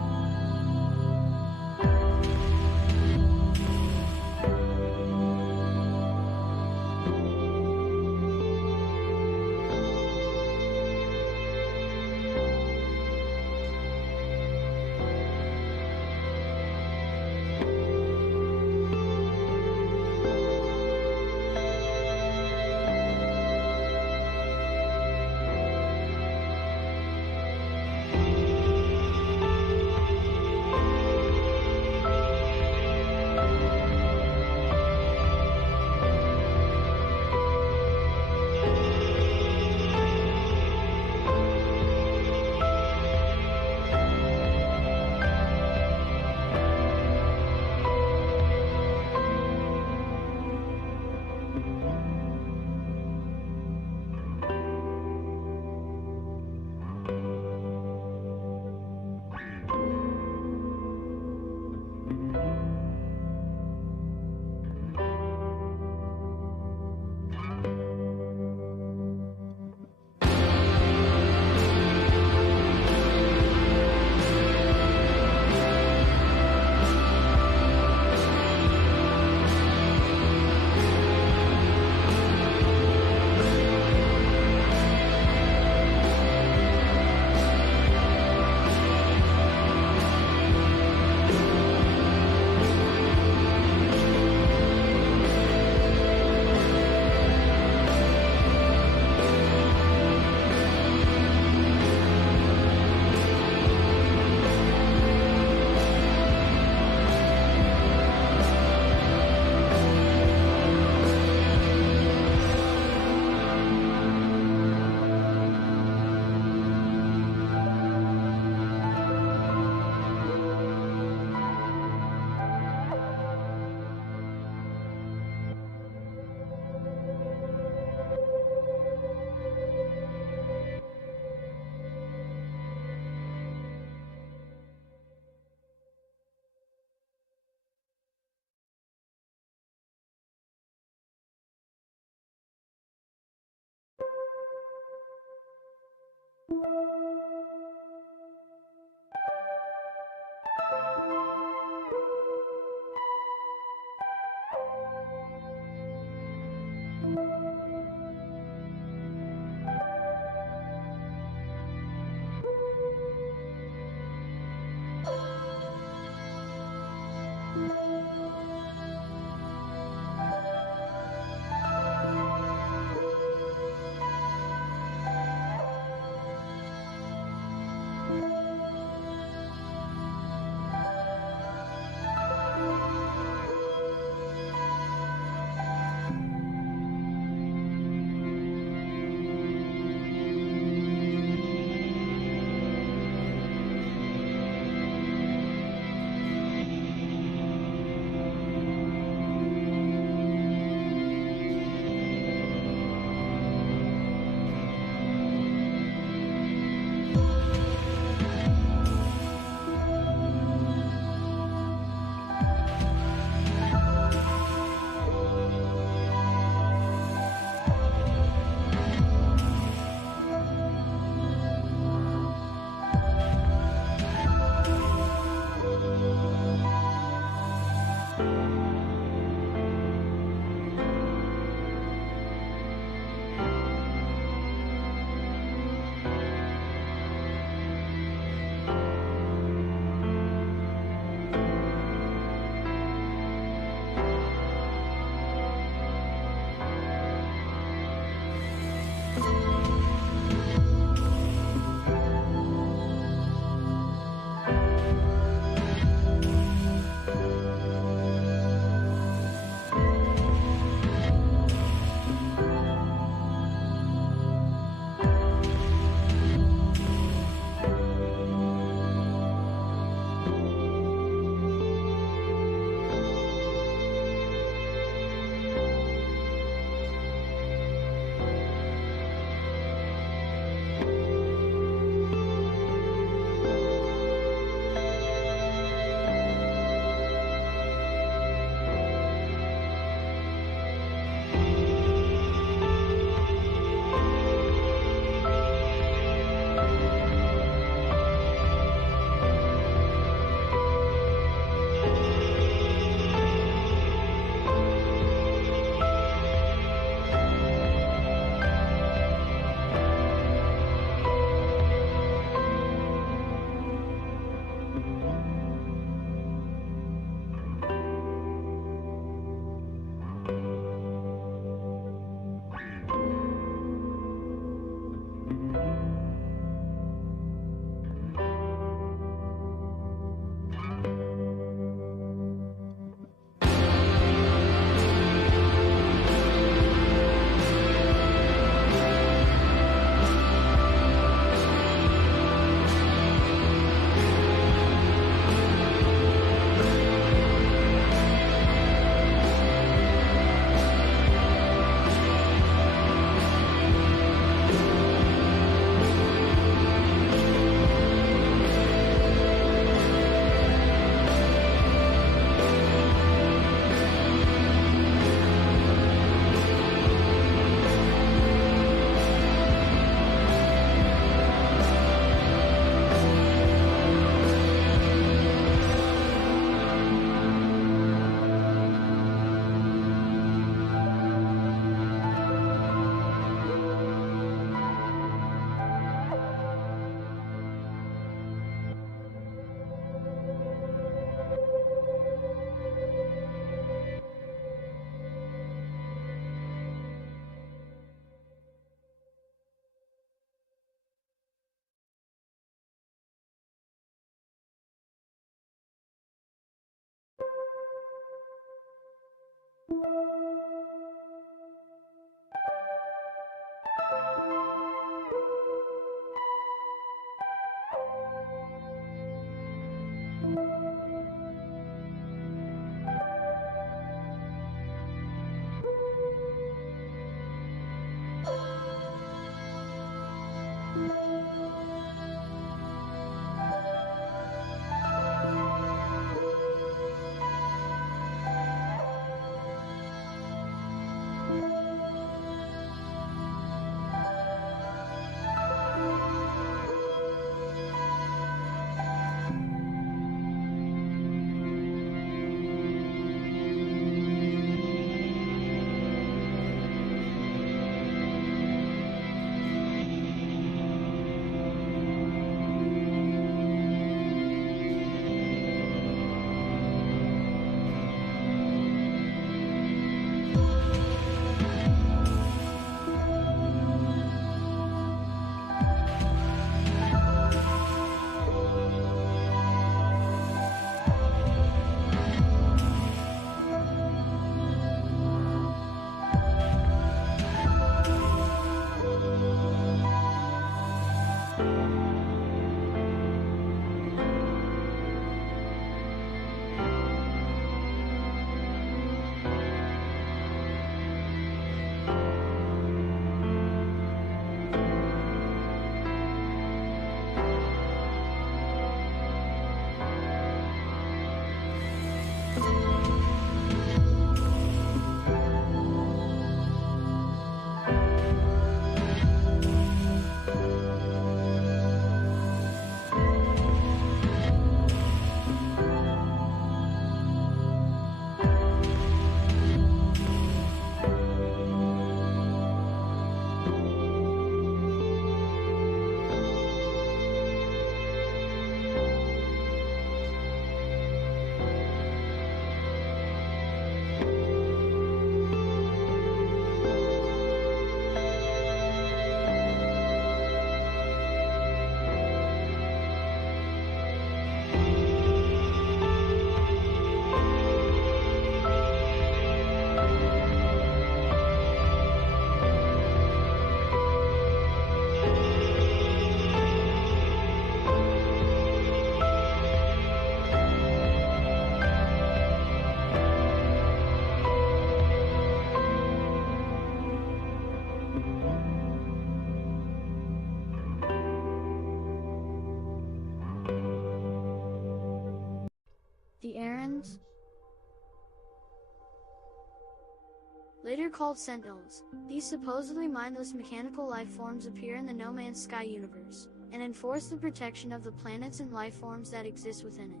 later called Sentinels. These supposedly mindless mechanical life forms appear in the No Man's Sky universe, and enforce the protection of the planets and life forms that exist within it.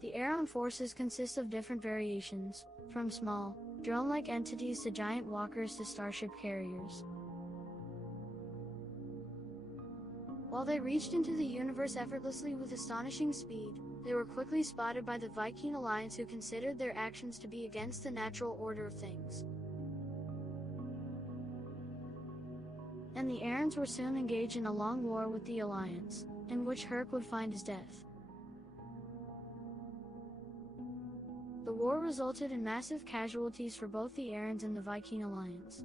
The Aeron forces consist of different variations, from small, drone-like entities to giant walkers to starship carriers. While they reached into the universe effortlessly with astonishing speed, they were quickly spotted by the Viking Alliance, who considered their actions to be against the natural order of things. And the Aerons were soon engaged in a long war with the Alliance, in which Herc would find his death. The war resulted in massive casualties for both the Aerons and the Viking Alliance.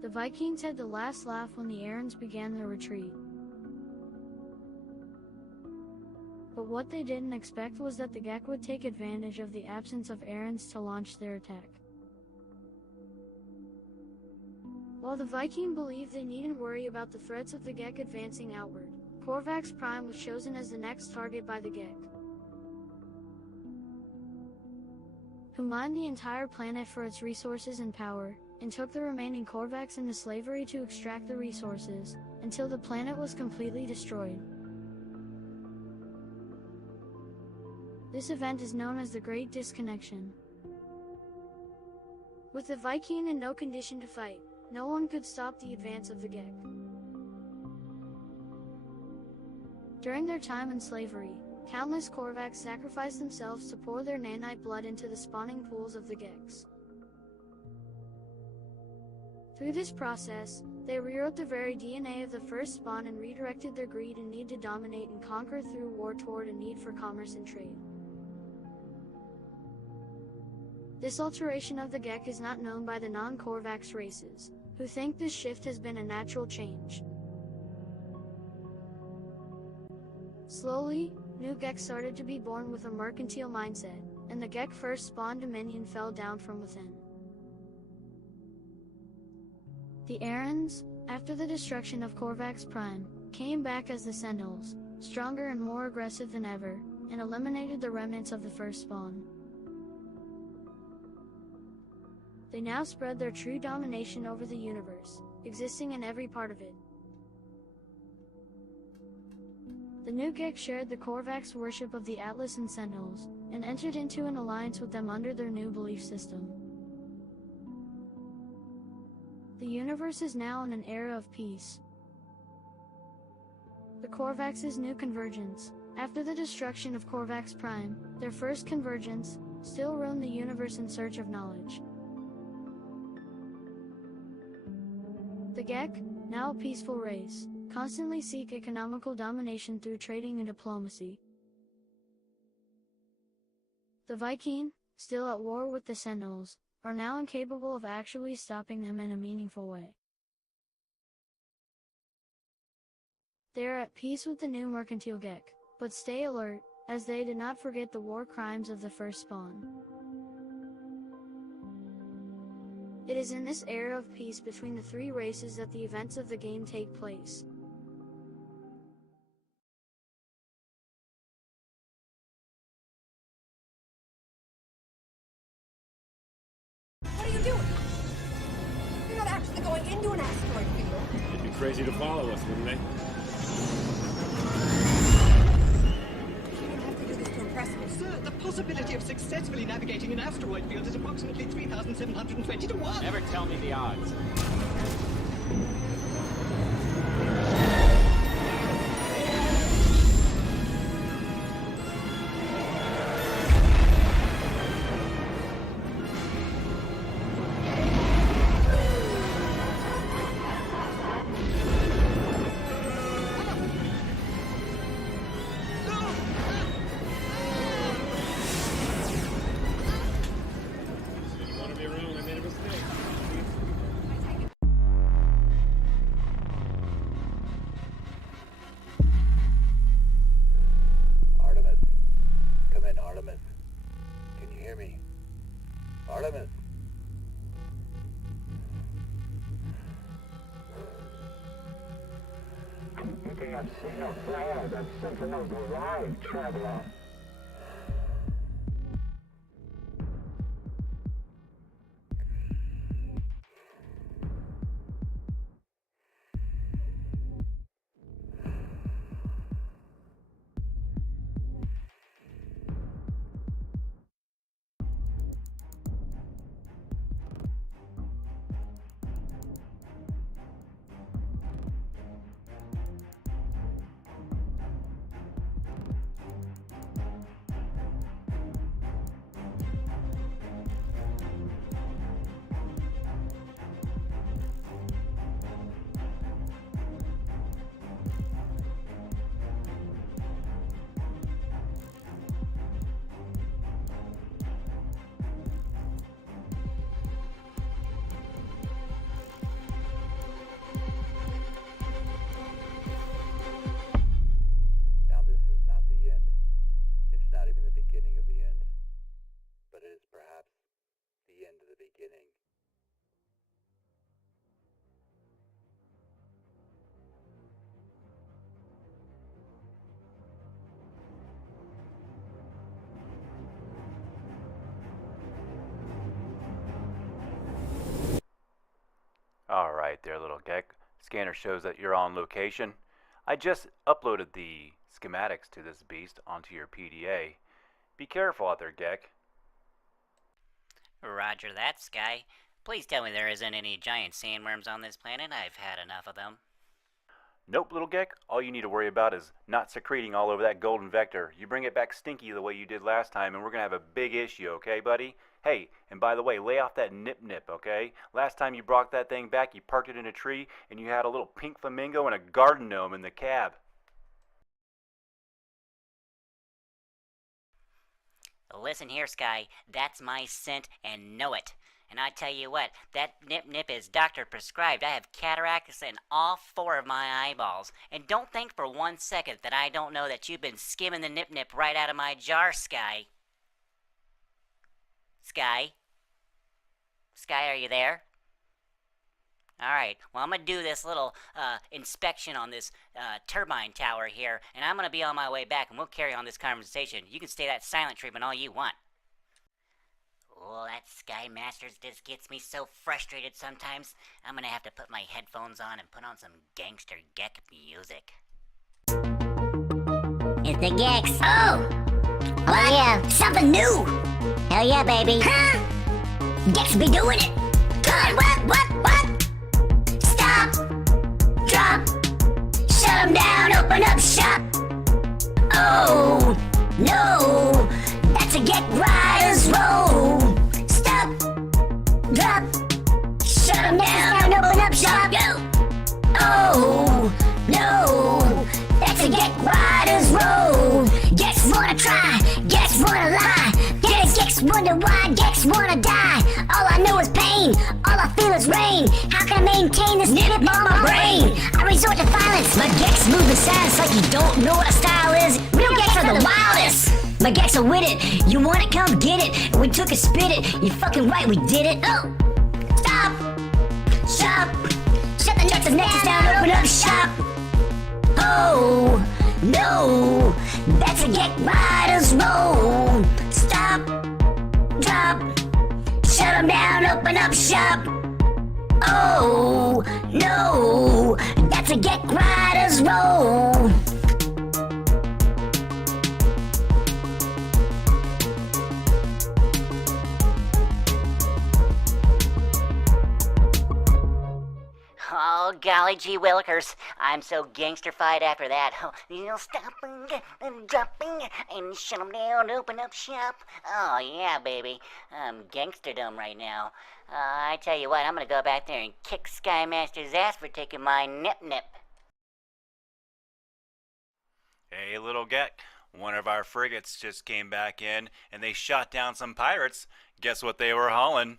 The Vikings had the last laugh when the Aerons began their retreat. But what they didn't expect was that the Gek would take advantage of the absence of Aerons to launch their attack. While the Viking believed they needn't worry about the threats of the Gek advancing outward, Korvax Prime was chosen as the next target by the Gek, who mined the entire planet for its resources and power, and took the remaining Korvax into slavery to extract the resources, until the planet was completely destroyed. This event is known as the Great Disconnection. With the Viking in no condition to fight, no one could stop the advance of the Gek. During their time in slavery, countless Korvax sacrificed themselves to pour their nanite blood into the spawning pools of the Geks. Through this process, they rewrote the very DNA of the first spawn and redirected their greed and need to dominate and conquer through war toward a need for commerce and trade. This alteration of the Gek is not known by the non-Korvax races, who think this shift has been a natural change. Slowly, new Gek started to be born with a mercantile mindset, and the Gek first spawn dominion fell down from within. The Aerons, after the destruction of Korvax Prime, came back as the Sentinels, stronger and more aggressive than ever, and eliminated the remnants of the first spawn. They now spread their true domination over the universe, existing in every part of it. The new Gek shared the Korvax worship of the Atlas and Sentinels, and entered into an alliance with them under their new belief system. The universe is now in an era of peace. The Korvax's new convergence. After the destruction of Korvax Prime, their first convergence, still roam the universe in search of knowledge. The Gek, now a peaceful race, constantly seek economical domination through trading and diplomacy. The Viking, still at war with the Sentinels, are now incapable of actually stopping them in a meaningful way. They are at peace with the new mercantile Gek, but stay alert, as they did not forget the war crimes of the first spawn. It is in this era of peace between the three races that the events of the game take place. What are you doing? You're not actually going into an asteroid field. They'd be crazy to follow us, wouldn't they? You don't have to do this to impress me. Sir, the possibility of successfully navigating an asteroid field is approximately 3,720 to 1. Never tell me the odds. Artemis. Come in, Artemis. Can you hear me? Artemis. You may have seen a flare that Sentinels arrived, traveler. Alright there, little Gek. Scanner shows that you're on location. I just uploaded the schematics to this beast onto your PDA. Be careful out there, Gek. Roger that, Sky. Please tell me there isn't any giant sandworms on this planet. I've had enough of them. Nope, little Gek. All you need to worry about is not secreting all over that golden vector. You bring it back stinky the way you did last time, and we're gonna have a big issue, okay, buddy? Hey, and by the way, lay off that nip, okay? Last time you brought that thing back, you parked it in a tree, and you had a little pink flamingo and a garden gnome in the cab. Listen here, Sky. That's my scent, and know it. And I tell you what, that nip is doctor prescribed. I have cataracts in all 4 of my eyeballs. And don't think for 1 second that I don't know that you've been skimming the nip right out of my jar, Sky. Sky? Sky, are you there? Alright, well, I'm gonna do this little inspection on this turbine tower here, and I'm gonna be on my way back, and we'll carry on this conversation. You can stay that silent treatment all you want. Oh, that Sky Masters just gets me so frustrated sometimes. I'm gonna have to put my headphones on and put on some gangster Gek music. It's the Gex. Oh! Oh yeah. Something new! Hell yeah, baby. Huh? Gex be doing it! Good, what? Stop! Drop! Shut 'em down, open up shop! Oh, no! That's a Gek Rider's roll! Stop! Drop! Shut 'em down, open up shop! Oh, no! That's a Gek Rider's roll! Gex wanna try, Gex wanna lie, Gex wonder why, Gex wanna die. All I know is pain, all I feel is rain. How can I maintain this nip on my brain? I resort to violence, my Gex move the silence like you don't know what a style is. Real Gex are the wildest. My Gex are with it, you want it, come get it. We took a spit it, you fucking right, we did it. Oh, stop, shop, shut the nexus down, open up shop. Oh, no, that's a Gek Rider's roll. Stop, drop, shut 'em down, open up shop. Oh, no, that's a Gek Rider's roll. Oh, golly gee willikers. I'm so gangsterfied after that. Oh, you'll stopping and dropping and shut 'em down, open up shop. Oh, yeah, baby. I'm gangsterdom right now. I tell you what, I'm gonna go back there and kick Skymaster's ass for taking my nip. Hey, little Gek. One of our frigates just came back in, and they shot down some pirates. Guess what they were hauling?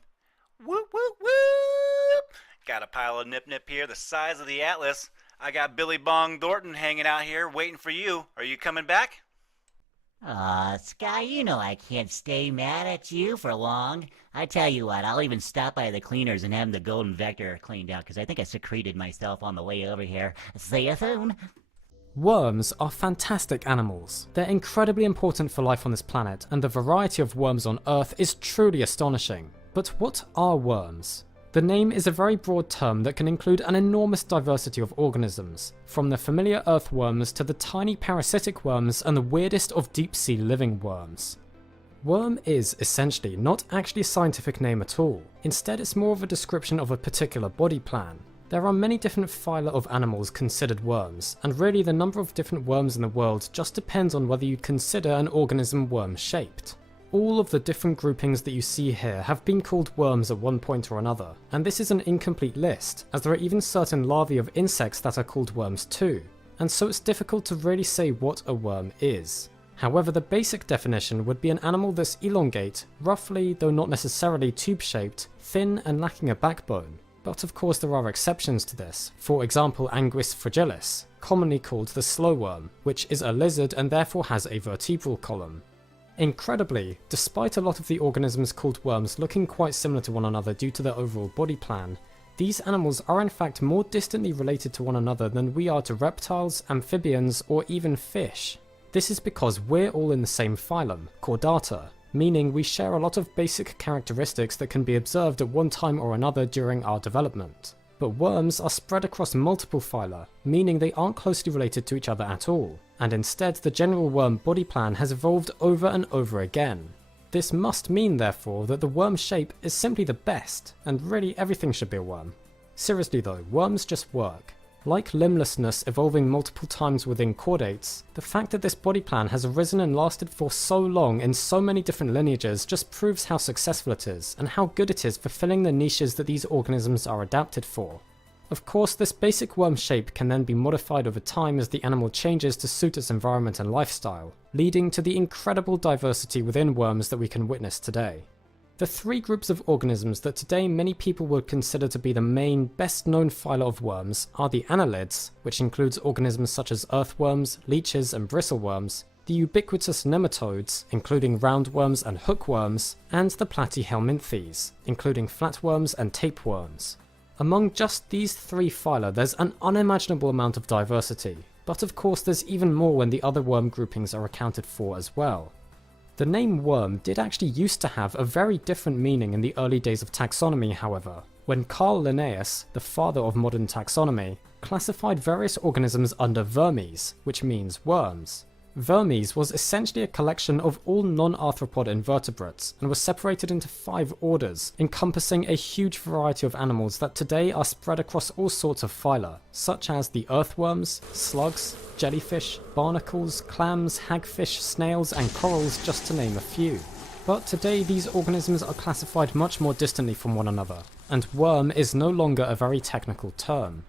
Whoop, whoop, whoop! Got a pile of nip here the size of the Atlas. I got Billy Bong Thornton hanging out here waiting for you. Are you coming back? Aw, Sky, you know I can't stay mad at you for long. I tell you what, I'll even stop by the cleaners and have the golden vector cleaned out, because I think I secreted myself on the way over here. See you soon. Worms are fantastic animals. They're incredibly important for life on this planet, and the variety of worms on Earth is truly astonishing. But what are worms? The name is a very broad term that can include an enormous diversity of organisms, from the familiar earthworms to the tiny parasitic worms and the weirdest of deep-sea living worms. Worm is, essentially, not actually a scientific name at all. Instead, it's more of a description of a particular body plan. There are many different phyla of animals considered worms, and really the number of different worms in the world just depends on whether you consider an organism worm-shaped. All of the different groupings that you see here have been called worms at one point or another, and this is an incomplete list, as there are even certain larvae of insects that are called worms too, and so it's difficult to really say what a worm is. However, the basic definition would be an animal that's elongate, roughly, though not necessarily tube-shaped, thin and lacking a backbone. But of course there are exceptions to this, for example Anguis fragilis, commonly called the slow worm, which is a lizard and therefore has a vertebral column. Incredibly, despite a lot of the organisms called worms looking quite similar to one another due to their overall body plan, these animals are in fact more distantly related to one another than we are to reptiles, amphibians, or even fish. This is because we're all in the same phylum, Chordata, meaning we share a lot of basic characteristics that can be observed at one time or another during our development. But worms are spread across multiple phyla, meaning they aren't closely related to each other at all, and instead the general worm body plan has evolved over and over again. This must mean therefore that the worm shape is simply the best, and really everything should be a worm. Seriously though, worms just work. Like limblessness evolving multiple times within chordates, the fact that this body plan has arisen and lasted for so long in so many different lineages just proves how successful it is, and how good it is for filling the niches that these organisms are adapted for. Of course, this basic worm shape can then be modified over time as the animal changes to suit its environment and lifestyle, leading to the incredible diversity within worms that we can witness today. The three groups of organisms that today many people would consider to be the main, best known phyla of worms are the annelids, which includes organisms such as earthworms, leeches and bristleworms, the ubiquitous nematodes, including roundworms and hookworms, and the platyhelminthes, including flatworms and tapeworms. Among just these three phyla there's an unimaginable amount of diversity, but of course there's even more when the other worm groupings are accounted for as well. The name worm did actually used to have a very different meaning in the early days of taxonomy, however, when Carl Linnaeus, the father of modern taxonomy, classified various organisms under vermes, which means worms. Vermes was essentially a collection of all non-arthropod invertebrates and was separated into 5 orders, encompassing a huge variety of animals that today are spread across all sorts of phyla, such as the earthworms, slugs, jellyfish, barnacles, clams, hagfish, snails and corals, just to name a few. But today these organisms are classified much more distantly from one another, and worm is no longer a very technical term.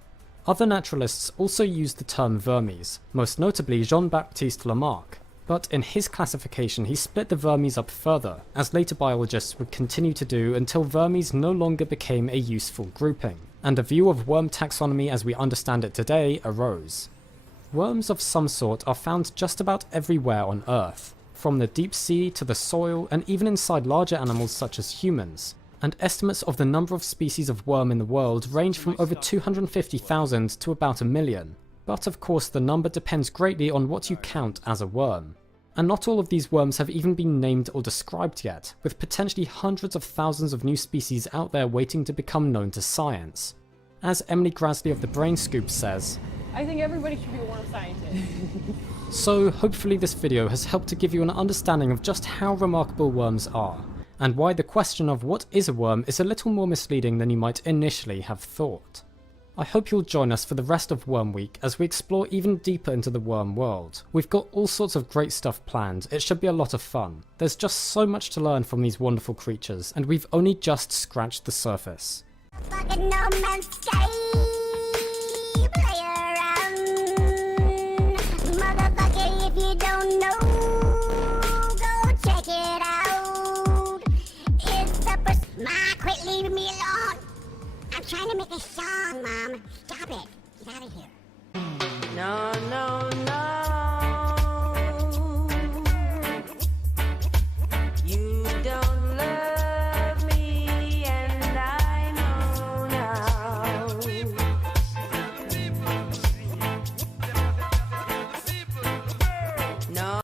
Other naturalists also use the term vermes, most notably Jean-Baptiste Lamarck, but in his classification he split the vermes up further, as later biologists would continue to do until vermes no longer became a useful grouping, and a view of worm taxonomy as we understand it today arose. Worms of some sort are found just about everywhere on Earth, from the deep sea to the soil and even inside larger animals such as humans, and estimates of the number of species of worm in the world range from over 250,000 to about 1 million. But of course the number depends greatly on what you count as a worm. And not all of these worms have even been named or described yet, with potentially hundreds of thousands of new species out there waiting to become known to science. As Emily Grasley of the Brain Scoop says, I think everybody should be a worm scientist. So hopefully this video has helped to give you an understanding of just how remarkable worms are, and why the question of what is a worm is a little more misleading than you might initially have thought. I hope you'll join us for the rest of Worm Week as we explore even deeper into the worm world. We've got all sorts of great stuff planned, it should be a lot of fun. There's just so much to learn from these wonderful creatures, and we've only just scratched the surface. Fucking No Man's Sky, play around. Motherfucker, if you don't know, go check it out. It's a Ma, quit leaving me alone. I'm trying to make a song, Mom. Stop it. Get out of here. No, no, no. You don't love me, and I know now. No.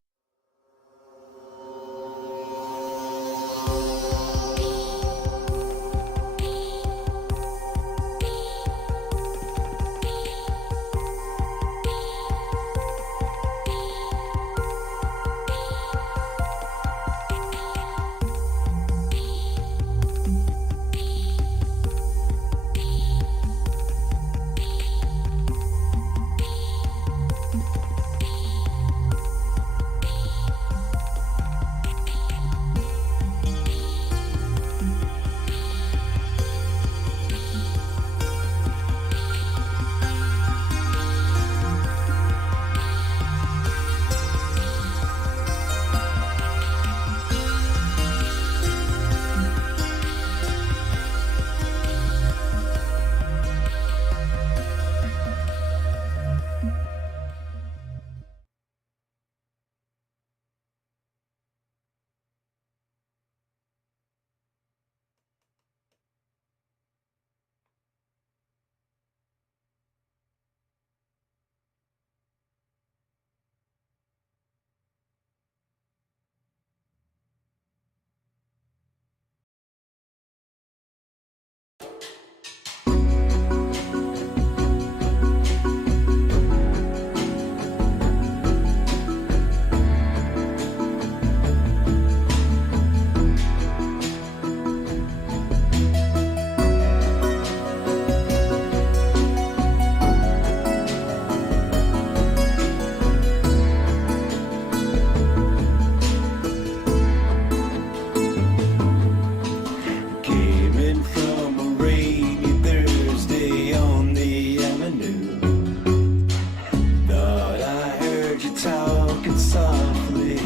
softly.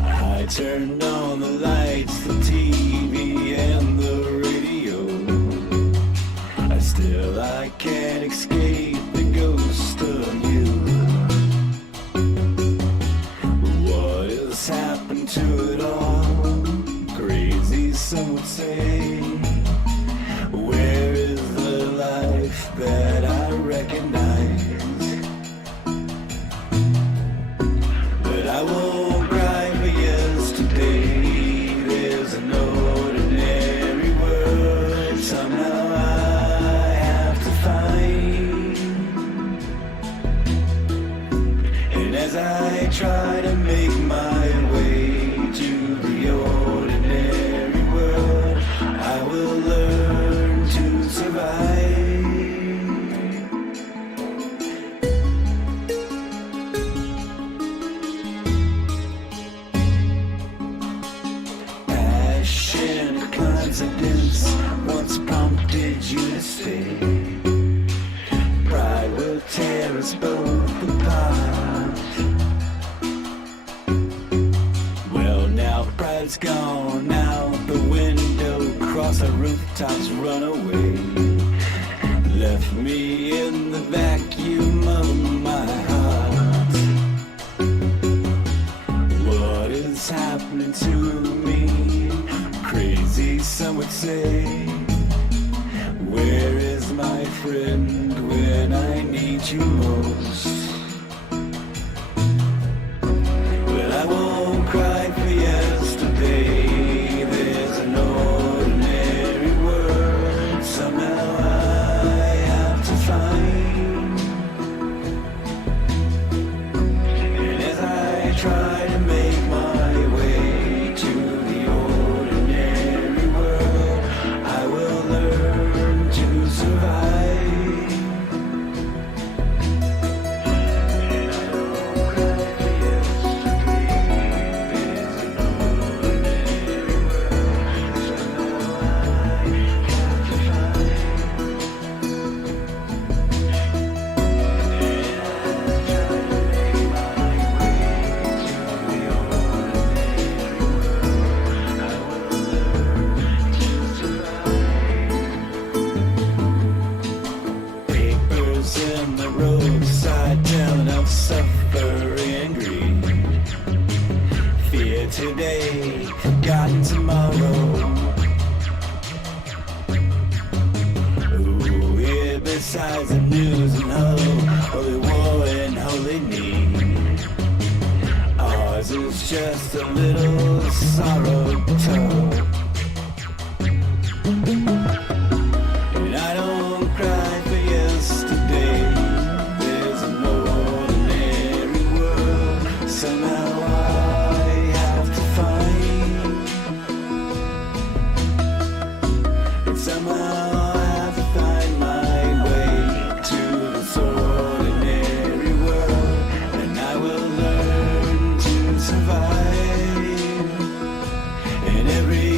I turned on the lights, the TV, and the radio. Still I can't escape the ghost of you. What has happened to it all? Crazy, some would say. Where is the life that I recognize? But I won't cry for yesterday. There's an ordinary word somehow I have to find. And as I try to make my way to the ordinary world, I will learn to survive. Passion, coincidence once prompted you to stay. Pride will tear us both apart. Well, now pride's gone out the window, cross the rooftops, run away. Left me in the vacuum of my heart. What is happening to me? Crazy, some would say. Where is my friend when I need you most? Well, I won't cry for yesterday. There's an ordinary world somehow I have to find. And as I try to make my way to the ordinary world, I will learn to survive. Papers in the roadside telling of suffering greed. Fear today, forgotten tomorrow. Ooh, here besides the news and hope, holy war and holy need. Ours is just a little sorrow told. And I don't cry for yesterday. There's an ordinary world somehow I have to find. And somehow I have to find my way to this ordinary world. And I will learn to survive. And every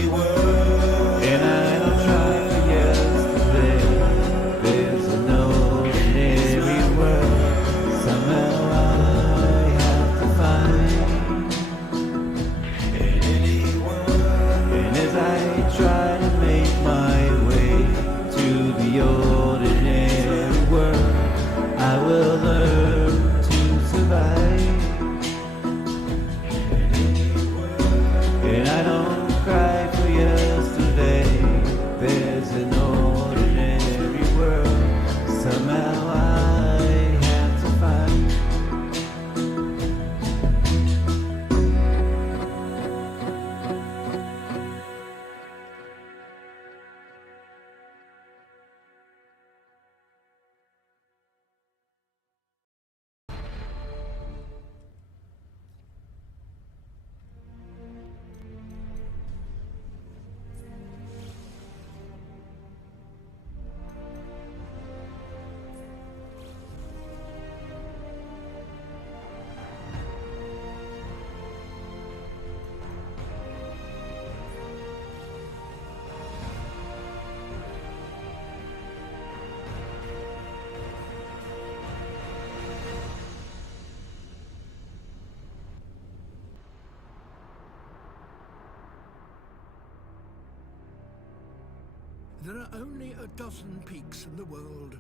There are only a dozen peaks in the world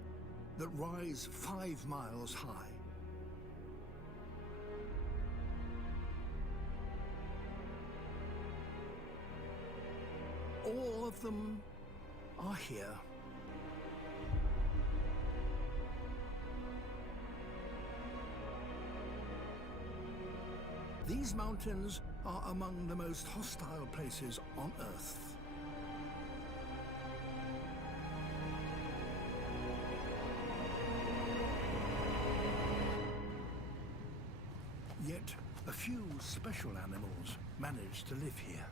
that rise 5 miles high. All of them are here. These mountains are among the most hostile places on Earth. Yet, a few special animals manage to live here.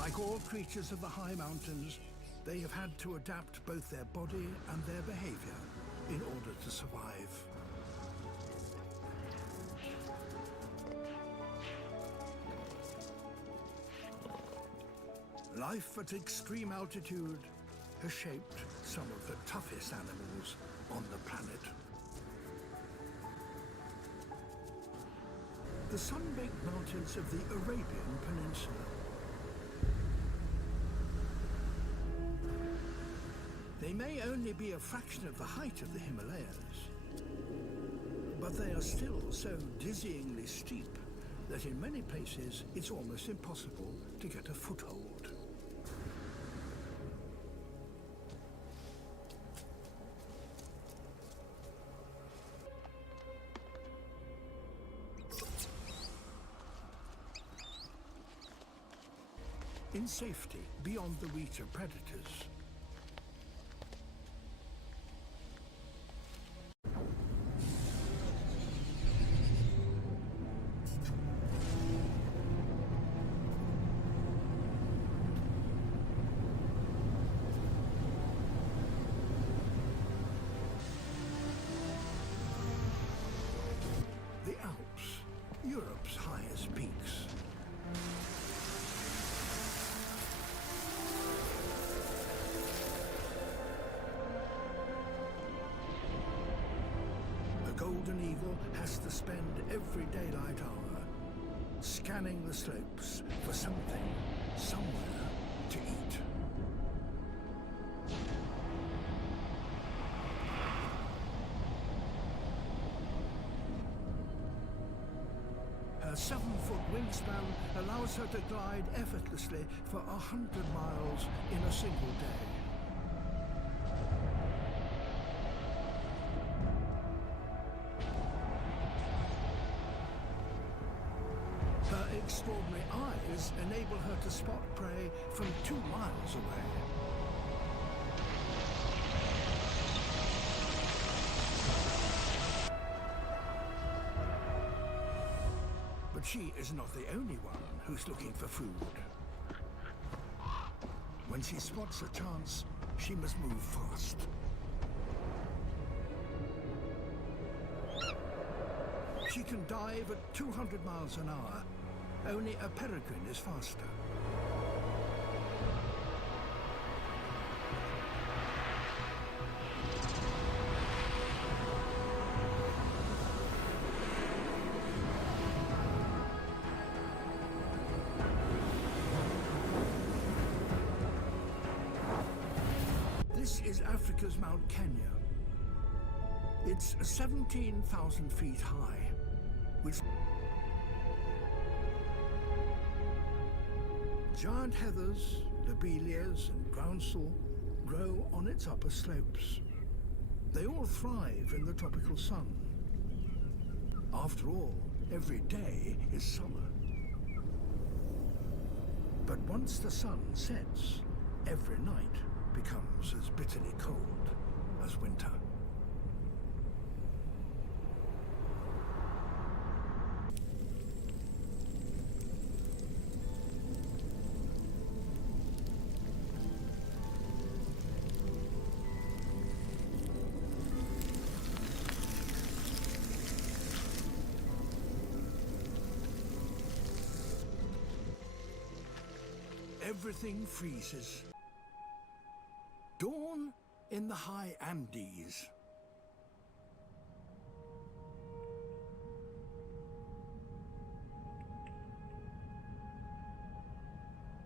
Like all creatures of the high mountains, they have had to adapt both their body and their behavior in order to survive. Life at extreme altitude has shaped some of the toughest animals on the planet. The sun-baked mountains of the Arabian Peninsula. They may only be a fraction of the height of the Himalayas, but they are still so dizzyingly steep that in many places it's almost impossible to get a foothold. In safety, beyond the reach of predators. The Alps, Europe's highest peaks. The golden eagle has to spend every daylight hour scanning the slopes for something, somewhere to eat. Her 7-foot wingspan allows her to glide effortlessly for 100 miles in a single day. Her extraordinary eyes enable her to spot prey from 2 miles away. But she is not the only one who's looking for food. When she spots a chance, she must move fast. She can dive at 200 miles an hour. Only a peregrine is faster. This is Africa's Mount Kenya. It's 17,000 feet high, which giant heathers, lobelias and groundsel grow on its upper slopes. They all thrive in the tropical sun. After all, every day is summer. But once the sun sets, every night becomes as bitterly cold as winter. Everything freezes. Dawn in the high Andes.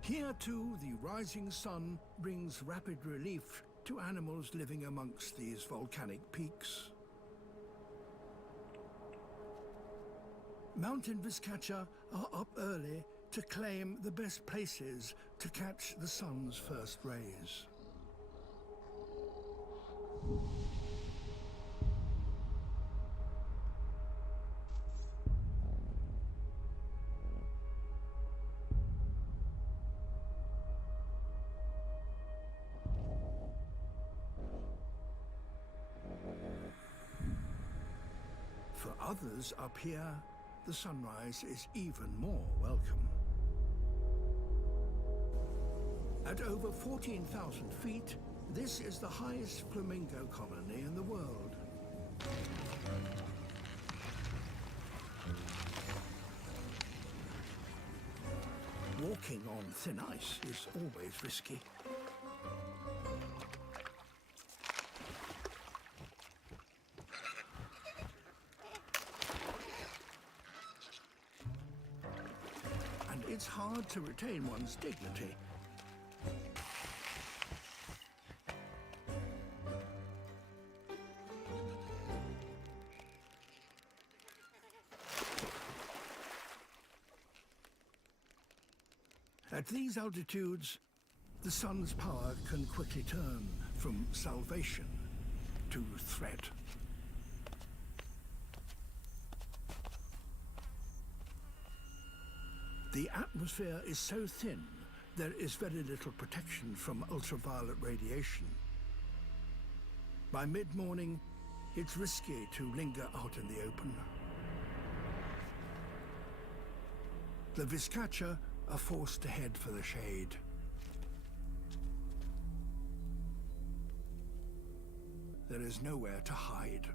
Here too, the rising sun brings rapid relief to animals living amongst these volcanic peaks. Mountain Vizcacha are up early to claim the best places to catch the sun's first rays. For others up here, the sunrise is even more welcome. At over 14,000 feet, this is the highest flamingo colony in the world. Walking on thin ice is always risky. And it's hard to retain one's dignity. At these altitudes, the sun's power can quickly turn from salvation to threat. The atmosphere is so thin, there is very little protection from ultraviolet radiation. By mid-morning, it's risky to linger out in the open. The Vizcacha are forced to head for the shade. There is nowhere to hide.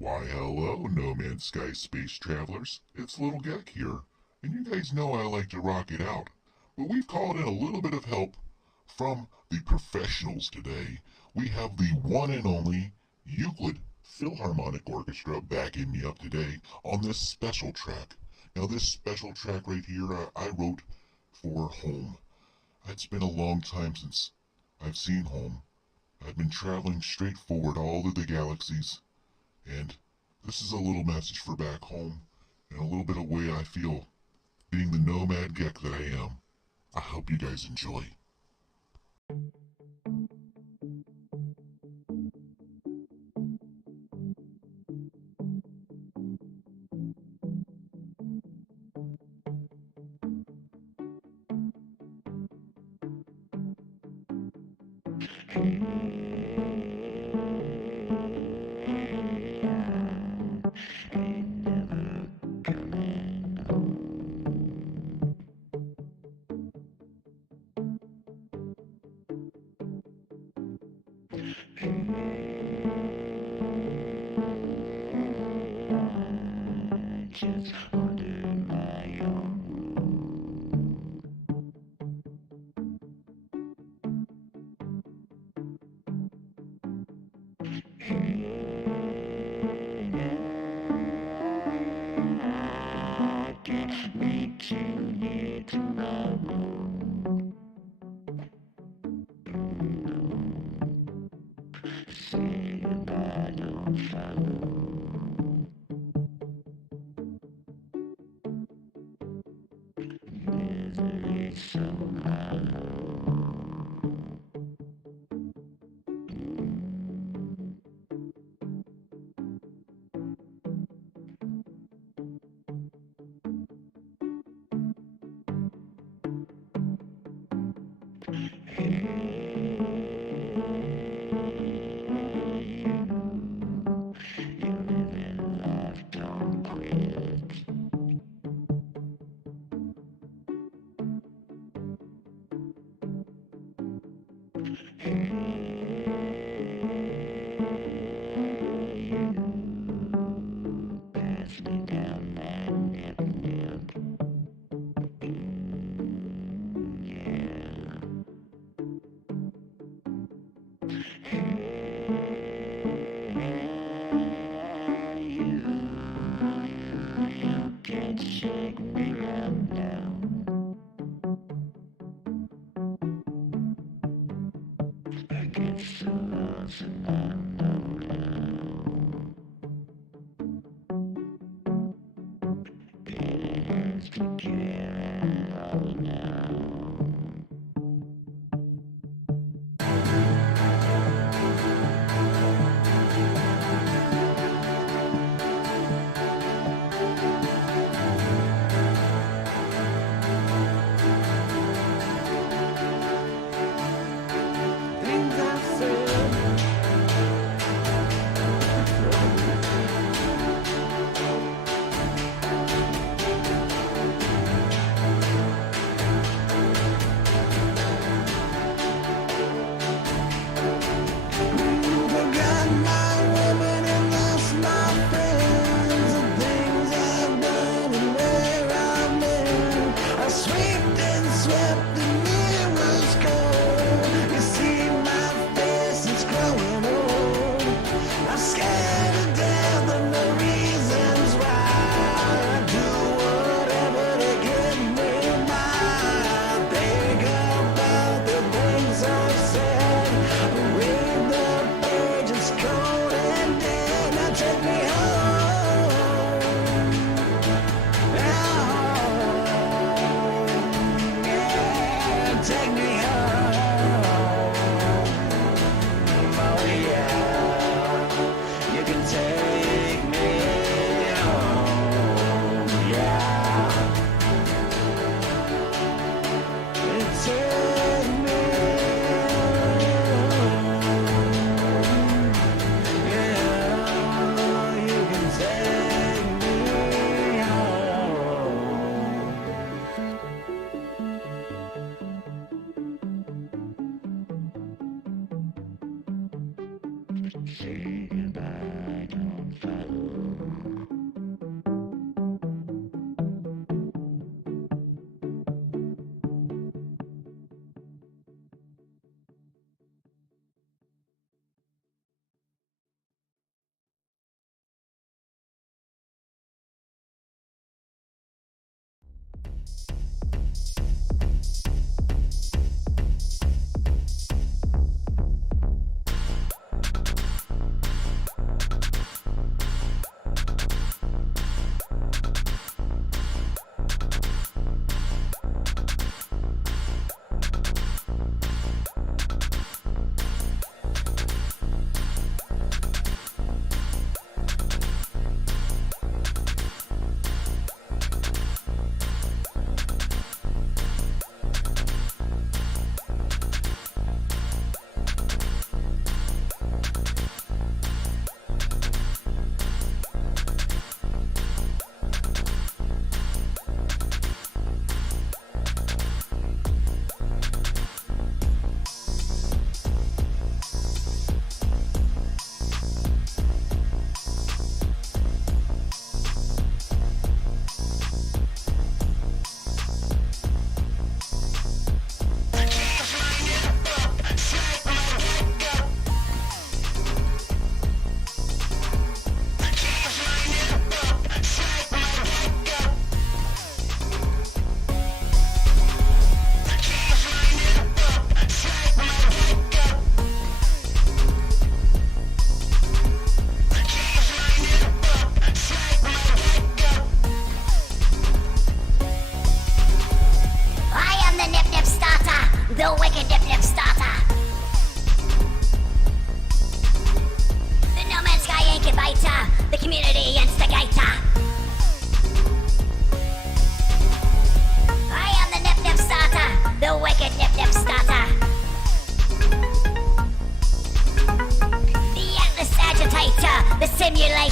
Why, hello, No Man's Sky space travelers. It's Little Gek here, and you guys know I like to rock it out. But we've called in a little bit of help from the professionals today. We have the one and only Euclid Philharmonic Orchestra backing me up today on this special track. Now, this special track right here I wrote for home. It's been a long time since I've seen home. I've been traveling straight forward all of the galaxies, and this is a little message for back home, and a little bit of way I feel being the nomad Gek that I am. I hope you guys enjoy. Say goodbye, don't follow.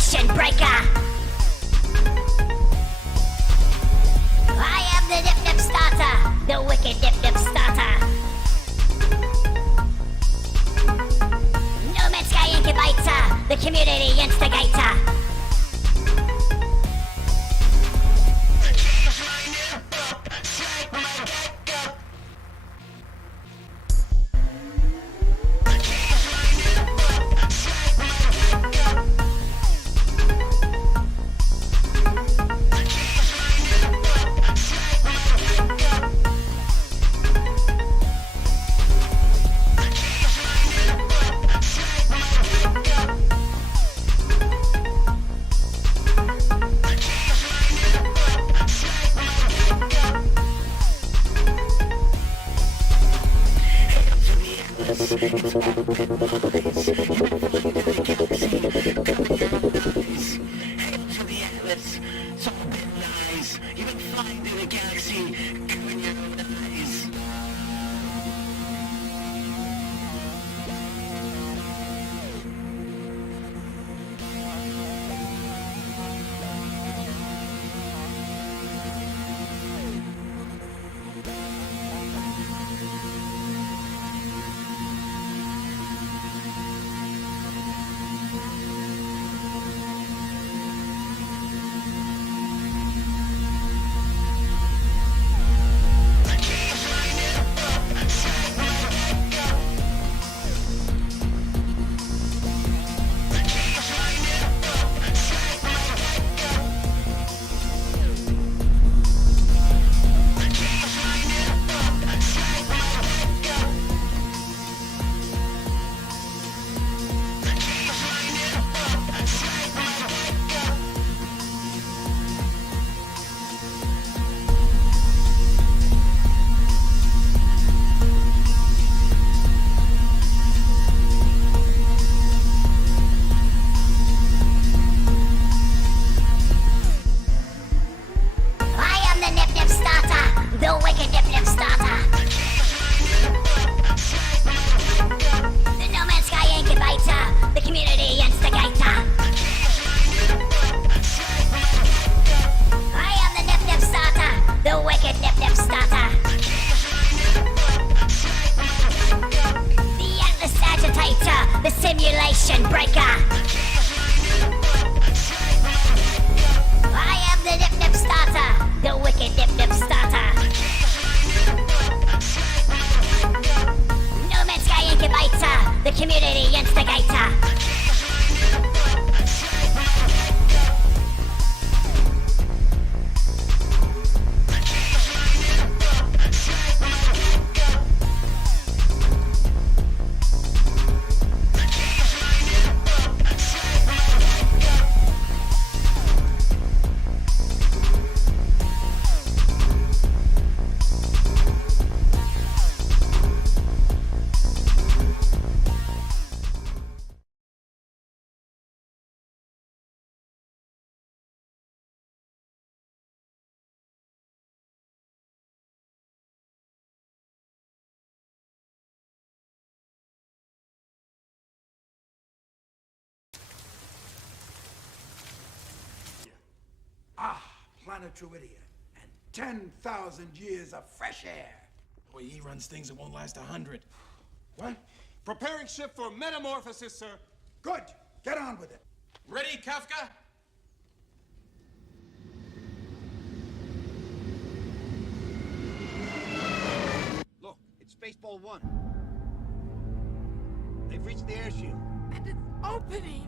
simulation breaker. I am the Nip Nip Starter, the wicked Nip Nip Starter. No Man's Sky Incubator, the community instigator. Simulation breaker. I am the Nip Nip Starter, the wicked Nip Nip Starter. No Man's Sky Incubator, the community instigator. Planetary and 10,000 years of fresh air. Boy, he runs things that won't last 100. What? Preparing ship for metamorphosis, sir. Good. Get on with it. Ready, Kafka? Look, it's Spaceball 1. They've reached the air shield. And it's opening.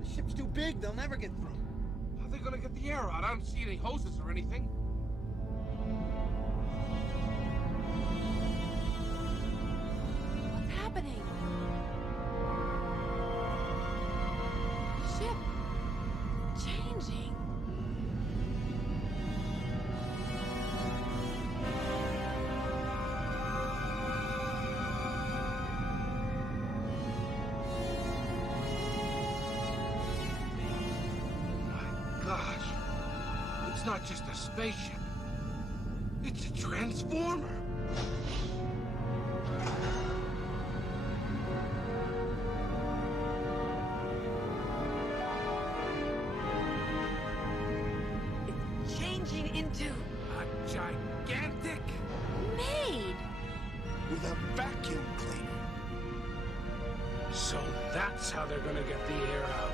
The ship's too big, they'll never get through. How are they gonna get the air out? I don't see any hoses or anything. What's happening? The ship changing. Gosh, it's not just a spaceship. It's a transformer. That's how they're gonna get the air out.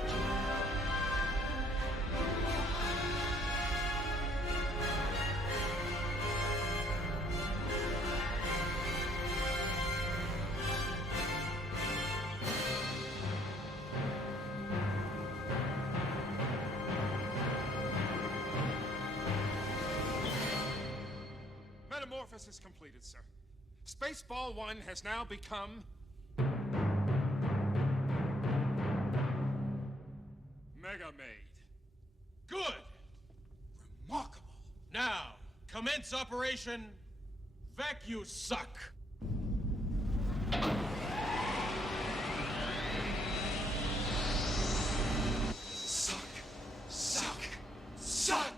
Metamorphosis completed, sir. Spaceball 1 has now become... Mega Maid. Good! Remarkable. Now, commence Operation Vacuum Suck. Suck, suck, suck!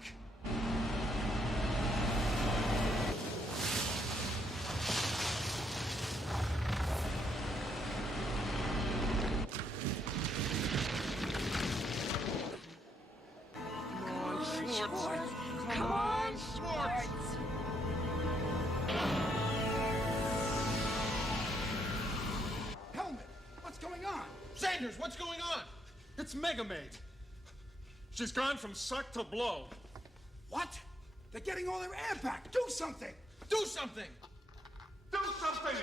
Come on, Schwartz! Helmet, what's going on? Sanders, what's going on? It's Mega Maid. She's gone from suck to blow. What? They're getting all their air back. Do something! Do something! Do something!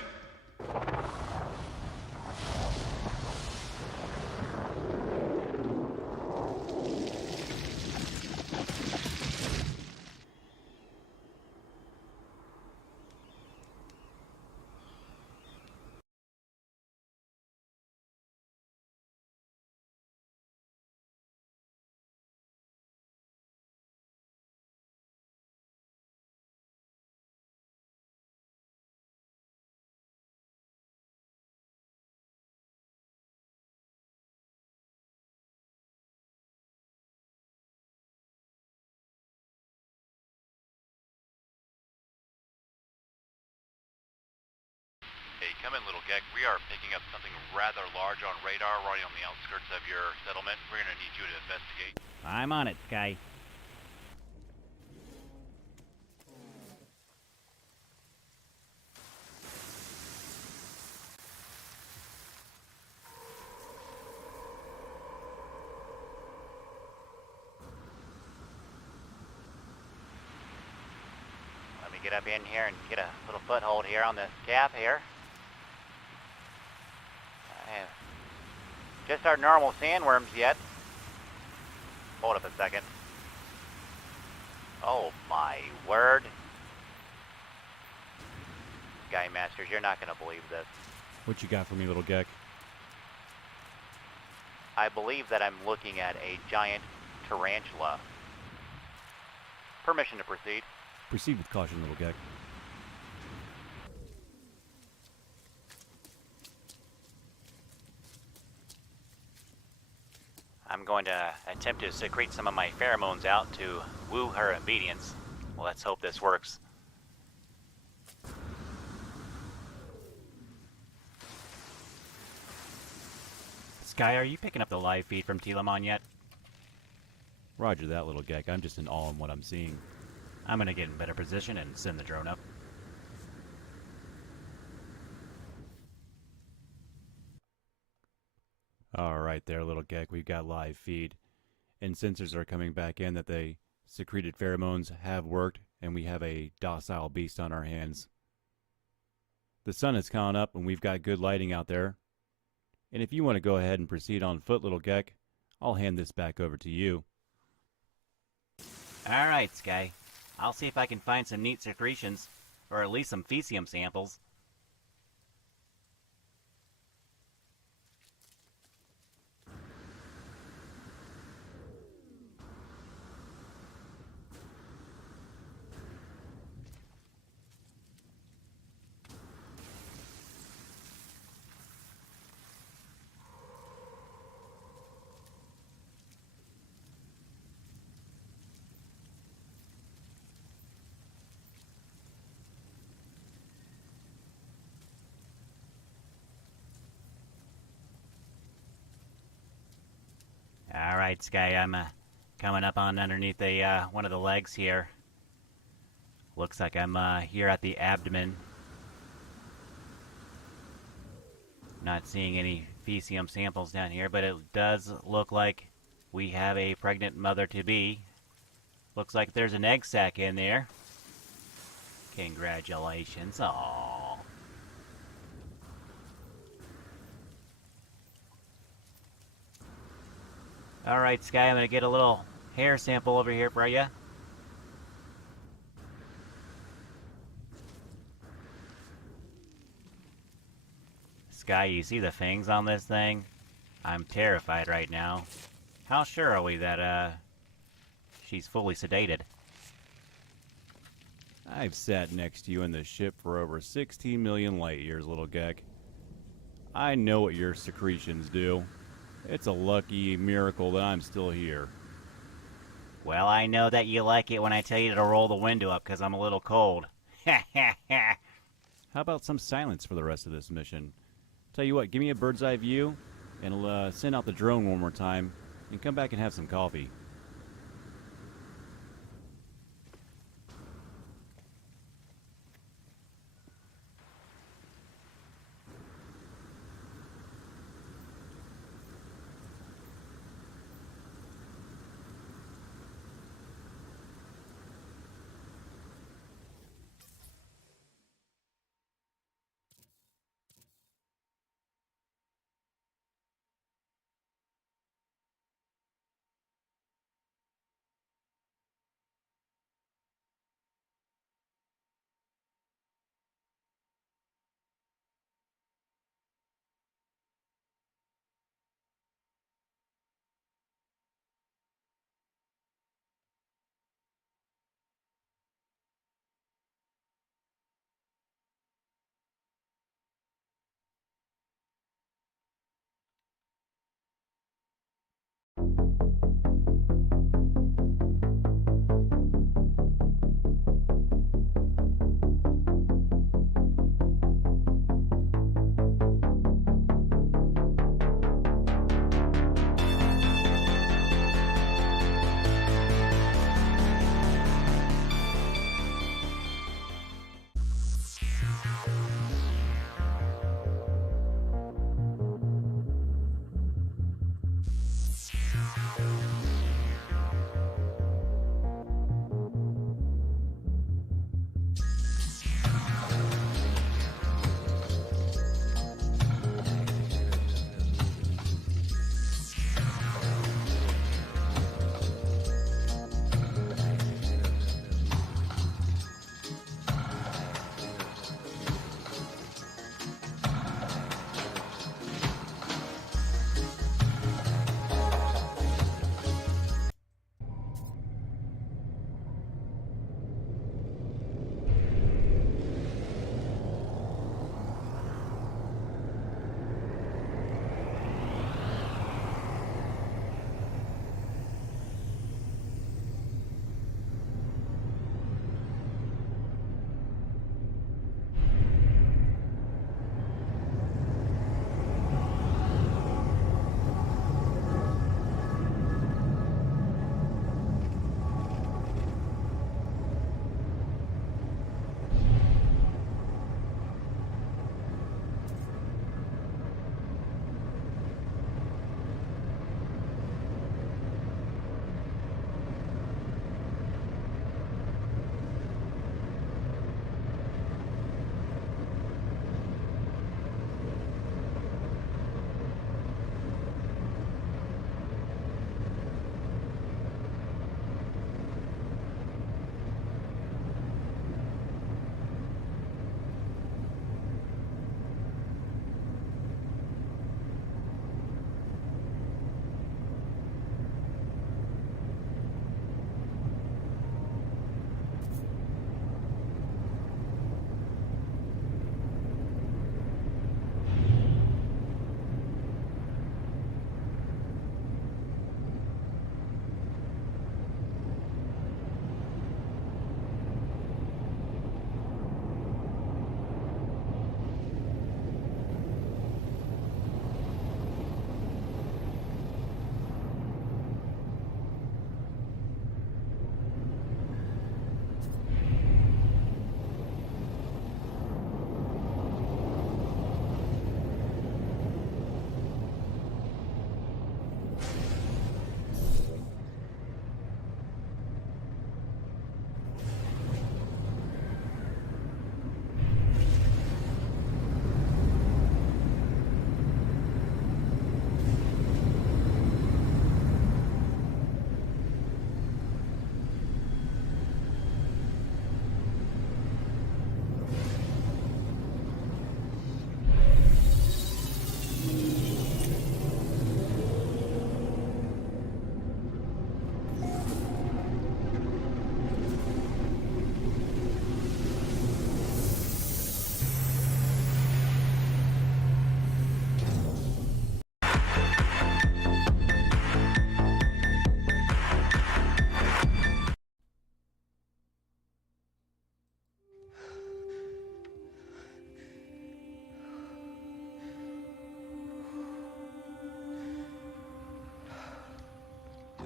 Hey, come in, little Gek. We are picking up something rather large on radar right on the outskirts of your settlement. We're gonna need you to investigate. I'm on it, Sky. Let me get up in here and get a little foothold here on the cap here. Just our normal sandworms yet. Hold up a second. Oh my word. Sky Masters, you're not going to believe this. What you got for me, little Gek? I believe that I'm looking at a giant tarantula. Permission to proceed. Proceed with caution, little Gek. I'm going to attempt to secrete some of my pheromones out to woo her obedience. Well, let's hope this works. Sky, are you picking up the live feed from Telamon yet? Roger that, little Gek. I'm just in awe of what I'm seeing. I'm going to get in better position and send the drone up. Alright there, little Gek. We've got live feed. And sensors are coming back in that they secreted pheromones have worked, and we have a docile beast on our hands. The sun is coming up, and we've got good lighting out there. And if you want to go ahead and proceed on foot, little Gek, I'll hand this back over to you. Alright, Sky. I'll see if I can find some neat secretions, or at least some fecium samples. Alright, Sky, I'm coming up on underneath the one of the legs here. Looks like I'm here at the abdomen. Not seeing any PCM samples down here, but it does look like we have a pregnant mother-to-be. Looks like there's an egg sac in there. Congratulations. Aww. Alright, Sky, I'm gonna get a little hair sample over here for you. Sky, you see the fangs on this thing? I'm terrified right now. How sure are we that, she's fully sedated? I've sat next to you in the ship for over 16 million light years, little Gek. I know what your secretions do. It's a lucky miracle that I'm still here. Well, I know that you like it when I tell you to roll the window up because I'm a little cold. How about some silence for the rest of this mission? Tell you what, give me a bird's eye view, and send out the drone one more time, and come back and have some coffee.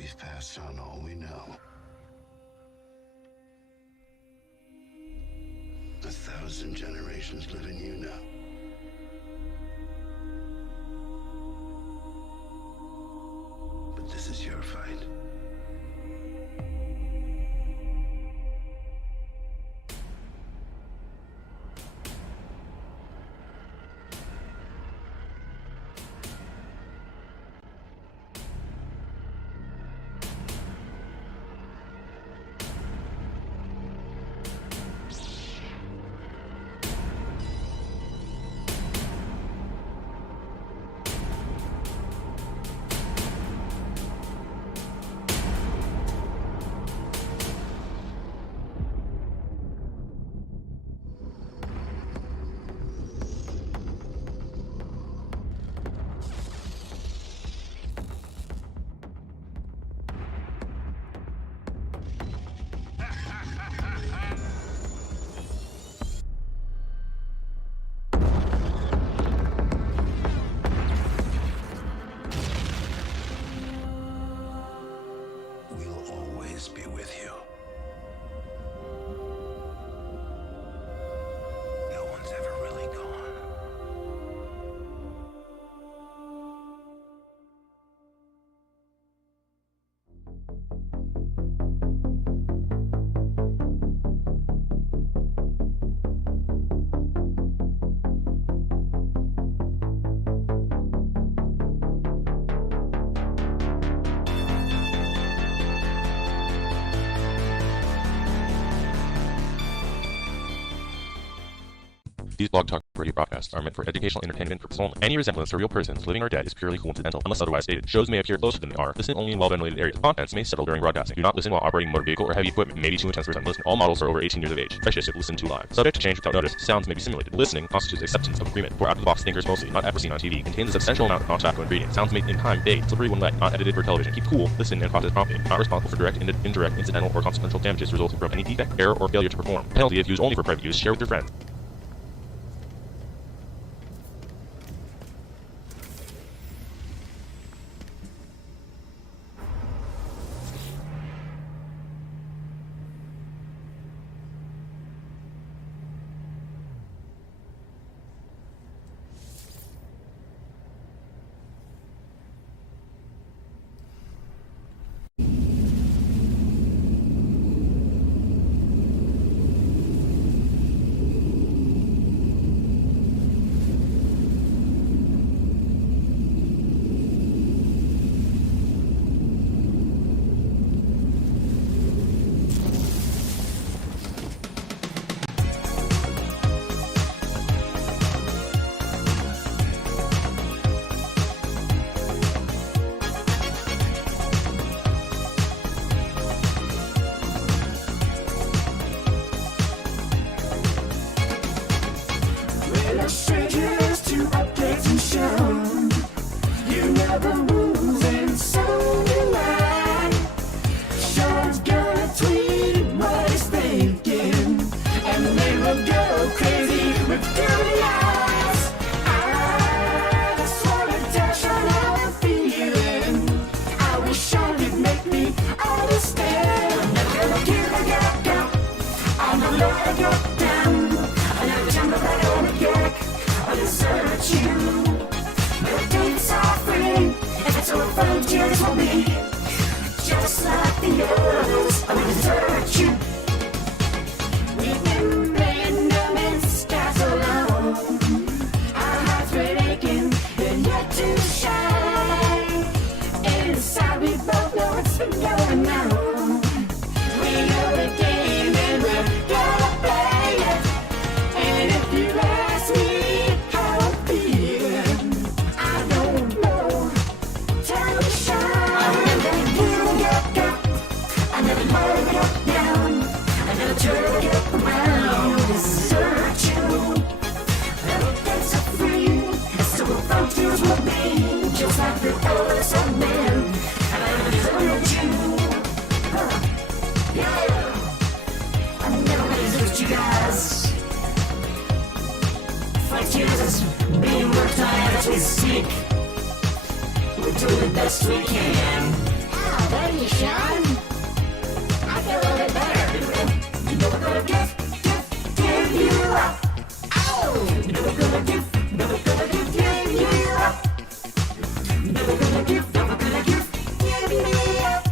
We've passed on all we know. 1,000 generations live in you now. But this is your fight. Be with you. No one's ever really gone. These Blog Talk radio broadcasts are meant for educational entertainment purposes only. Any resemblance to real persons, living or dead, is purely coincidental, unless otherwise stated. Shows may appear closer than they are. Listen only in well-ventilated areas. Contents may settle during broadcasting. Do not listen while operating a motor vehicle or heavy equipment. It may be too intense for some. Listen. All models are over 18 years of age. Precious if listened to live. Subject to change without notice. Sounds may be simulated. Listening constitutes acceptance of agreement. For out-of-the-box thinkers mostly, not ever seen on TV. Contains a substantial amount of non-tobacco ingredients. Sounds made in time, vague, slippery when wet, not edited for television. Keep cool, listen, and process promptly. Not responsible for direct, indirect, incidental, or consequential damages resulting from any defect, error, or failure to perform. Penalty if used only for private use. Share with your friends. Strangers to updates and show. You never lose and so do I. Sean's gonna tweet what he's thinking, and they will go crazy with dirty eyes. I just wanna touch on how I'm feeling. I wish Sean could make me understand. I'm never gonna give a gap. I'm gonna let it go down. I never jump right on the gag. I'll desert you. The dates are free. If it's all frontiers for me, just like the others, I will desert you. We've been playing no man's skies alone. Our hearts were aching and yet to shine. Inside we both know what's been going on. We know the game and we're gonna play it. And if you ask me how I'm feeling, I don't know. Tell me, Sean. I never give up. I never let up down. I never turn it around. Desert you. Everything's so free. And so the frontiers will be just like the others have been. And I never desert you. Yeah. I never desert you guys. Frontiers is being worked on as we speak. We're doing the best we can. better, you Sean. I feel a little bit better. You know we're gonna give you up. Oh! You know we're gonna give you up. Never gonna give you up.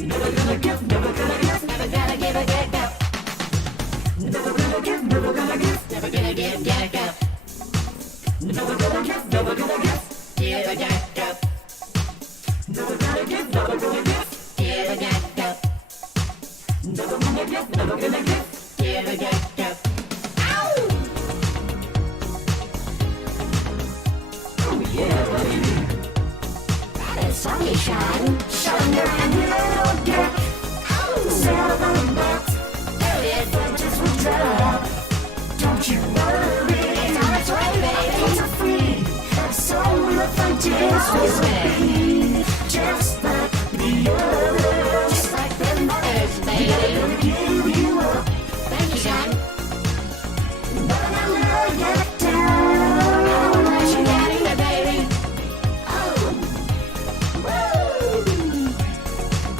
Never gonna give, never gonna give, never gonna give a get up. Never gonna give, never gonna give, never gonna give get up. Never gonna give, never gonna give, give a get up. Never gonna give, never gonna give, give a get up. Never gonna give, never gonna give, give a get up. Ow! Oh yeah, buddy. That is sunshine. Thunder and little dick. Sail the boat. Every adventure's will drop. Don't you worry. It's on its way, baby. It's free. So we'll find this way. Just like the others. Just like the mothers, baby. Never gonna give you up. Thank you, Sean. But I'll let you down. I won't let you down either, baby. Oh. Woo!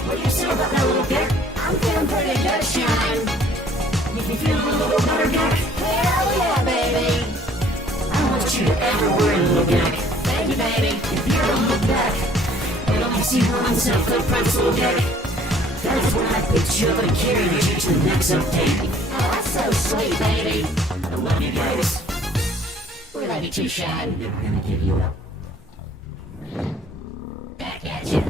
What do you say about that little dick? I'm feeling pretty good, Sean. If you feel a little better, Dick, hell yeah, baby. I want you everywhere, little Dick. Thank you, baby. If you don't look back, and all you see one self-footprints, little Dick, that's when I picked you up and carried you to the next update. Oh, that's so sweet, baby. I love you guys. We love you too, Sean. We're gonna give you up. Back at you.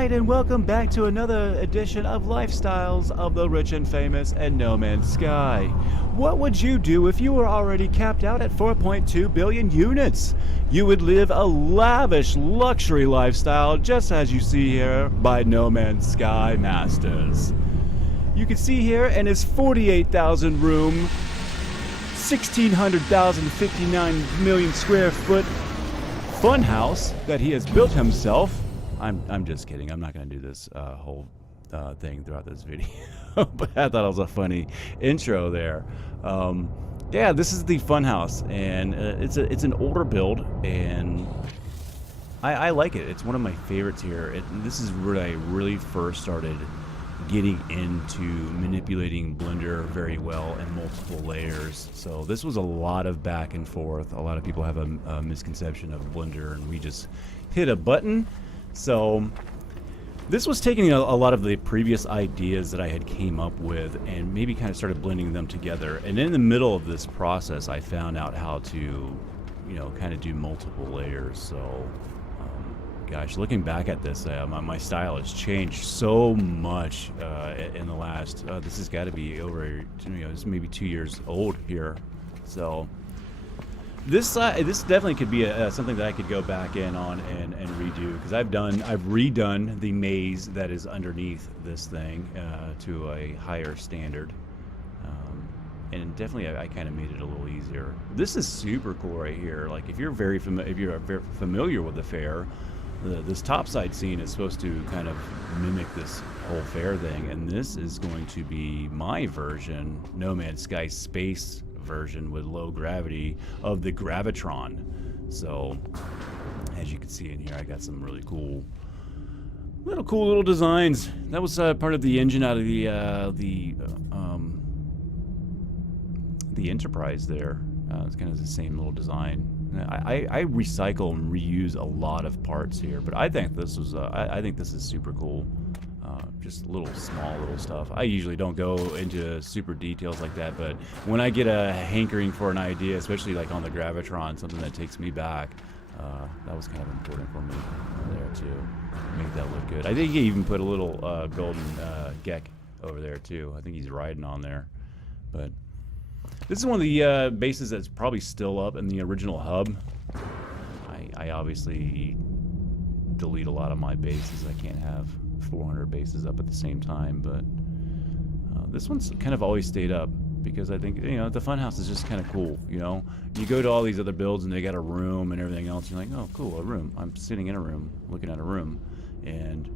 Alright, and welcome back to another edition of Lifestyles of the Rich and Famous and No Man's Sky. What would you do if you were already capped out at 4.2 billion units? You would live a lavish luxury lifestyle just as you see here by No Man's Sky Masters. You can see here in his 48,000 room, 1,600,059 million square foot funhouse that he has built himself. I'm just kidding. I'm not going to do this whole thing throughout this video, but I thought it was a funny intro there. Yeah, this is the funhouse, and it's an older build, and I like it. It's one of my favorites here. This is where I really first started getting into manipulating Blender very well in multiple layers. So this was a lot of back and forth. A lot of people have a misconception of Blender, and we just hit a button. So this was taking a lot of the previous ideas that I had came up with and maybe kind of started blending them together. And in the middle of this process, I found out how to, you know, kind of do multiple layers. So, gosh, looking back at this, my style has changed so much in the last, this has got to be over, you know, it's maybe 2 years old here. So this definitely could be something that I could go back in on and redo, because I've redone the maze that is underneath this thing to a higher standard, and definitely I kind of made it a little easier. This is super cool right here. Like if you're very familiar with the fair, this topside scene is supposed to kind of mimic this whole fair thing, and this is going to be my version, No Man's Sky space version with low gravity of the Gravitron. So as you can see in here, I got some really cool little designs. That was part of the engine out of the Enterprise there. It's kind of the same little design. I recycle and reuse a lot of parts here, but I think this was I think this is super cool. Just small little stuff. I usually don't go into super details like that, but when I get a hankering for an idea, especially like on the Gravitron, something that takes me back, that was kind of important for me there too. Make that look good. I think he even put a little golden Gek over there too. I think he's riding on there. But this is one of the bases that's probably still up in the original hub. I obviously delete a lot of my bases. I can't have 400 bases up at the same time, but this one's kind of always stayed up because I think, you know, the funhouse is just kind of cool. You know, you go to all these other builds and they got a room and everything else. You're like, oh, cool, a room. I'm sitting in a room, looking at a room, and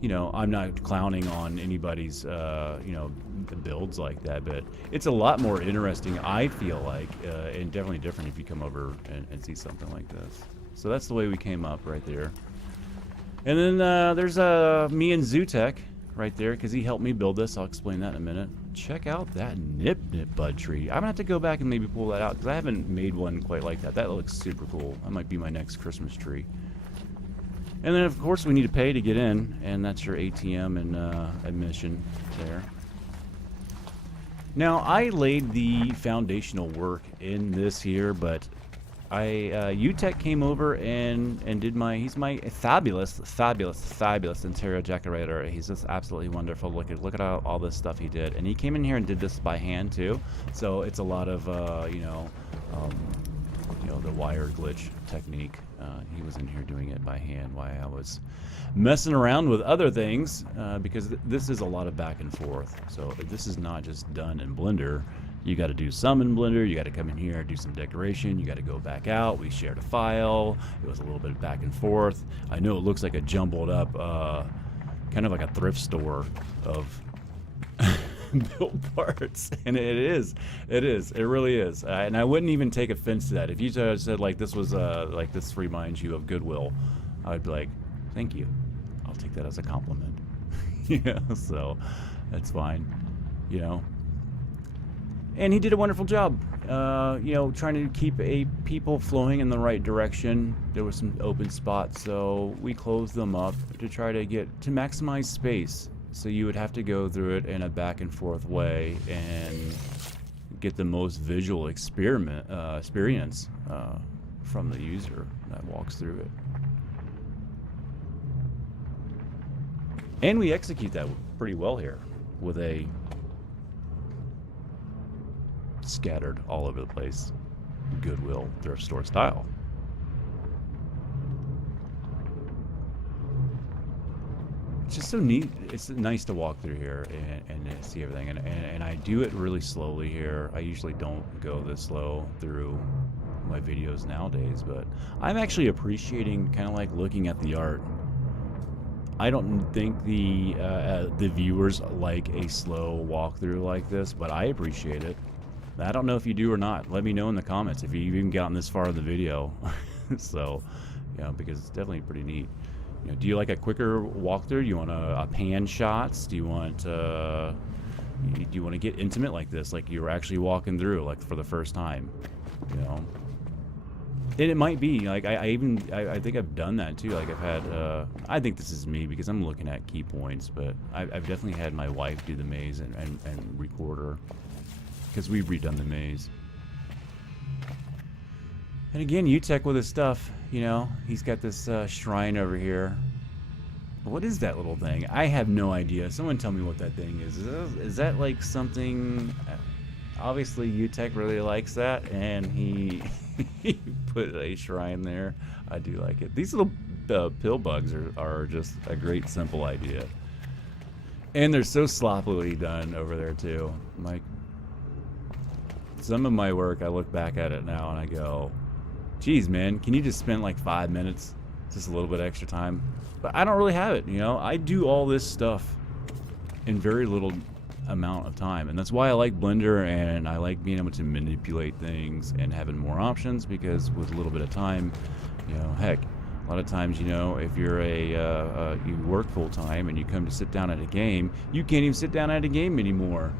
you know, I'm not clowning on anybody's, you know, builds like that, but it's a lot more interesting, I feel like, and definitely different if you come over and see something like this. So that's the way we came up right there. And then there's me and Zootek right there, because he helped me build this. I'll explain that in a minute. Check out that Nip Bud tree. I'm going to have to go back and maybe pull that out, because I haven't made one quite like that. That looks super cool. That might be my next Christmas tree. And then, of course, we need to pay to get in, and that's your ATM and admission there. Now, I laid the foundational work in this here, but UTech came over and did he's my fabulous interior decorator. He's just absolutely wonderful. Look at all this stuff he did. And he came in here and did this by hand, too. So it's a lot of, you know, the wire glitch technique. He was in here doing it by hand while I was messing around with other things, because this is a lot of back and forth. So this is not just done in Blender. You got to do some in Blender. You got to come in here, do some decoration. You got to go back out. We shared a file. It was a little bit of back and forth. I know it looks like a jumbled up, kind of like a thrift store of built parts, and it is. It really is. And I wouldn't even take offense to that. If you said like this was like this reminds you of Goodwill, I would be like, thank you. I'll take that as a compliment. Yeah, so that's fine. You know. And he did a wonderful job, you know, trying to keep people flowing in the right direction. There was some open spots, so we closed them up to try to maximize space. So you would have to go through it in a back and forth way and get the most visual experience from the user that walks through it. And we execute that pretty well here with a scattered all over the place Goodwill thrift store style. It's just so neat. It's nice to walk through here and see everything. And I do it really slowly here. I usually don't go this slow through my videos nowadays, but I'm actually appreciating kind of like looking at the art. I don't think the viewers like a slow walkthrough like this, but I appreciate it. I don't know if you do or not. Let me know in the comments if you've even gotten this far in the video. So, you know, because it's definitely pretty neat. You know, do you like a quicker walkthrough? Do you want a pan shots? Do you want to get intimate like this, like you're actually walking through, like for the first time? You know, and it might be like I think I've done that too. Like I've had I think this is me because I'm looking at key points, but I've definitely had my wife do the maze and record her because we've redone the maze. And again, UTech with his stuff, you know, he's got this shrine over here. What is that little thing? I have no idea. Someone tell me what that thing is. Is that like something? Obviously, UTech really likes that, and he put a shrine there. I do like it. These little pill bugs are just a great, simple idea. And they're so sloppily done over there, too. Like, some of my work, I look back at it now and I go, geez, man, can you just spend like 5 minutes, just a little bit extra time? But I don't really have it, you know? I do all this stuff in very little amount of time, and that's why I like Blender, and I like being able to manipulate things and having more options, because with a little bit of time, you know, heck, a lot of times, you know, if you're you work full-time and you come to sit down at a game, you can't even sit down at a game anymore.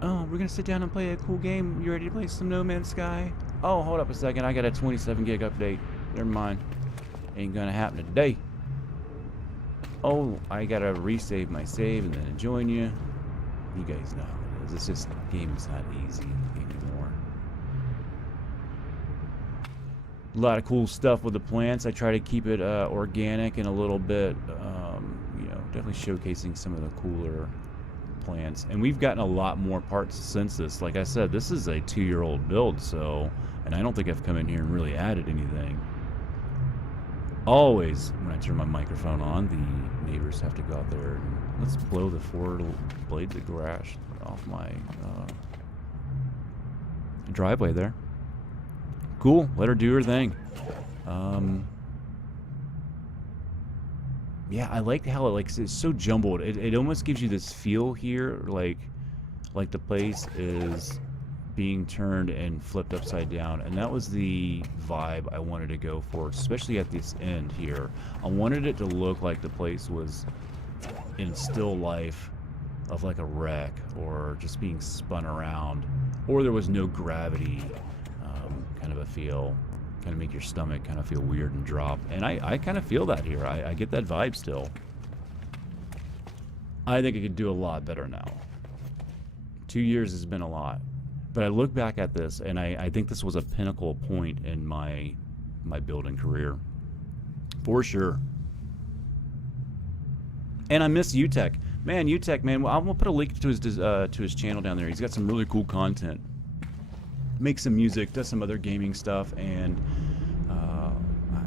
Oh, we're gonna sit down and play a cool game. You ready to play some No Man's Sky? Oh, hold up a second. I got a 27 gig update. Never mind. Ain't gonna happen today. Oh, I gotta resave my save and then join you. You guys know how it is. It's just, game is not easy anymore. A lot of cool stuff with the plants. I try to keep it organic and a little bit, you know, definitely showcasing some of the cooler plants. And we've gotten a lot more parts since this. Like I said, this is a 2-year-old build, so, and I don't think I've come in here and really added anything. Always, when I turn my microphone on, the neighbors have to go out there and let's blow the 4 blades of grass off my driveway there. Cool, let her do her thing. Yeah, I like how it's so jumbled. It almost gives you this feel here, like the place is being turned and flipped upside down, and that was the vibe I wanted to go for, especially at this end here. I wanted it to look like the place was in still life of like a wreck, or just being spun around, or there was no gravity, kind of a feel. Kind of make your stomach kind of feel weird and drop. And I kind of feel that here. I get that vibe still. I think it could do a lot better now. 2 years has been a lot. But I look back at this, and I think this was a pinnacle point in my building career. For sure. And I miss UTech. Man, UTech, man, I'm going to put a link to his channel down there. He's got some really cool content. Makes some music, does some other gaming stuff, and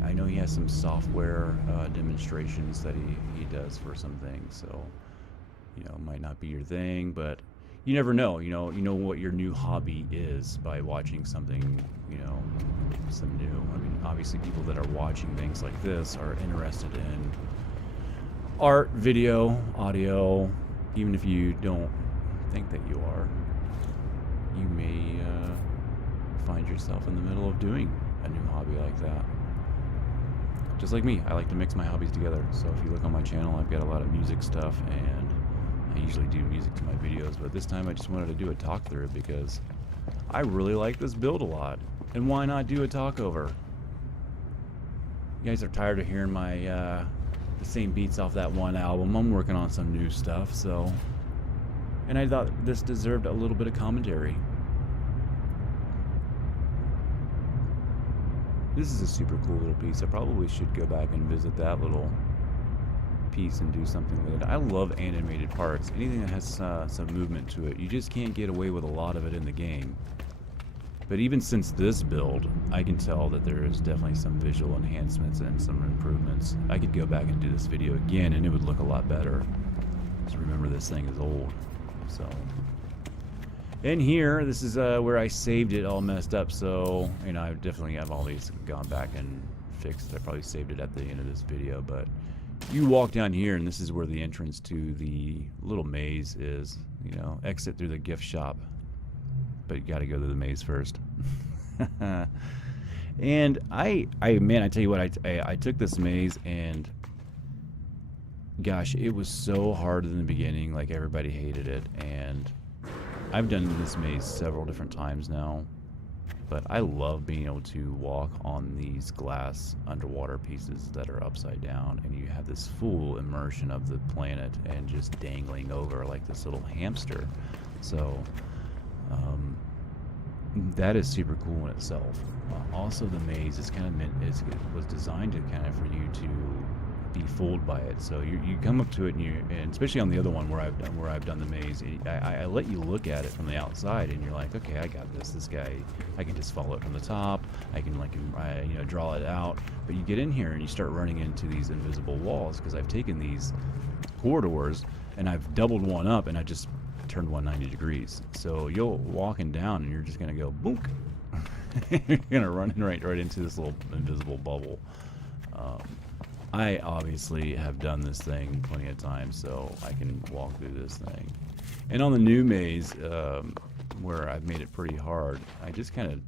I know he has some software demonstrations that he does for some things. So, you know, it might not be your thing, but you never know. You know what your new hobby is by watching something, you know, some new. I mean, obviously people that are watching things like this are interested in art, video, audio. Even if you don't think that you are, you may find yourself in the middle of doing a new hobby like that. Just like me, I like to mix my hobbies together. So if you look on my channel, I've got a lot of music stuff, and I usually do music to my videos, but this time I just wanted to do a talk through because I really like this build a lot. And why not do a talk over? You guys are tired of hearing my the same beats off that one album. I'm working on some new stuff, so, and I thought this deserved a little bit of commentary. This is a super cool little piece. I probably should go back and visit that little piece and do something with it. I love animated parts. Anything that has some movement to it. You just can't get away with a lot of it in the game. But even since this build, I can tell that there is definitely some visual enhancements and some improvements. I could go back and do this video again and it would look a lot better. Just remember, this thing is old. So, in here, this is where I saved it all messed up. So, you know, I definitely have all these gone back and fixed. I probably saved it at the end of this video, but you walk down here and this is where the entrance to the little maze is. You know, exit through the gift shop. But you got to go to the maze first. And man, I tell you what, I took this maze and gosh, it was so hard in the beginning. Like, everybody hated it, and I've done this maze several different times now, but I love being able to walk on these glass underwater pieces that are upside down, and you have this full immersion of the planet and just dangling over like this little hamster. So that is super cool in itself. Also, the maze is kind of it was designed to kind of for you to be fooled by it. So you come up to it and especially on the other one where I've done the maze, I let you look at it from the outside and you're like, okay, I got this guy, I can just follow it from the top, I can you know, draw it out. But you get in here and you start running into these invisible walls, because I've taken these corridors and I've doubled one up and I just turned 190 degrees. So you'll walking down and you're just gonna go boonk. You're gonna run right into this little invisible bubble. I obviously have done this thing plenty of times, so I can walk through this thing. And on the new maze, where I've made it pretty hard, I just kind of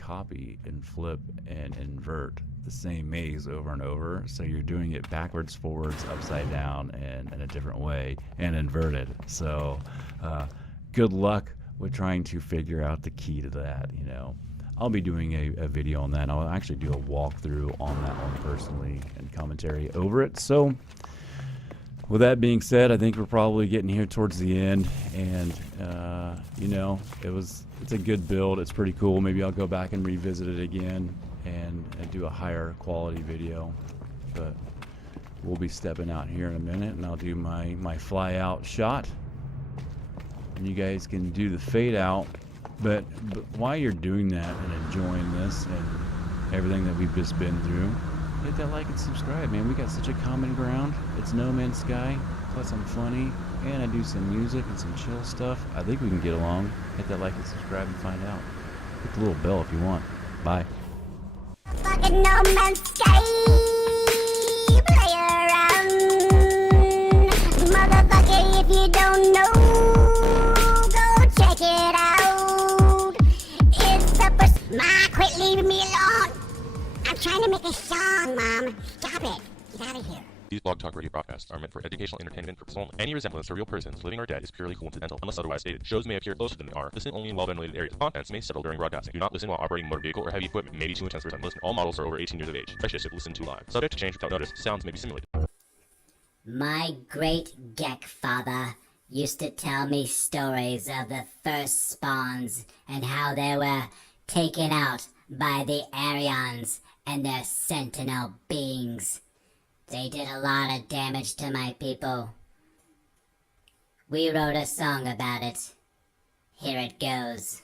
copy and flip and invert the same maze over and over. So you're doing it backwards, forwards, upside down, and in a different way, and inverted. So good luck with trying to figure out the key to that, you know. I'll be doing a video on that. I'll actually do a walkthrough on that one personally and commentary over it. So with that being said, I think we're probably getting here towards the end, and you know, it's a good build. It's pretty cool. Maybe I'll go back and revisit it again and do a higher quality video. But we'll be stepping out here in a minute, and I'll do my fly out shot, and you guys can do the fade out. But while you're doing that and enjoying this and everything that we've just been through, hit that like and subscribe, man. We got such a common ground. It's No Man's Sky, plus I'm funny, and I do some music and some chill stuff. I think we can get along. Hit that like and subscribe and find out. Hit the little bell if you want. Bye. Fucking No Man's Sky, play around. Motherfucker, if you don't know, go check it out. Ma, quit leaving me alone. I'm trying to make a song, Mom. Stop it. Get out of here. These Blog Talk Radio broadcasts are meant for educational entertainment purposes only. Any resemblance to real persons, living or dead, is purely coincidental, unless otherwise stated. Shows may appear closer than they are. Listen only in well-ventilated areas. Contents may settle during broadcasting. Do not listen while operating a motor vehicle or heavy equipment. May be too intense for some. Listen. All models are over 18 years of age. Precious if listened to live. Subject to change without notice. Sounds may be simulated. My great Gek father used to tell me stories of the first spawns and how they were taken out by the Aryans and their sentinel beings. They did a lot of damage to my people. We wrote a song about it. Here it goes.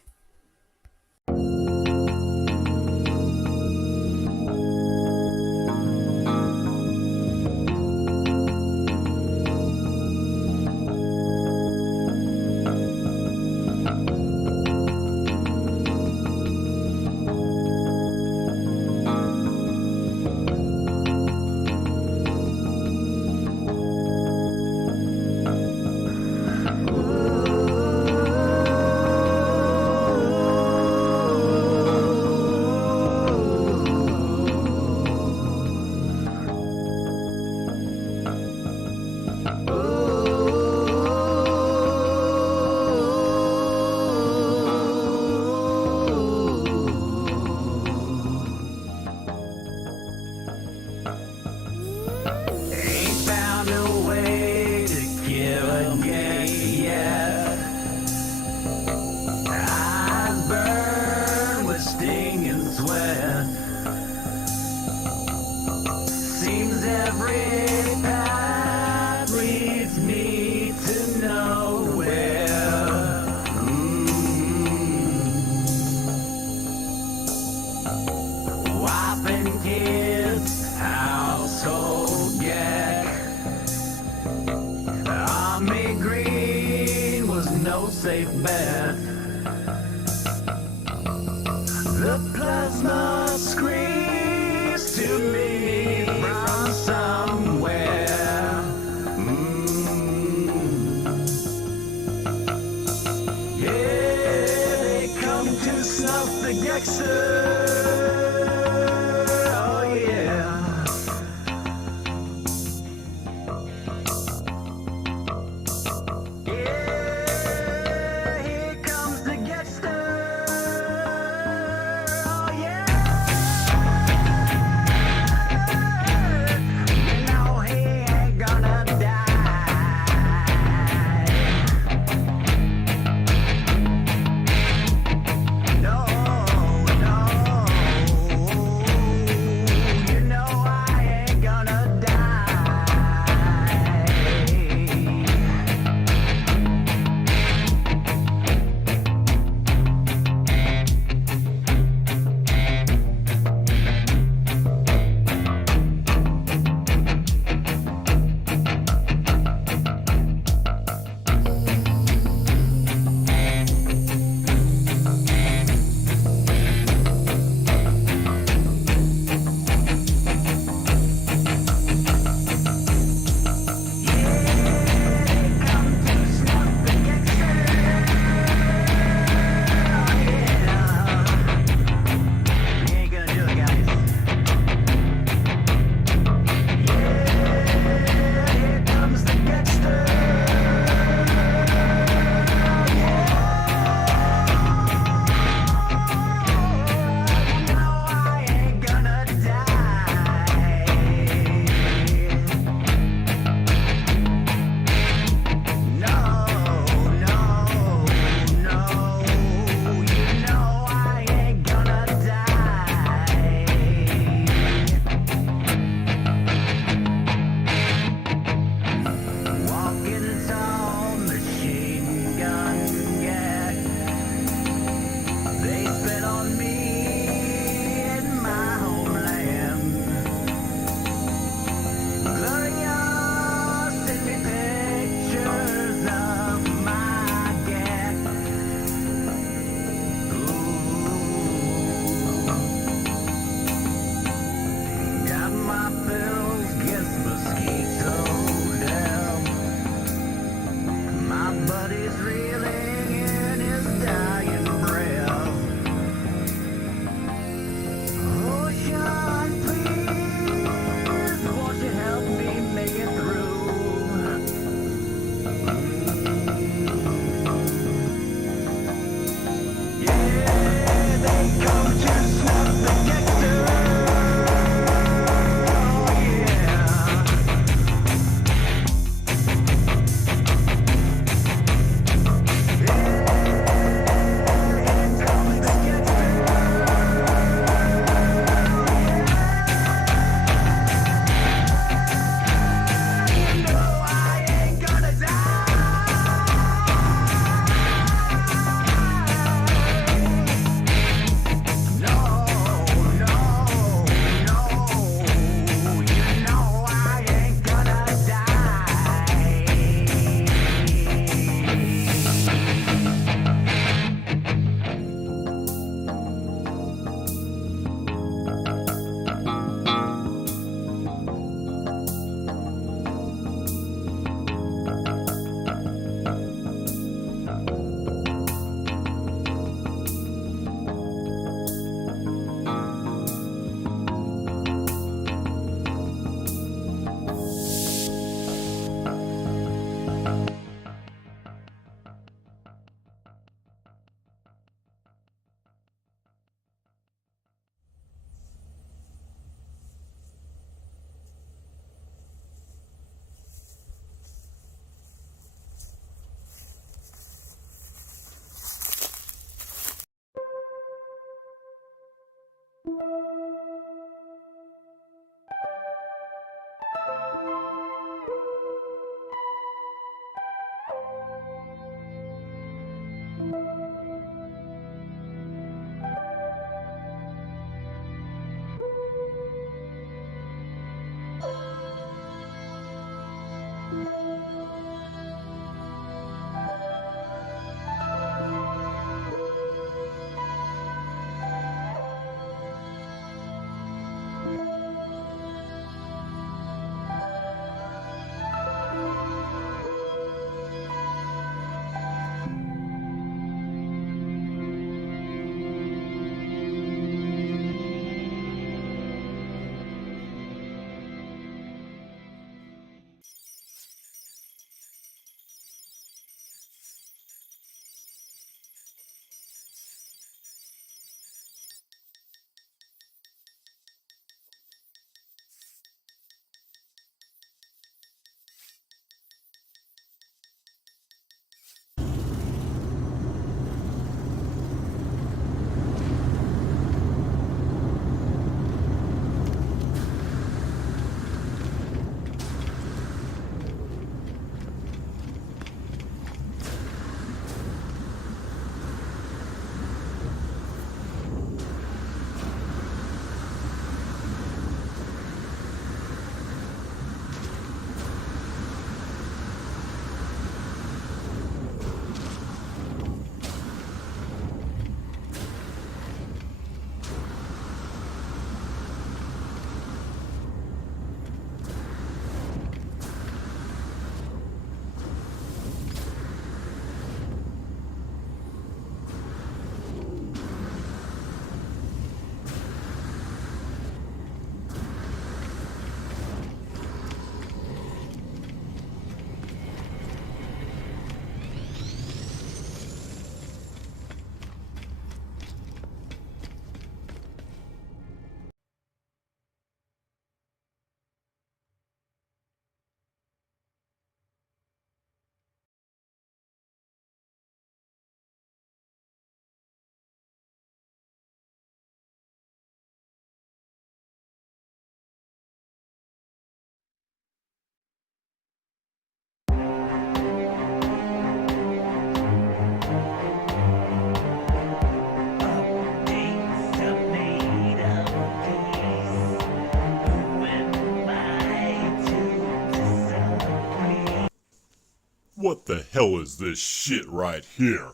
What the hell is this shit right here?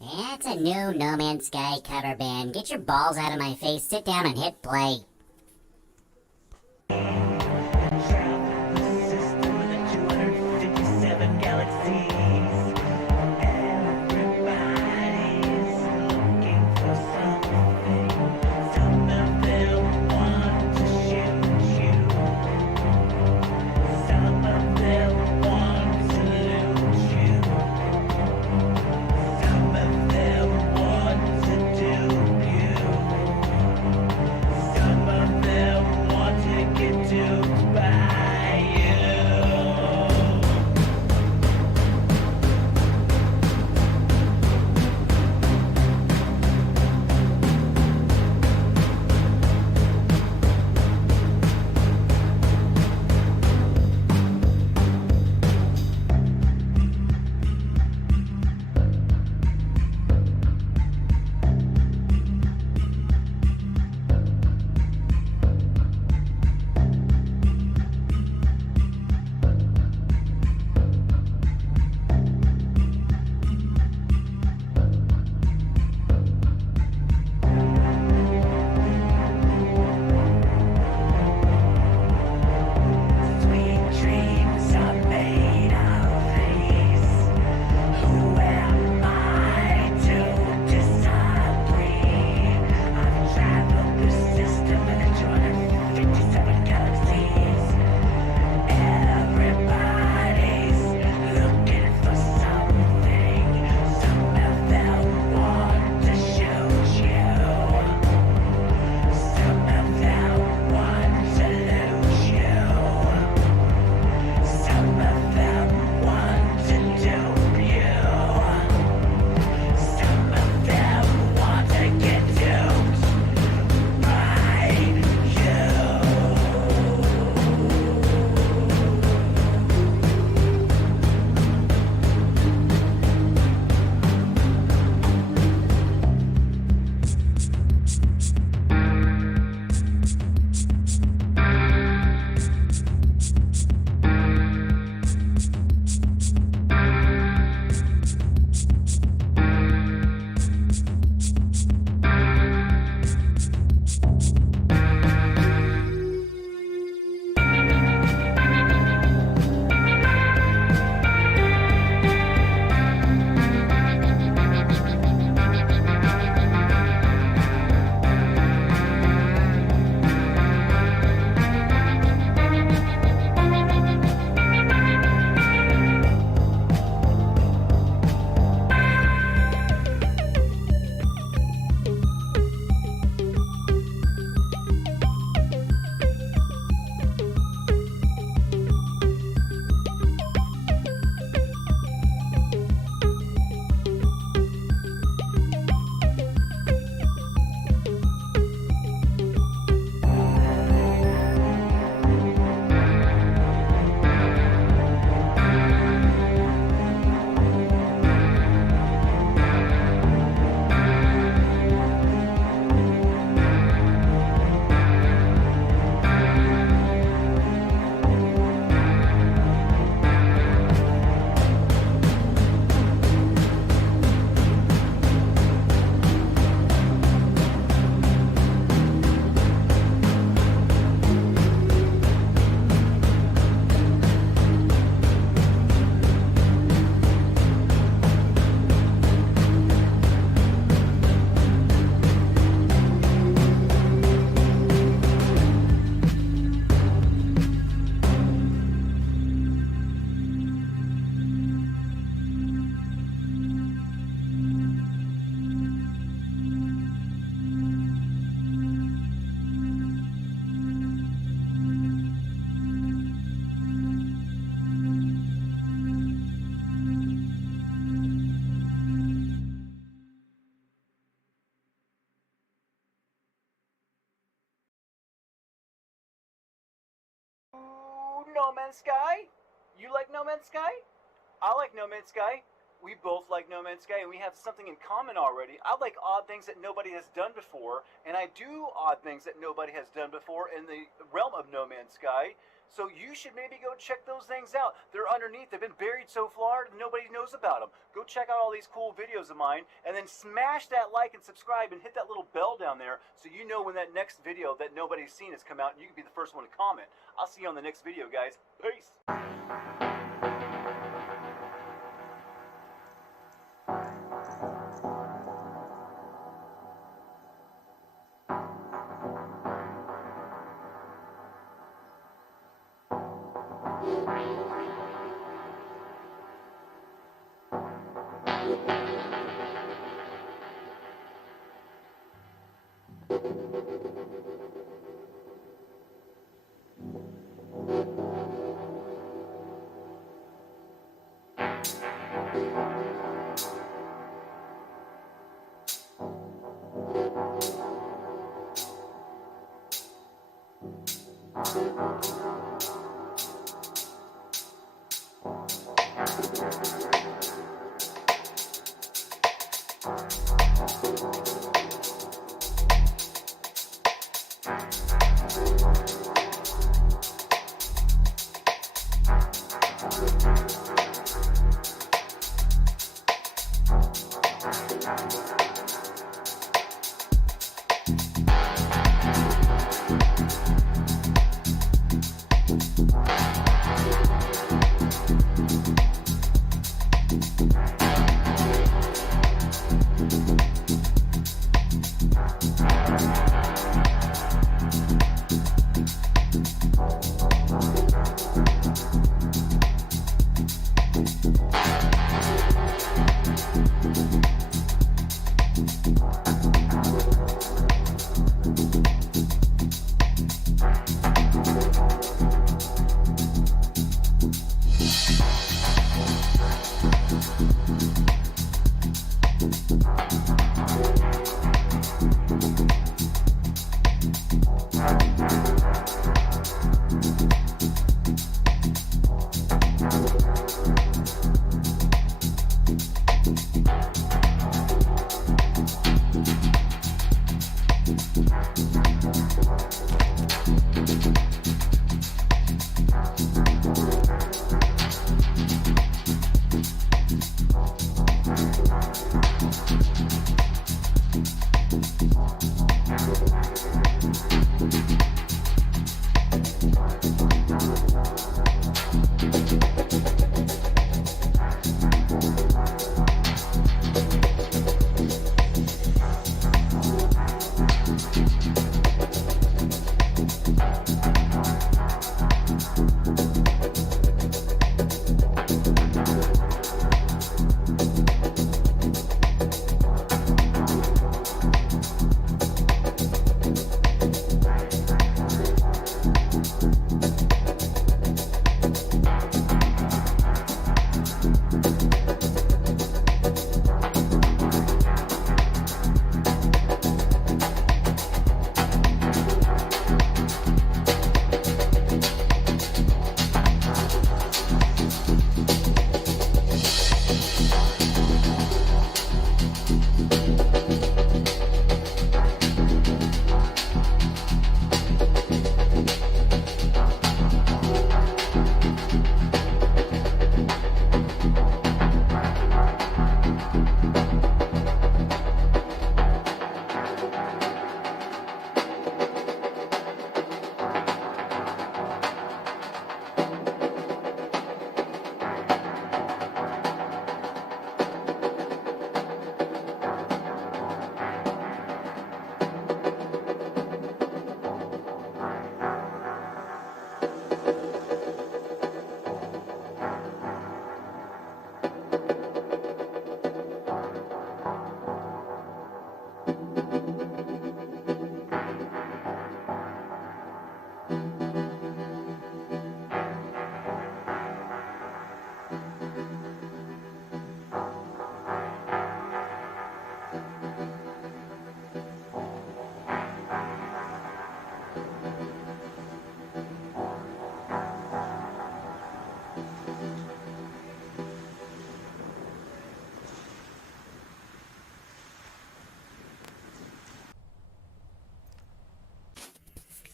That's a new No Man's Sky cover band. Get your balls out of my face, sit down and hit play. Some No Man's Sky? You like No Man's Sky? I like No Man's Sky. We both like No Man's Sky, and we have something in common already. I like odd things that nobody has done before, and I do odd things that nobody has done before in the realm of No Man's Sky. So you should maybe go check those things out. They're underneath. They've been buried so far, nobody knows about them. Go check out all these cool videos of mine, and then smash that like and subscribe and hit that little bell down there so you know when that next video that nobody's seen has come out, and you can be the first one to comment. I'll see you on the next video, guys. Peace.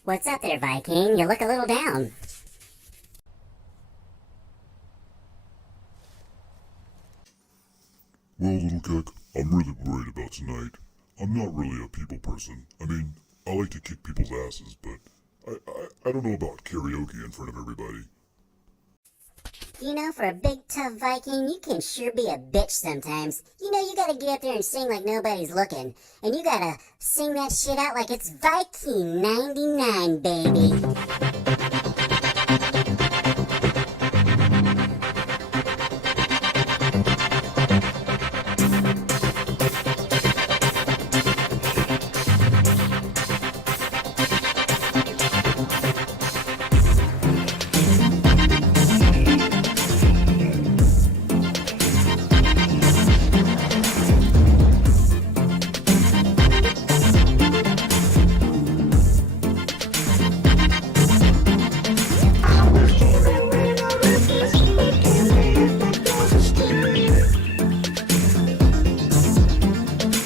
What's up there, Viking? You look a little down. Well, little Keck, I'm really worried about tonight. I'm not really a people person. I mean, I like to kick people's asses, but I don't know about karaoke in front of everybody. You know, for a big tough Viking, you can sure be a bitch sometimes. You know, you gotta get up there and sing like nobody's looking. And you gotta sing that shit out like it's Viking 99, baby.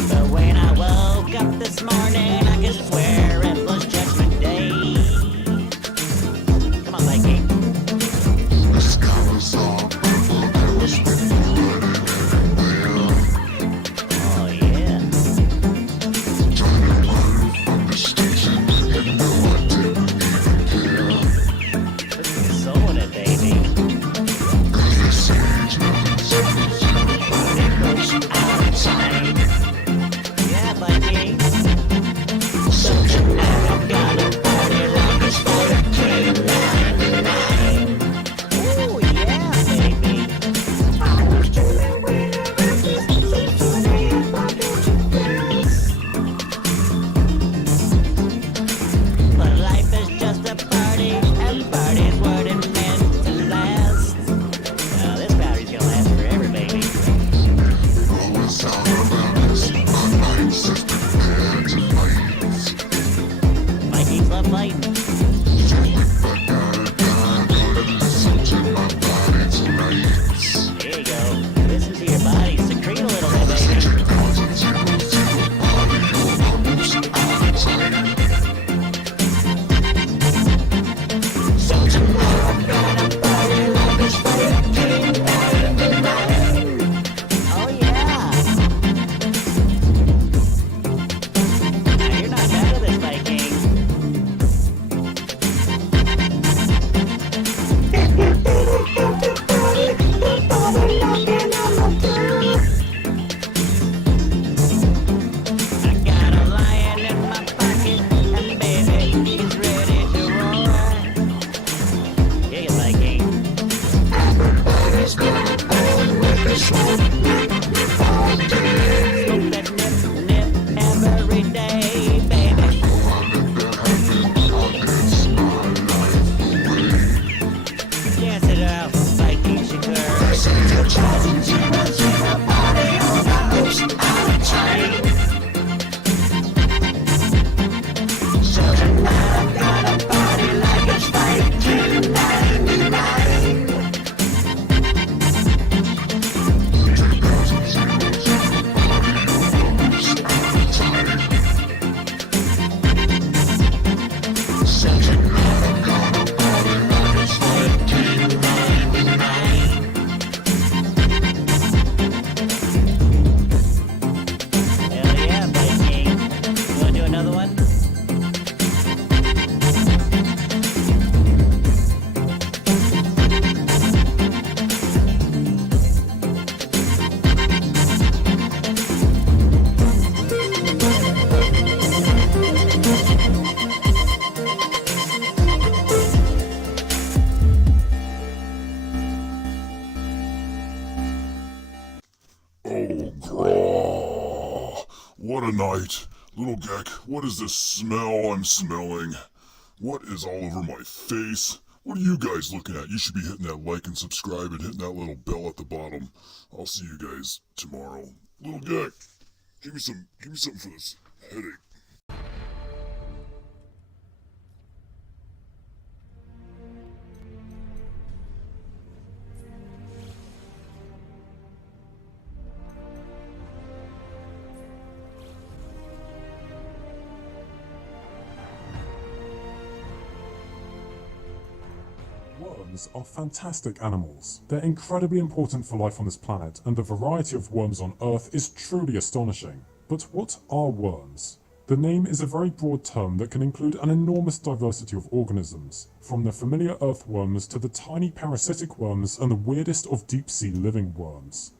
But when I woke up this morning, I could swear it was Judgment Day. Come on, Viking. The sky was all purple, there was people running everywhere. Oh, yeah. Trying to run from the station, you know I didn't even care. Put some soul in it, baby. Cause they say it's nothing serious, everybody knows out of time. Yeah, Viking. So tonight I'm gonna party like it's Viking 99. Oh, yeah, baby. But life is just a party, and parties weren't meant to last. Now, this party's gonna last forever, baby. Rolling sound around us, my mind's just prepared to fight. Vikings love fighting. If I gotta die, gonna listen to my body tonight. There you go. Listen to your body. Secrete a little bit, baby. So tonight I'm gonna party like it's Viking 99. Oh, yeah. Now, you're not bad at this, Viking. I got a lion in my pocket, and baby, he's ready to roar. Yeah, you Viking. Everybody's gonna burn with the smoke, all day. Smoke that nip every day, baby. I'll let that happen, I'll dance my life away. Dance it out, Viking Shakur. They say you're chosen to party on the house out of time. So tonight I'm gonna party like it's Viking 99. 2000 party on the house out of time. So tonight I'm gonna party like it's Viking 99. Hell yeah, Viking. You wanna do another one? Oh, graw. What a night. Little Geck, what is this smell I'm smelling? What is all over my face? What are you guys looking at? You should be hitting that like and subscribe and hitting that little bell at the bottom. I'll see you guys tomorrow. Little Geck, give me something for this headache. worms are fantastic animals. They're incredibly important for life on this planet, and the variety of worms on Earth is truly astonishing. But what are worms? The name is a very broad term that can include an enormous diversity of organisms, from the familiar earthworms to the tiny parasitic worms and the weirdest of deep-sea living worms.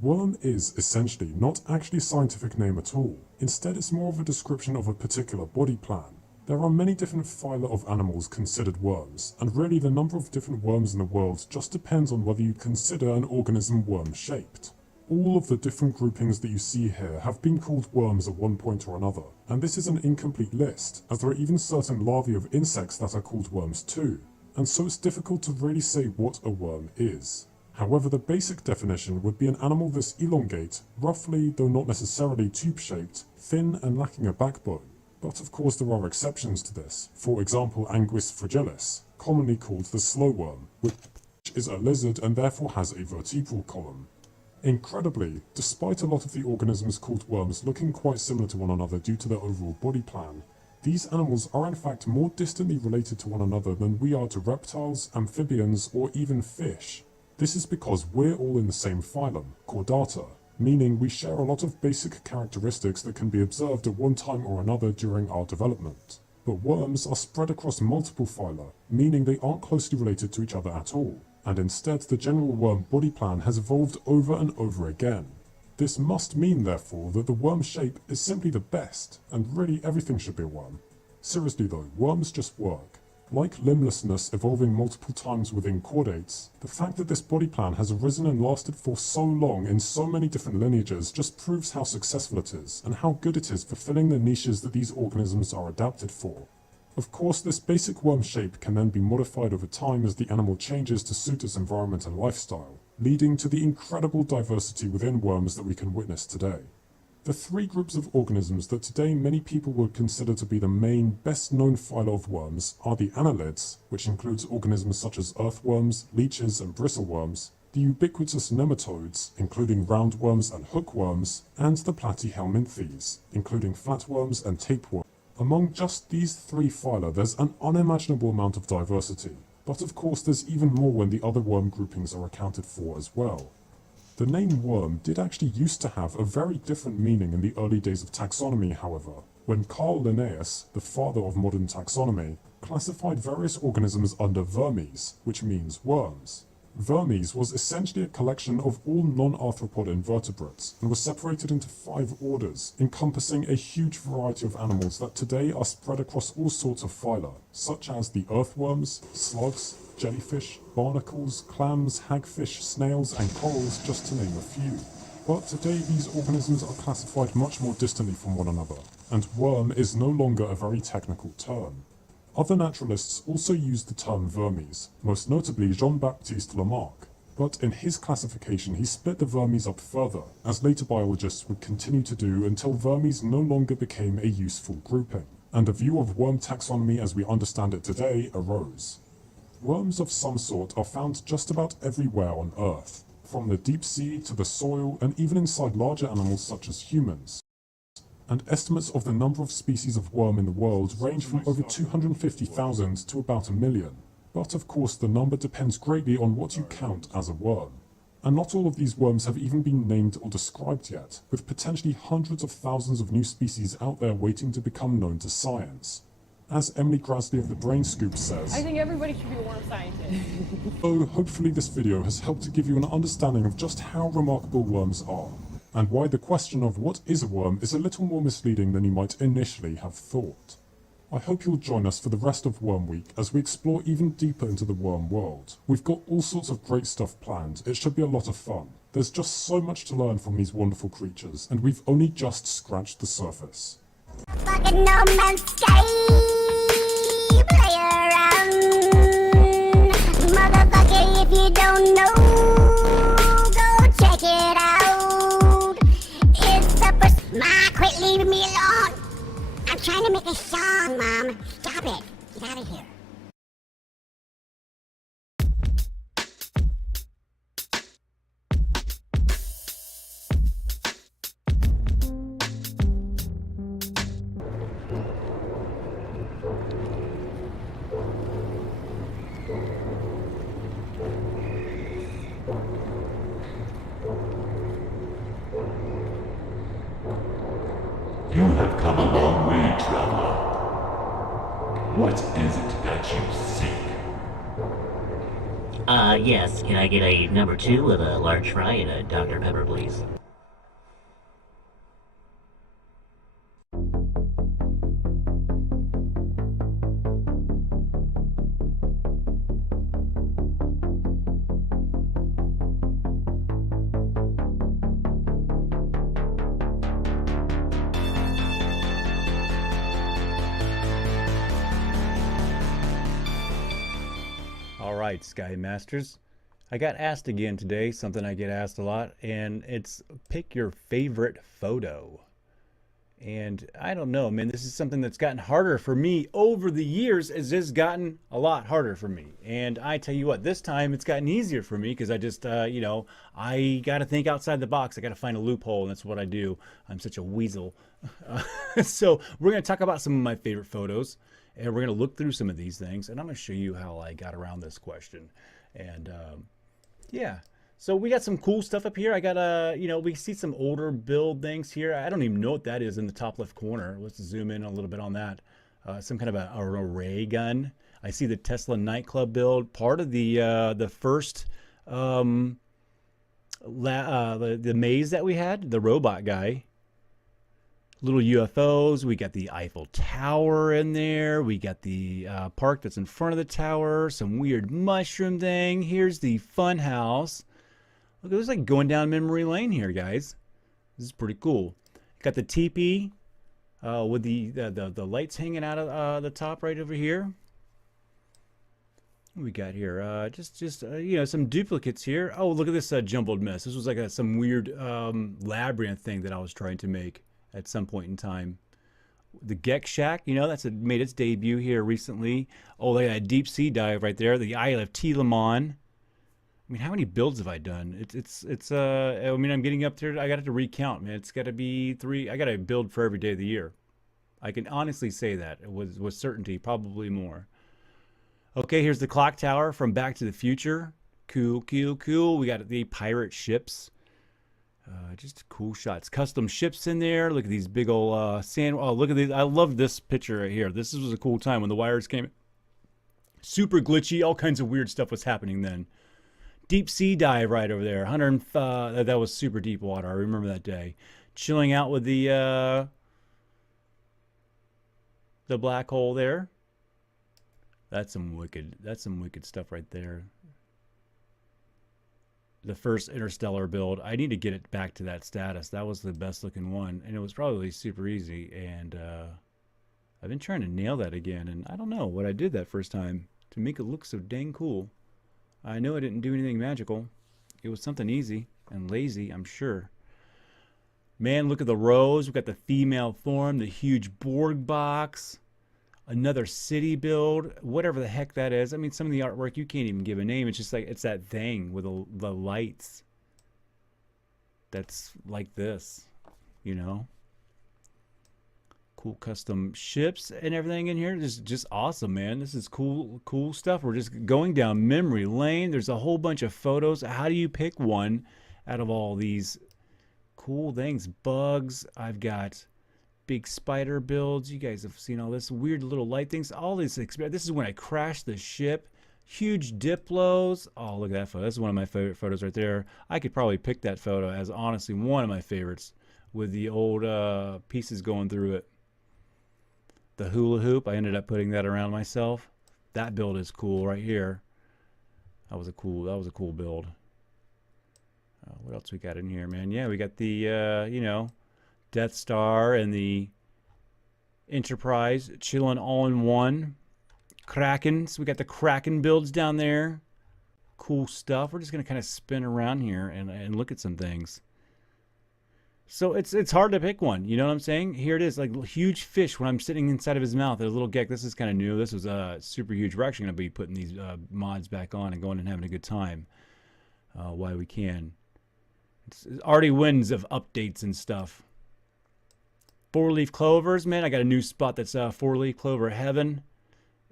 Worm is, essentially, not actually a scientific name at all. Instead, it's more of a description of a particular body plan. There are many different phyla of animals considered worms, and really the number of different worms in the world just depends on whether you consider an organism worm-shaped. All of the different groupings that you see here have been called worms at one point or another, and this is an incomplete list, as there are even certain larvae of insects that are called worms too, and so it's difficult to really say what a worm is. However, the basic definition would be an animal this elongate, roughly, though not necessarily tube-shaped, thin and lacking a backbone. But of course there are exceptions to this, for example Anguis fragilis, commonly called the slow worm, which is a lizard and therefore has a vertebral column. Incredibly, despite a lot of the organisms called worms looking quite similar to one another due to their overall body plan, these animals are in fact more distantly related to one another than we are to reptiles, amphibians, or even fish. This is because we're all in the same phylum, Chordata, meaning we share a lot of basic characteristics that can be observed at one time or another during our development. But worms are spread across multiple phyla, meaning they aren't closely related to each other at all, and instead the general worm body plan has evolved over and over again. This must mean, therefore, that the worm shape is simply the best, and really everything should be a worm. Seriously though, worms just work. Like limblessness evolving multiple times within chordates, the fact that this body plan has arisen and lasted for so long in so many different lineages just proves how successful it is, and how good it is for filling the niches that these organisms are adapted for. Of course, this basic worm shape can then be modified over time as the animal changes to suit its environment and lifestyle, leading to the incredible diversity within worms that we can witness today. The three groups of organisms that today many people would consider to be the main, best-known phyla of worms are the annelids, which includes organisms such as earthworms, leeches, and bristleworms, the ubiquitous nematodes, including roundworms and hookworms, and the platyhelminthes, including flatworms and tapeworms. Among just these three phyla, there's an unimaginable amount of diversity, but of course there's even more when the other worm groupings are accounted for as well. The name worm did actually used to have a very different meaning in the early days of taxonomy, however, when Carl Linnaeus, the father of modern taxonomy, classified various organisms under vermes, which means worms. Vermes was essentially a collection of all non-arthropod invertebrates, and was separated into 5 orders, encompassing a huge variety of animals that today are spread across all sorts of phyla, such as the earthworms, slugs, jellyfish, barnacles, clams, hagfish, snails, and corals, just to name a few. But today these organisms are classified much more distantly from one another, and worm is no longer a very technical term. Other naturalists also use the term vermes, most notably Jean-Baptiste Lamarck, but in his classification he split the vermes up further, as later biologists would continue to do until vermes no longer became a useful grouping, and a view of worm taxonomy as we understand it today arose. Worms of some sort are found just about everywhere on Earth, from the deep sea to the soil and even inside larger animals such as humans. And estimates of the number of species of worm in the world range from over 250,000 to about 1 million. But of course the number depends greatly on what you count as a worm. And not all of these worms have even been named or described yet, with potentially hundreds of thousands of new species out there waiting to become known to science. As Emily Grasley of the Brain Scoop says, I think everybody should be a worm scientist. so hopefully this video has helped to give you an understanding of just how remarkable worms are, and why the question of what is a worm is a little more misleading than you might initially have thought. I hope you'll join us for the rest of Worm Week as we explore even deeper into the worm world. We've got all sorts of great stuff planned, it should be a lot of fun. There's just so much to learn from these wonderful creatures, and we've only just scratched the surface. Fucking no man's sky, play around. Motherfucker, if you don't know, go check it out. It's the Ma, quit leaving me alone. I'm trying to make a song, Mom. Stop it. Get out of here. come a long way, traveler. What is it that you seek? Yes. Can I get a number 2 with a large fry and a Dr. Pepper, please? All right, Sky Masters. I got asked again today, something I get asked a lot, and it's pick your favorite photo. And I don't know, man, this is something that's gotten harder for me over the years. It's just gotten a lot harder for me. And I tell you what, this time it's gotten easier for me because I just, I got to think outside the box. I got to find a loophole, and that's what I do. I'm such a weasel. So we're going to talk about some of my favorite photos, and we're going to look through some of these things, and I'm going to show you how I got around this question. And yeah. So we got some cool stuff up here. I got we see some older build things here. I don't even know what that is in the top left corner. Let's zoom in a little bit on that. Some kind of an array gun. I see the Tesla nightclub build. Part of the first the maze that we had. The robot guy. Little UFOs. We got the Eiffel Tower in there. We got the park that's in front of the tower. Some weird mushroom thing. Here's the fun house. Look, it was like going down memory lane here, guys. This is pretty cool. Got the teepee with the lights hanging out of the top right over here. What we got here? Just some duplicates here. Oh, look at this jumbled mess. This was like some weird labyrinth thing that I was trying to make at some point in time. The Gek Shack, that's made its debut here recently. Oh, look at that deep sea dive right there. The Isle of Telemon. I mean, how many builds have I done? I'm getting up there. I got to recount, man. It's got to be 3. I got to build for every day of the year. I can honestly say that with certainty, probably more. Okay, here's the clock tower from Back to the Future. Cool, cool, cool. We got the pirate ships. Just cool shots. Custom ships in there. Look at these big old sand. Oh, look at these. I love this picture right here. This was a cool time when the wires came. Super glitchy. All kinds of weird stuff was happening then. Deep sea dive right over there. That was super deep water. I remember that day. Chilling out with the black hole there. That's some wicked stuff right there. The first interstellar build. I need to get it back to that status. That was the best looking one, and it was probably super easy. And I've been trying to nail that again, and I don't know what I did that first time to make it look so dang cool. I know I didn't do anything magical. It was something easy and lazy, I'm sure. Man, look at the rows. We've got the female form, the huge Borg box, another city build, whatever the heck that is. I mean, some of the artwork, you can't even give a name. It's just like, it's that thing with the lights that's like this, Cool custom ships and everything in here. This is just awesome, man. This is cool stuff. We're just going down memory lane. There's a whole bunch of photos. How do you pick one out of all these cool things? Bugs. I've got big spider builds. You guys have seen all this weird little light things. All this experience. This is when I crashed the ship. Huge Diplos. Oh, look at that photo. That's one of my favorite photos right there. I could probably pick that photo as honestly one of my favorites with the old pieces going through it. The hula hoop, I ended up putting that around myself. That build is cool right here. That was a cool build. What else we got in here, man? Yeah, we got the Death Star and the Enterprise chilling all in one. Krakens, we got the Kraken builds down there. Cool stuff. We're just gonna kind of spin around here and look at some things. So it's hard to pick one, you know what I'm saying? Here it is, like huge fish when I'm sitting inside of his mouth. There's a little Gek. This is kind of new. This was super huge. We're actually going to be putting these mods back on and going and having a good time while we can. It's already wins of updates and stuff. 4-leaf clovers, man. I got a new spot that's 4-leaf clover heaven.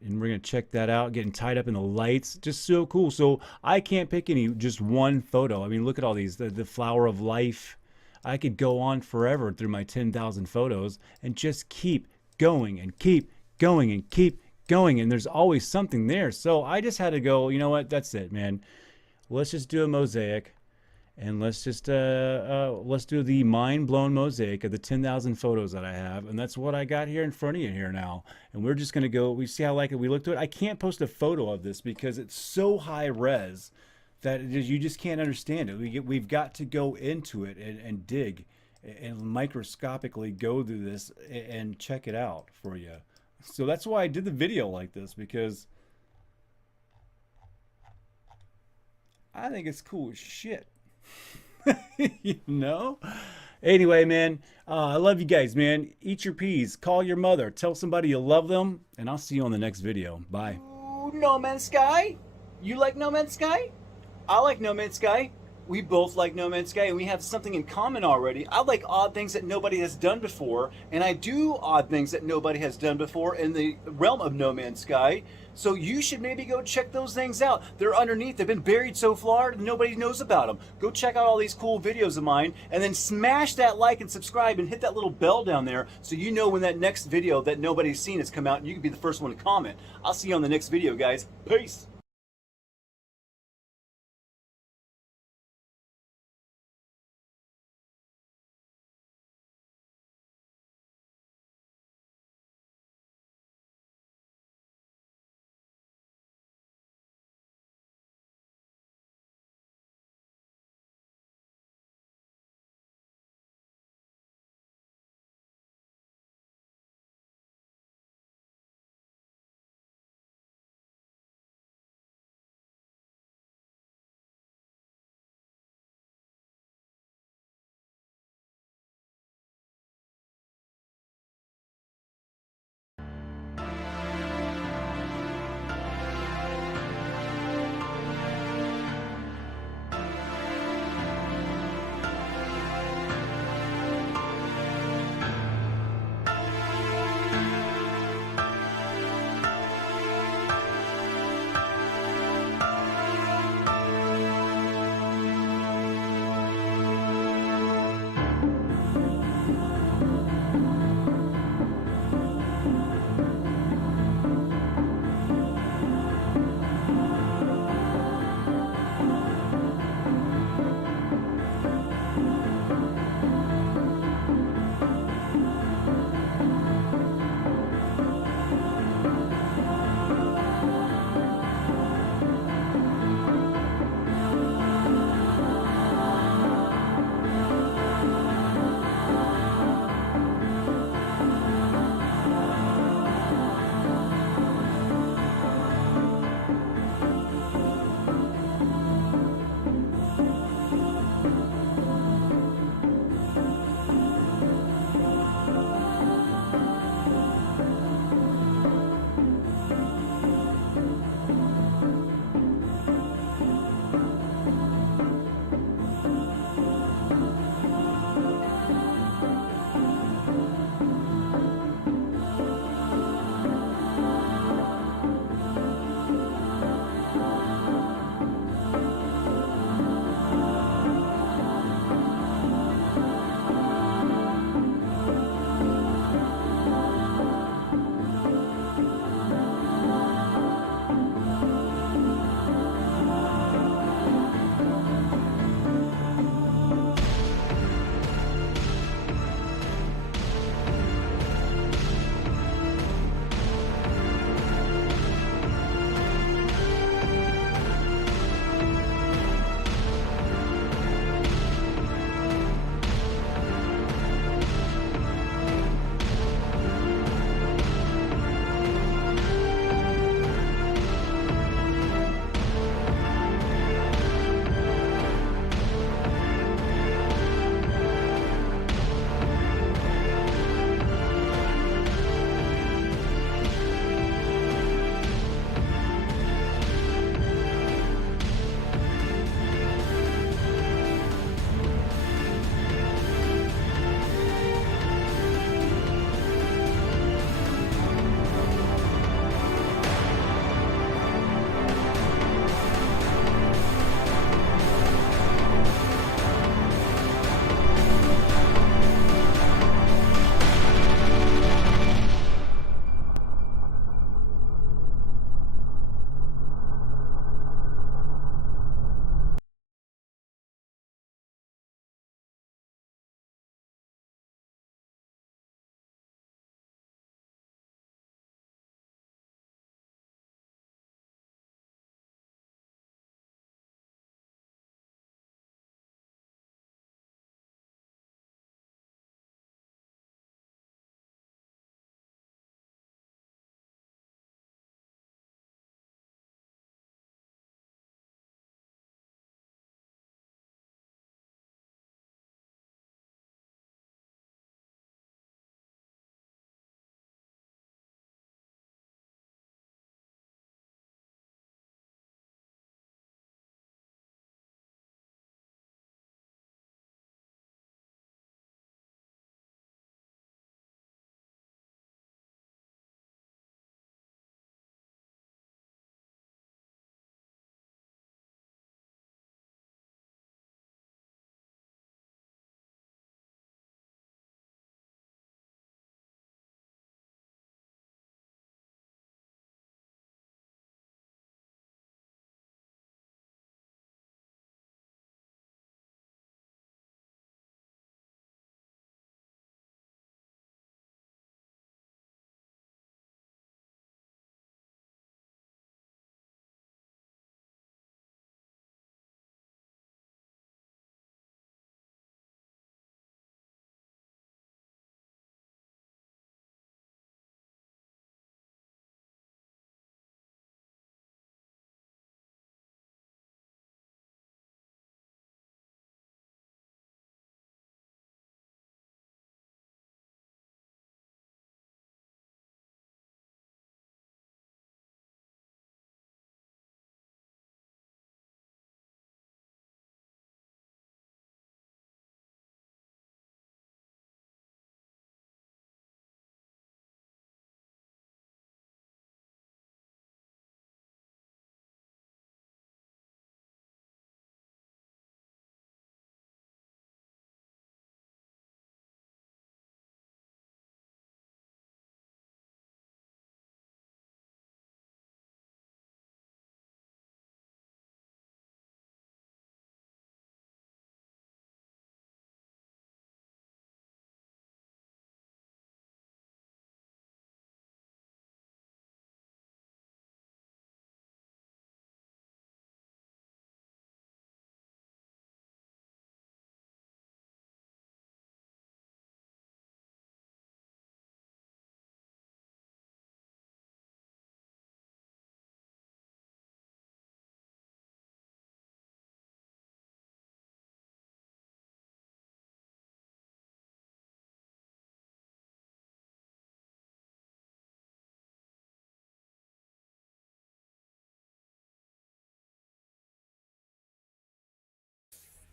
And we're going to check that out. Getting tied up in the lights. Just so cool. So I can't pick just one photo. I mean, look at all these. The flower of life. I could go on forever through my 10,000 photos and just keep going and keep going and keep going. And there's always something there. So I just had to go, you know what? That's it, man. Let's just do a mosaic. And let's just let's do the mind-blown mosaic of the 10,000 photos that I have, and that's what I got here in front of you here now. And we're just gonna go. We see how like we look to it. I can't post a photo of this because it's so high res that you just can't understand it. We've got to go into it and dig and microscopically go through this and check it out for you. So that's why I did the video like this, because I think it's cool as shit. You know? Anyway, man, I love you guys, man. Eat your peas. Call your mother. Tell somebody you love them. And I'll see you on the next video. Bye. No Man's Sky? You like No Man's Sky? I like No Man's Sky. We both like No Man's Sky, and we have something in common already. I like odd things that nobody has done before, and I do odd things that nobody has done before in the realm of No Man's Sky. So you should maybe go check those things out. They're underneath. They've been buried so far, and nobody knows about them. Go check out all these cool videos of mine, and then smash that like and subscribe and hit that little bell down there so you know when that next video that nobody's seen has come out, and you can be the first one to comment. I'll see you on the next video, guys. Peace.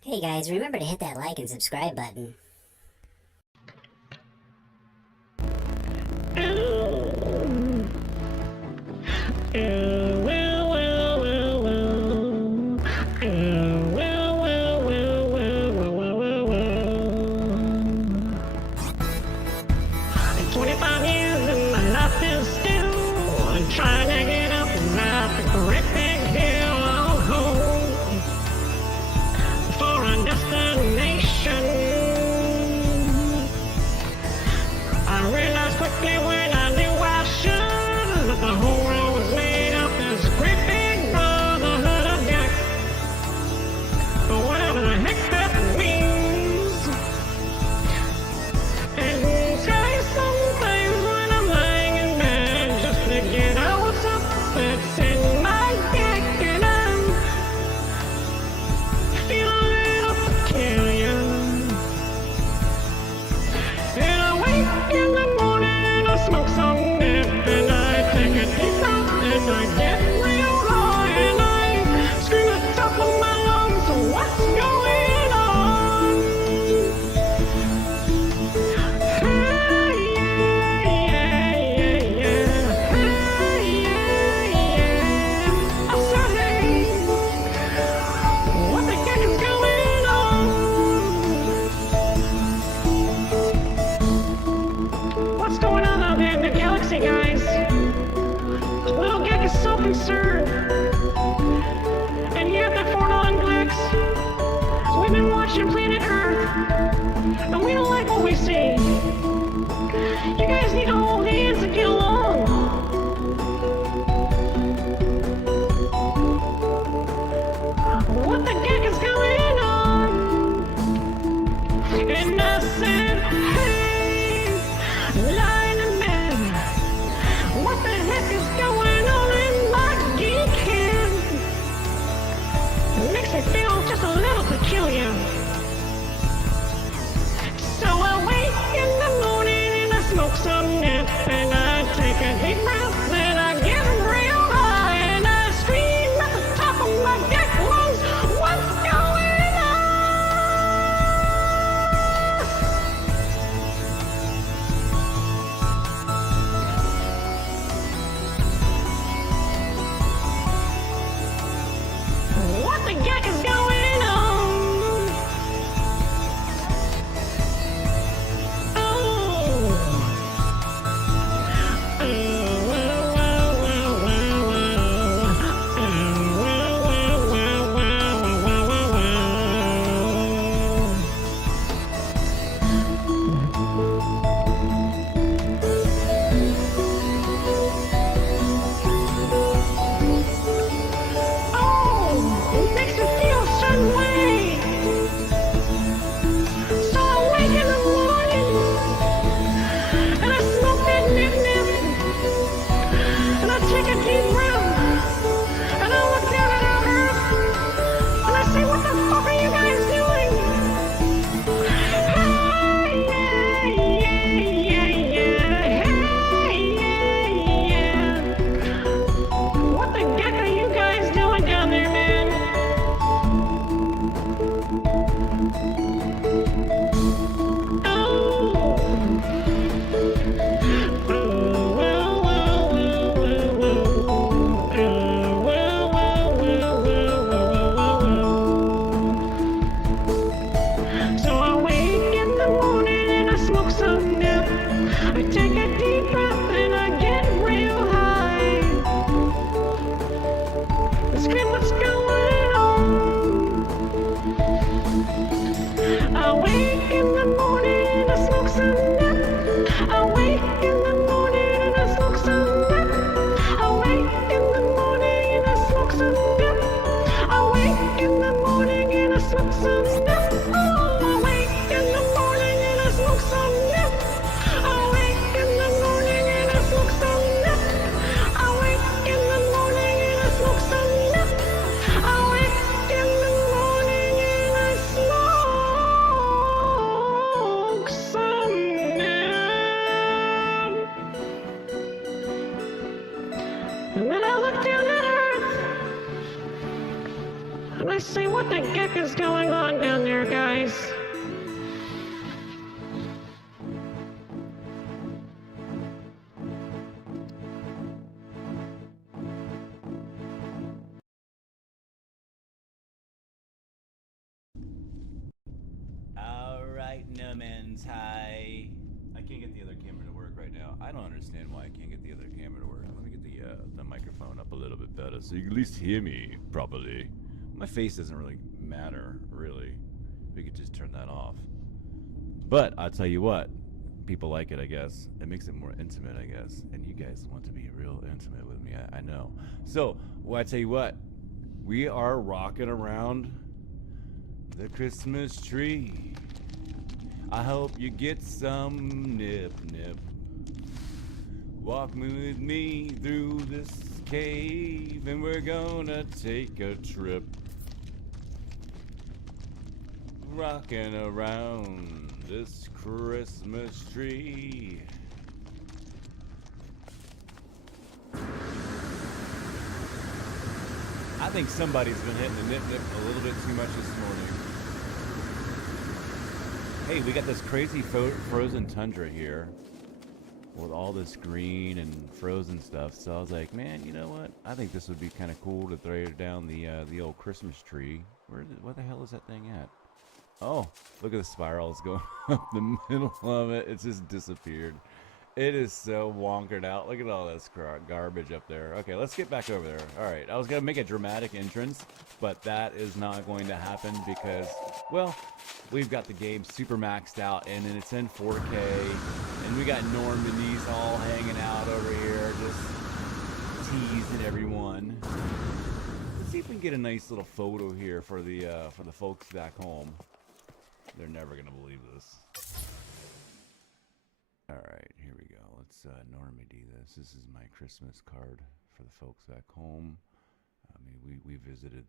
Hey guys, remember to hit that like and subscribe button. Trying to get up that great big hill for a destination. I realized quickly when I knew I should that the whole world was made up this great big brotherhood of Jack. Whatever the heck that means. And try some things when I'm lying in bed just to get out what's up that's in my neck, and I'm feeling a little peculiar. And I wake in the morning and I smoke some dip, and I take a deep breath and I get real high, and I scream at the top of my lungs, what's going on? What the heck is going on? What's going on out there in the galaxy, guys? Little Gek is so concerned. And here at the Fort Complex, we've been watching Planet Earth, and we don't like what we see. You guys need to hold hands and get along. What the heck is going on? And I said, hey, lying in bed, what the heck is going on in my geek head? It makes me feel just a little peculiar. So I wake in the morning and I smoke some nip, and I take a deep breath and I get real high, and I scream at the top of my deck lungs, what's going on? What the heck is going on? It makes me feel a certain way. So I wake in the morning and I smoke that nip, and I take a deep breath, and I look down at our Earth, and I say, what the fuck are you guys doing? Hey, yeah, yeah, yeah, hey, yeah, yeah. What the heck are you guys doing down there, man? So I wake in the morning and I smoke some nip. I take a deep breath and I get real high. I scream, what's going on? I wake in the morning and I smoke some nip. I wake in the morning and I smoke some nip. I wake in the morning and I smoke some nip. I wake in the morning and I smoke some nip. Oh, I wake in the morning and I smoke some nip. I wake in the morning and I smoke some nip. I wake in the morning and I smoke some nip. I wake in the morning and I smoke some nip. And then I look down at Earth. And I say, what the heck is going on down there, guys? Alright, no man's high. I can't get the other camera to work right now. I don't understand why I can't get the other camera to work. Let me get the microphone up a little bit better so you can at least hear me properly. My face doesn't really matter, really. We could just turn that off. But I'll tell you what, people like it, I guess. It makes it more intimate, I guess. And you guys want to be real intimate with me, I know. So, well, I tell you what, we are rocking around the Christmas tree. I hope you get some nip. Walk with me through this cave, and we're gonna take a trip. Rocking around this Christmas tree. I think somebody's been hitting the nip a little bit too much this morning. Hey, we got this crazy frozen tundra here with all this green and frozen stuff. So I was like, man, you know what? I think this would be kind of cool to throw down the old Christmas tree. What the hell is that thing at? Oh, look at the spirals going up the middle of it. It's just disappeared. It is so wonkered out. Look at all this garbage up there. Okay, let's get back over there. All right, I was going to make a dramatic entrance, but that is not going to happen because, well, we've got the game super maxed out, and then it's in 4K, and we got Normandies all hanging out over here, just teasing everyone. Let's see if we can get a nice little photo here for the folks back home. They're never going to believe this. Alright, here we go. Let's Normandy this. This is my Christmas card for the folks back home. I mean, we visited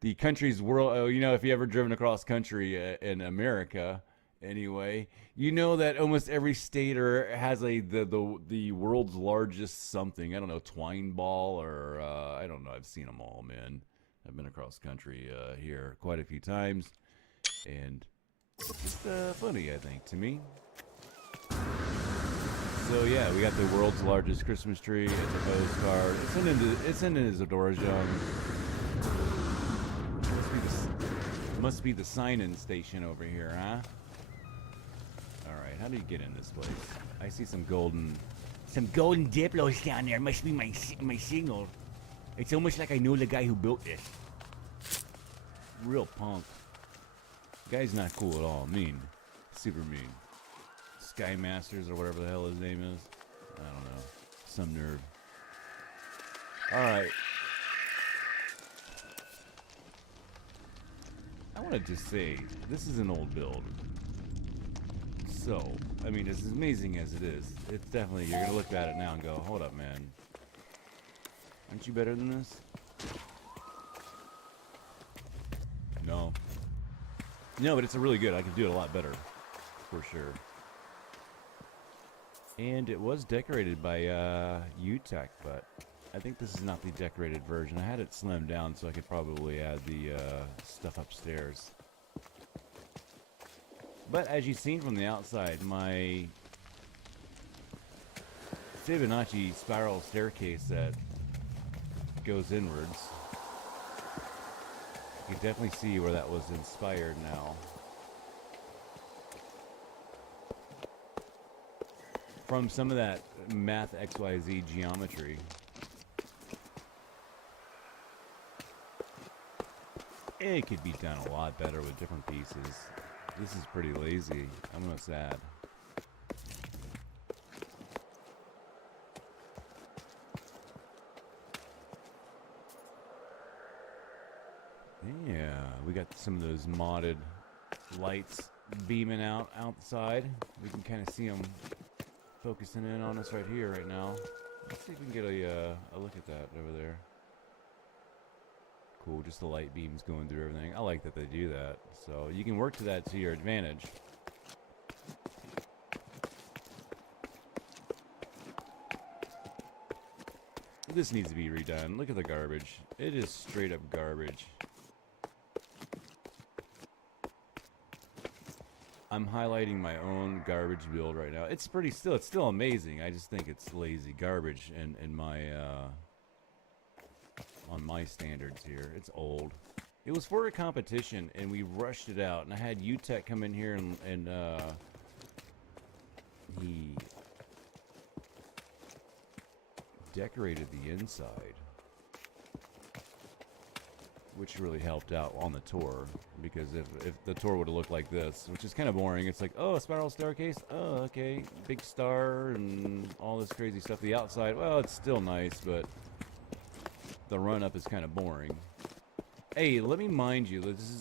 the country's world. Oh, you know, if you ever driven across country in America, anyway, you know that almost every state has the world's largest something. I don't know, twine ball or I don't know. I've seen them all, man. I've been across country here quite a few times, and it's just funny, I think, to me. So yeah, we got the world's largest Christmas tree. It's a postcard. It's in Isadora Zone. Must be the sign-in station over here, huh? All right, how do you get in this place? I see some golden Diplos down there. Must be my signal. It's almost like I know the guy who built this. Real punk. Guy's not cool at all. Mean. Super mean. Sky Masters or whatever the hell his name is. I don't know. Some nerd. Alright. I want to just say, this is an old build. So, I mean, as amazing as it is, it's definitely, you're going to look at it now and go, hold up, man. Aren't you better than this? No. No, but it's a really good. I could do it a lot better, for sure. And it was decorated by UTech, but I think this is not the decorated version. I had it slimmed down so I could probably add the stuff upstairs. But as you've seen from the outside, my Fibonacci spiral staircase that goes inwards, you can definitely see where that was inspired now. From some of that Math XYZ geometry. It could be done a lot better with different pieces. This is pretty lazy. I'm almost sad. Yeah, we got some of those modded lights beaming out outside. We can kind of see them focusing in on us right here, right now. Let's see if we can get a look at that over there. Cool, just the light beams going through everything. I like that they do that. So you can work to that to your advantage. This needs to be redone. Look at the garbage. It is straight up garbage. I'm highlighting my own garbage build right now. It's still amazing. I just think it's lazy garbage in my on my standards here. It's old. It was for a competition and we rushed it out, and I had UTech come in here and he decorated the inside, which really helped out on the tour, because if the tour would have looked like this, which is kind of boring, it's like, oh, a spiral staircase, oh, okay, big star and all this crazy stuff. The outside, well, it's still nice, but the run up is kind of boring. Hey, let me mind you, this is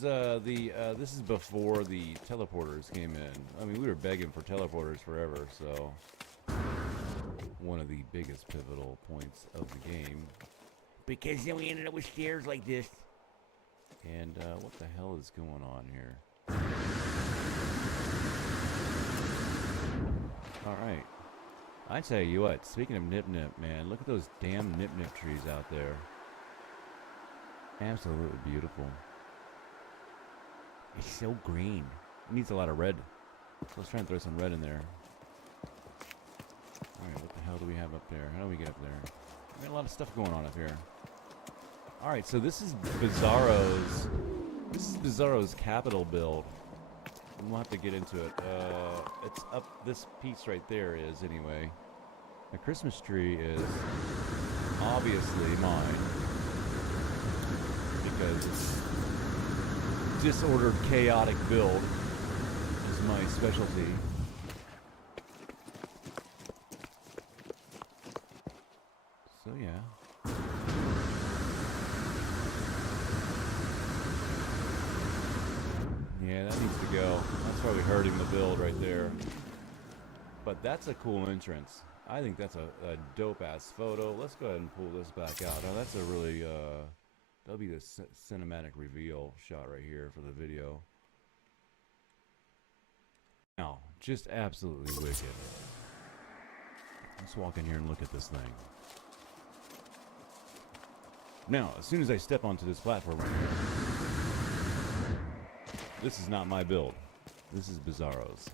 this is before the teleporters came in. I mean, we were begging for teleporters forever, so one of the biggest pivotal points of the game. Because then we ended up with stairs like this. And what the hell is going on here? Alright. I tell you what, speaking of nip-nip, man, look at those damn nip-nip trees out there. Absolutely beautiful. It's so green. It needs a lot of red. So let's try and throw some red in there. Alright, what the hell do we have up there? How do we get up there? We got a lot of stuff going on up here. Alright, so this is Bizarro's capital build. And we'll have to get into it. It's up, this piece right there is, anyway. The Christmas tree is obviously mine, because disordered, chaotic build is my specialty. So yeah. Yeah, that needs to go. That's probably hurting the build right there. But that's a cool entrance. I think that's a dope-ass photo. Let's go ahead and pull this back out. Now that's a really, that'll be the cinematic reveal shot right here for the video. Now, just absolutely wicked. Let's walk in here and look at this thing. Now, as soon as I step onto this platform right here, this is not my build. This is Bizarro's.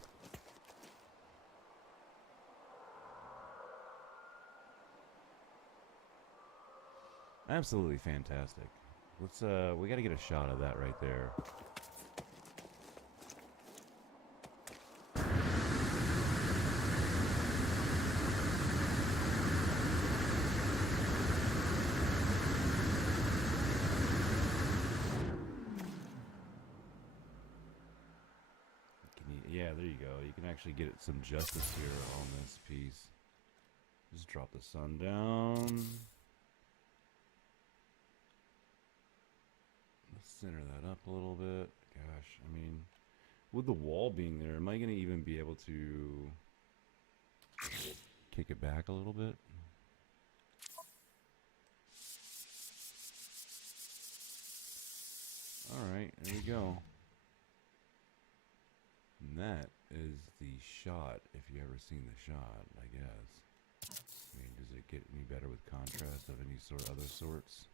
Absolutely fantastic. Let's we gotta get a shot of that right there. Yeah, there you go. You can actually get some justice here on this piece. Just drop the sun down. Let's center that up a little bit. Gosh, I mean, with the wall being there, am I going to even be able to kick it back a little bit? Alright, there we go. And that is the shot, if you ever seen the shot, I guess. I mean, does it get any better with contrast of any sort, other sorts?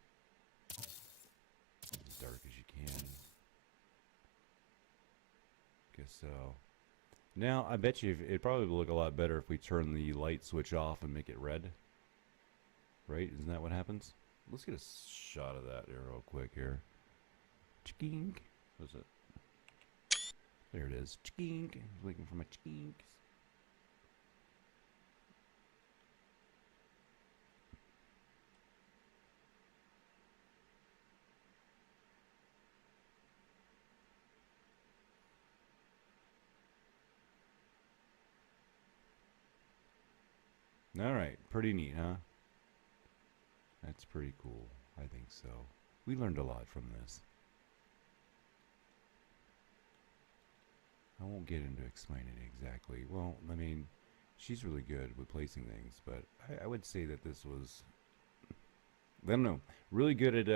As dark as you can. Guess so. Now, I bet you it probably would look a lot better if we turn the light switch off and make it red. Right? Isn't that what happens? Let's get a shot of that here real quick here. Chink. What's it? There it is. Chink. I was waiting for my chinks. Alright, pretty neat, huh? That's pretty cool. I think so. We learned a lot from this. I won't get into explaining it exactly. Well, I mean, she's really good with placing things, but I would say that this was, I don't know, really good at,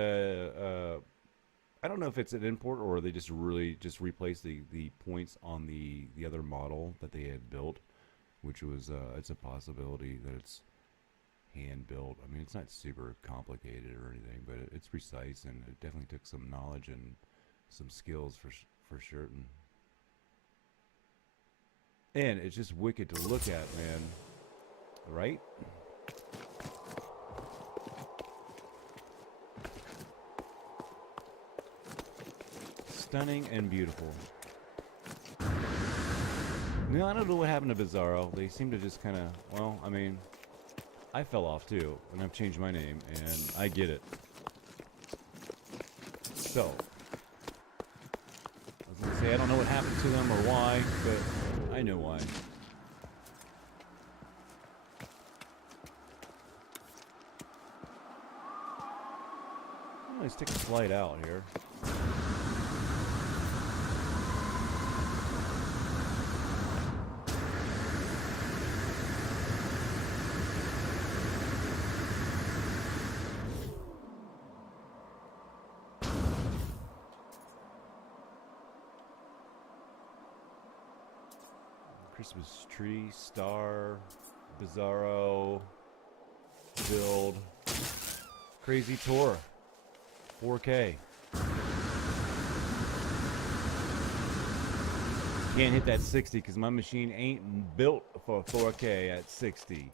I don't know if it's an import or they just really just replaced the points on the other model that they had built, which was, it's a possibility that it's hand built. I mean, it's not super complicated or anything, but it's precise, and it definitely took some knowledge and some skills for certain. And it's just wicked to look at, man. Right? Stunning and beautiful. No, I don't know what happened to Bizarro. They seem to just kind of, well, I mean, I fell off too, and I've changed my name, and I get it. So, I was going to say, I don't know what happened to them or why, but I know why. Let's take a flight out here. Christmas tree, star, Bizarro, build, crazy tour, 4K. Can't hit that 60 because my machine ain't built for 4K at 60.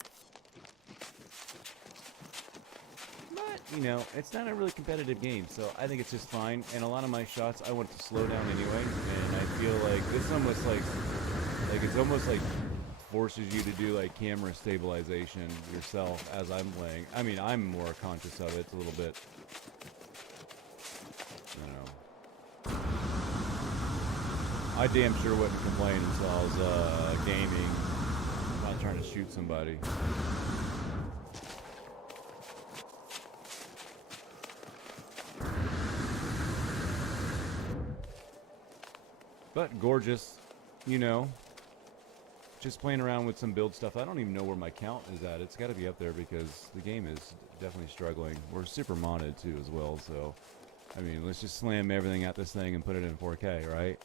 But, you know, it's not a really competitive game, so I think it's just fine. And a lot of my shots I want to slow down anyway, and I feel like this almost like it's almost like forces you to do like camera stabilization yourself as I'm playing. I mean, I'm more conscious of it a little bit. You know, I damn sure wouldn't complain until I was gaming, not trying to shoot somebody. But gorgeous, you know. Just playing around with some build stuff. I don't even know where my count is at. It's got to be up there because the game is definitely struggling. We're super modded too as well, so I mean, let's just slam everything at this thing and put it in 4K, right?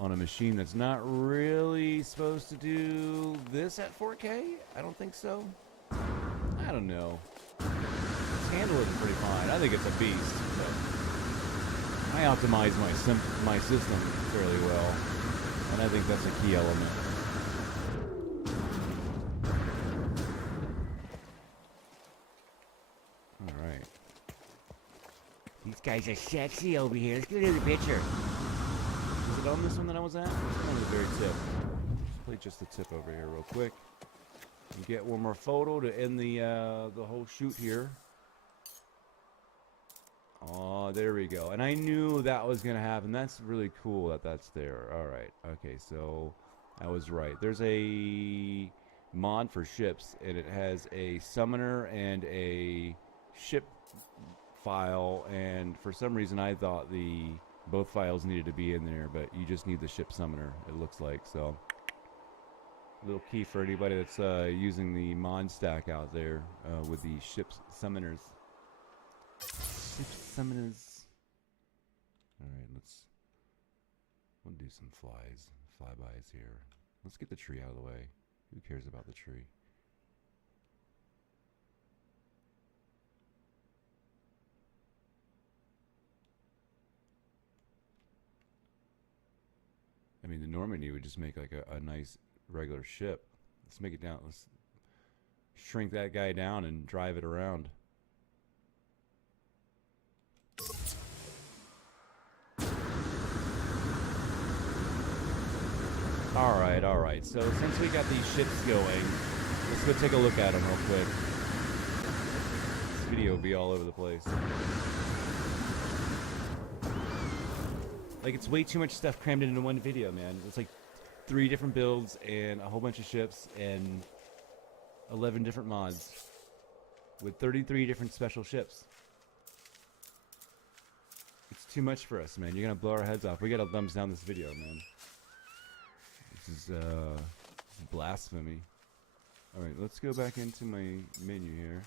On a machine that's not really supposed to do this at 4K? I don't think so. I don't know. Its handle is pretty fine. I think it's a beast, but I optimize my system fairly well. And I think that's a key element. Alright. These guys are sexy over here. Let's go to the picture. Is it on this one that I was at? It's on the very tip. Let's play just the tip over here real quick. And get one more photo to end the whole shoot here. Oh, there we go. And I knew that was going to happen. That's really cool that that's there. All right. Okay, so I was right. There's a mod for ships, and it has a summoner and a ship file. And for some reason, I thought both files needed to be in there, but you just need the ship summoner, it looks like. So, a little key for anybody that's using the mod stack out there with the ship summoners. Summoners. Alright, we'll do some flybys here. Let's get the tree out of the way. Who cares about the tree? I mean, the Normandy would just make like a nice regular ship. Let's make it down. Let's shrink that guy down and drive it around. Alright. So since we got these ships going, let's go take a look at them real quick. This video will be all over the place. Like, it's way too much stuff crammed into one video, man. It's like 3 different builds and a whole bunch of ships and 11 different mods with 33 different special ships. It's too much for us, man. You're gonna blow our heads off. We gotta thumbs down this video, man. This is blasphemy. Alright, let's go back into my menu here.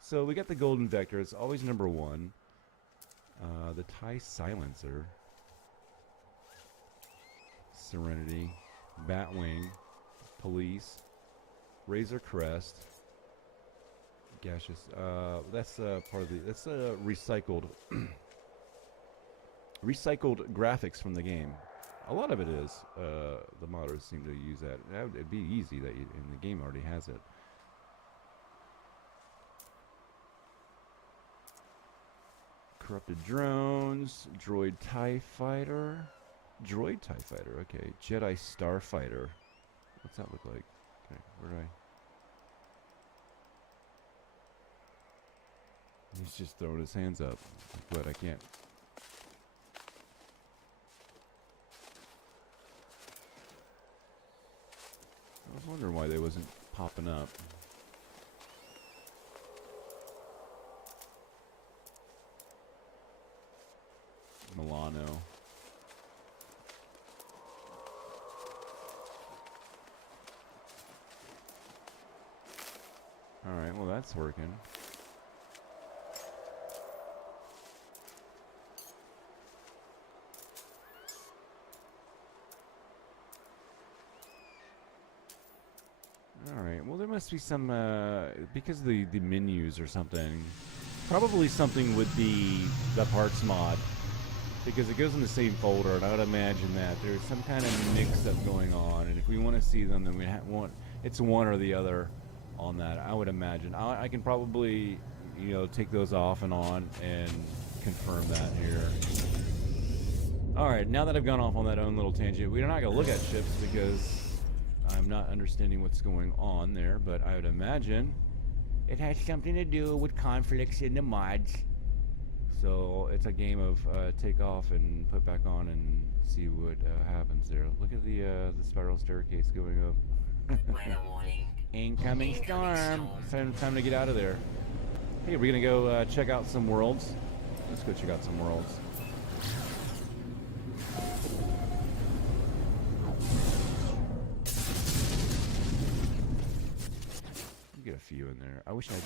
So we got the golden vector. It's always number 1. The TIE silencer. Serenity. Batwing. Police. Razor Crest. Gaseous. That's part of the. That's recycled. Recycled graphics from the game. A lot of it is. The modders seem to use that. It'd be easy that and the game already has it. Corrupted drones. Droid TIE Fighter. Droid TIE Fighter. Okay. Jedi Starfighter. What's that look like? Okay. Where do I? He's just throwing his hands up. But I can't. I was wondering why they wasn't popping up. Milano. Alright, well that's working. Alright, well there must be some, because of the menus or something, probably something with the parts mod, because it goes in the same folder, and I would imagine that there's some kind of mix-up going on, and if we want to see them, then we want, it's one or the other on that, I would imagine. I can probably, you know, take those off and on and confirm that here. Alright, now that I've gone off on that own little tangent, we're not going to look at ships because I'm not understanding what's going on there, but I would imagine it has something to do with conflicts in the mods. So it's a game of take off and put back on and see what happens there. Look at the spiral staircase going up. Incoming storm. Time to get out of there. Hey, we're gonna go check out some worlds. Let's go check out some worlds. Get a few in there. I wish I had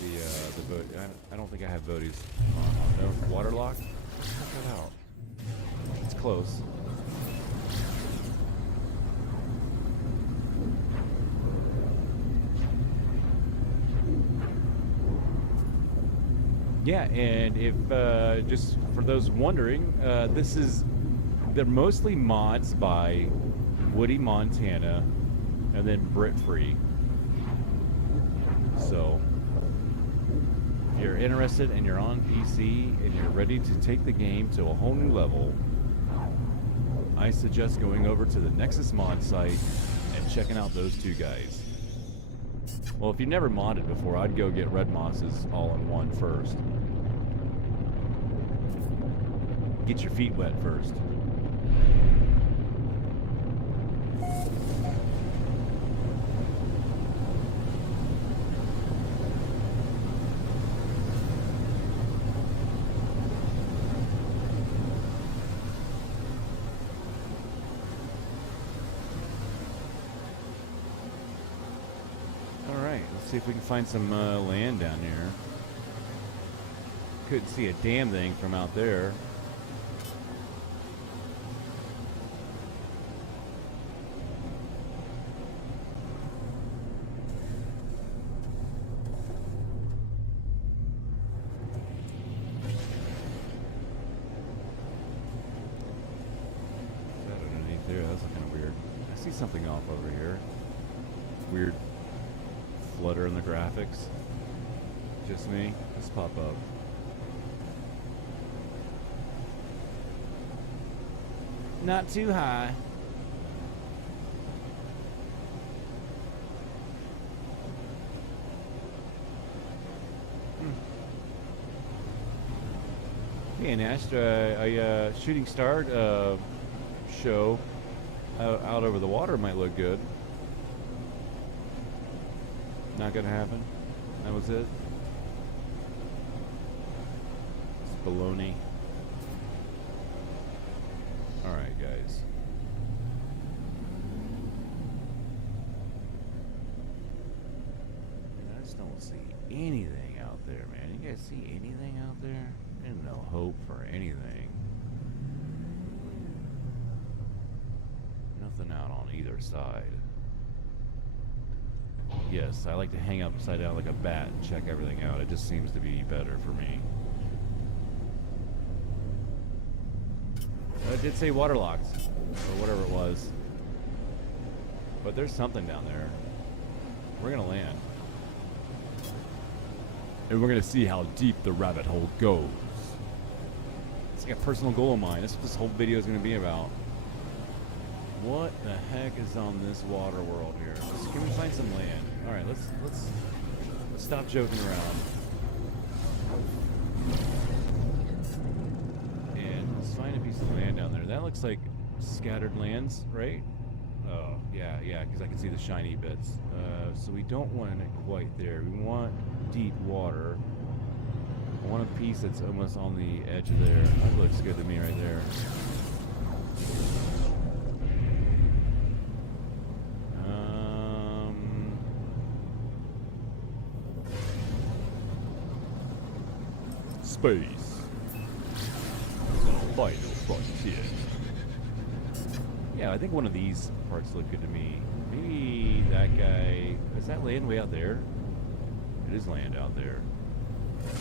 the boat. I don't think I have boaties on. No waterlock. Check that out. It's close. Yeah, and if just for those wondering, they're mostly mods by Woody Montana and then Brit Free. So, if you're interested and you're on PC and you're ready to take the game to a whole new level, I suggest going over to the Nexus mod site and checking out those two guys. Well, if you've never modded before, I'd go get Red Mosses all in one first. Get your feet wet first. See if we can find some land down here. Couldn't see a damn thing from out there. Is that underneath there? That's looking weird. I see something off over here. Weird flutter in the graphics. Just me? Let's pop up. Not too high. Hey, an a shooting star show out over the water might look good. Not gonna happen. That was it. It's baloney. Alright, guys. I just don't see anything out there, man. You guys see anything out there? There's no hope for anything. Nothing out on either side. Yes, I like to hang upside down like a bat and check everything out. It just seems to be better for me. It did say waterlocked, or whatever it was. But there's something down there. We're gonna land. And we're gonna see how deep the rabbit hole goes. It's like a personal goal of mine. That's what this whole video is gonna be about. What the heck is on this water world here? Can we find some land? Alright, let's stop joking around. And let's find a piece of land down there. That looks like scattered lands, right? Oh, yeah, because I can see the shiny bits. So we don't want it quite there. We want deep water. I want a piece that's almost on the edge of there. That looks good to me right there. Space. The final frontier. Yeah, I think one of these parts look good to me. Maybe that guy... Is that land way out there? It is land out there.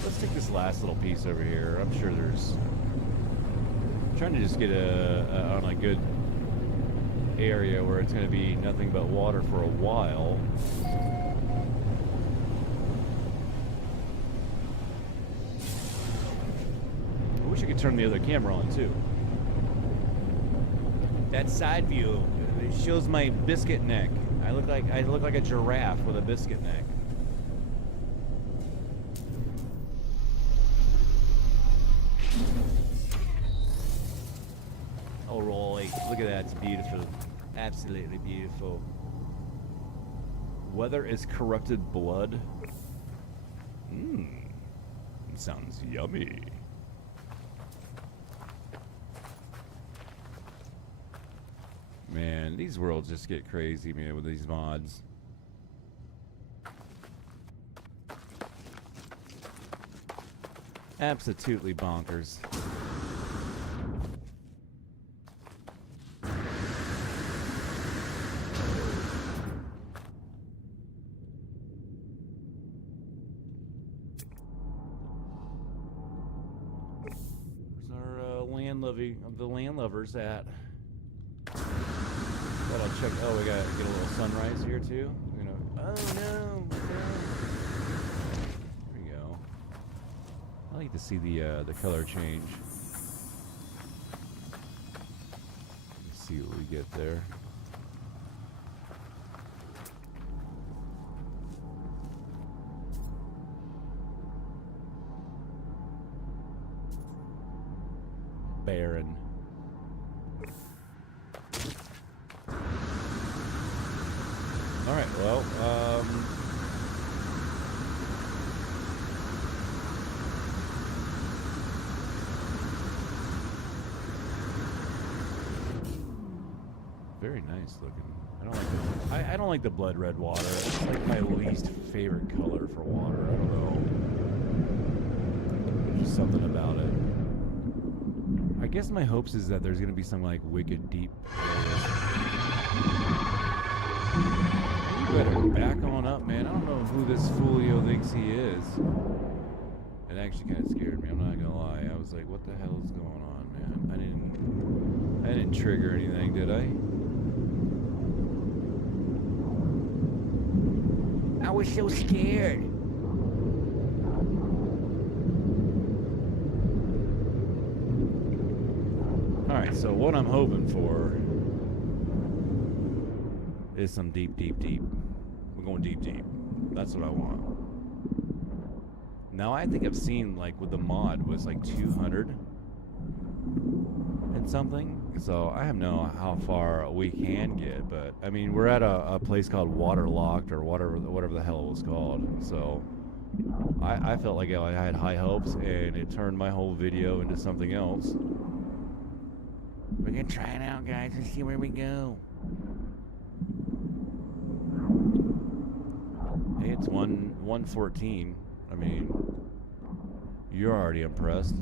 Let's take this last little piece over here. I'm sure there's... I'm trying to just get on a good area where it's going to be nothing but water for a while. I wish I could turn the other camera on too. That side view, it shows my biscuit neck. I look like a giraffe with a biscuit neck. Oh, Roy, look at that, it's beautiful. Absolutely beautiful. Weather is corrupted blood. Sounds yummy. Man, these worlds just get crazy, man, with these mods. Absolutely bonkers. Where's our the land lovers at? Thought I'll check. Oh, we gotta get a little sunrise here too. Oh no! There we go. I like to see the color change. Let's see what we get there. Barren. All right, well, very nice looking. I don't like the blood red water. It's like my least favorite color for water. I don't know. There's just something about it. I guess my hopes is that there's gonna be some like wicked deep areas. You better back on up, man. I don't know who this Foolio thinks he is. It actually kind of scared me, I'm not gonna lie. I was like, what the hell is going on, man? I didn't trigger anything, did I? I was so scared. Alright, so what I'm hoping for is some deep, deep, deep. We're going deep, deep. That's what I want. Now I think I've seen, like, with the mod was like 200 and something. So I don't know how far we can get, but I mean, we're at a place called Waterlocked or whatever the hell it was called. So I felt like I had high hopes, and it turned my whole video into something else. We're gonna try it out, guys, and see where we go. Hey, it's 1:14. I mean, you're already impressed.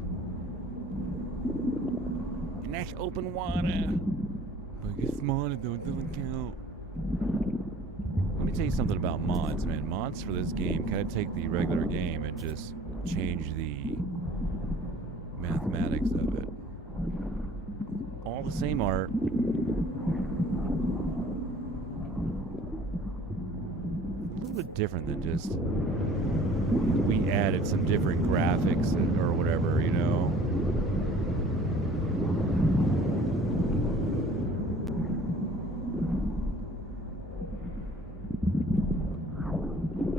And that's open water. But it's smaller though, it doesn't count. Let me tell you something about mods, man. Mods for this game kind of take the regular game and just change the mathematics of it. All the same art. A little bit different than just we added some different graphics or whatever, you know.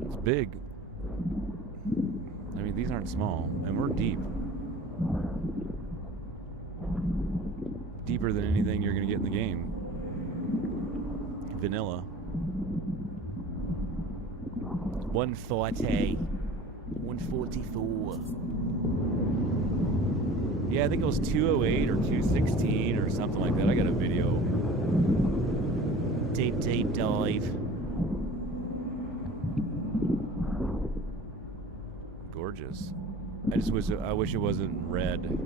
It's big. I mean, these aren't small, and we're deep. Deeper than anything you're going to get in the game. Vanilla. 140. 144. Yeah, I think it was 208 or 216 or something like that. I got a video. Deep dive. Gorgeous. I wish it wasn't red.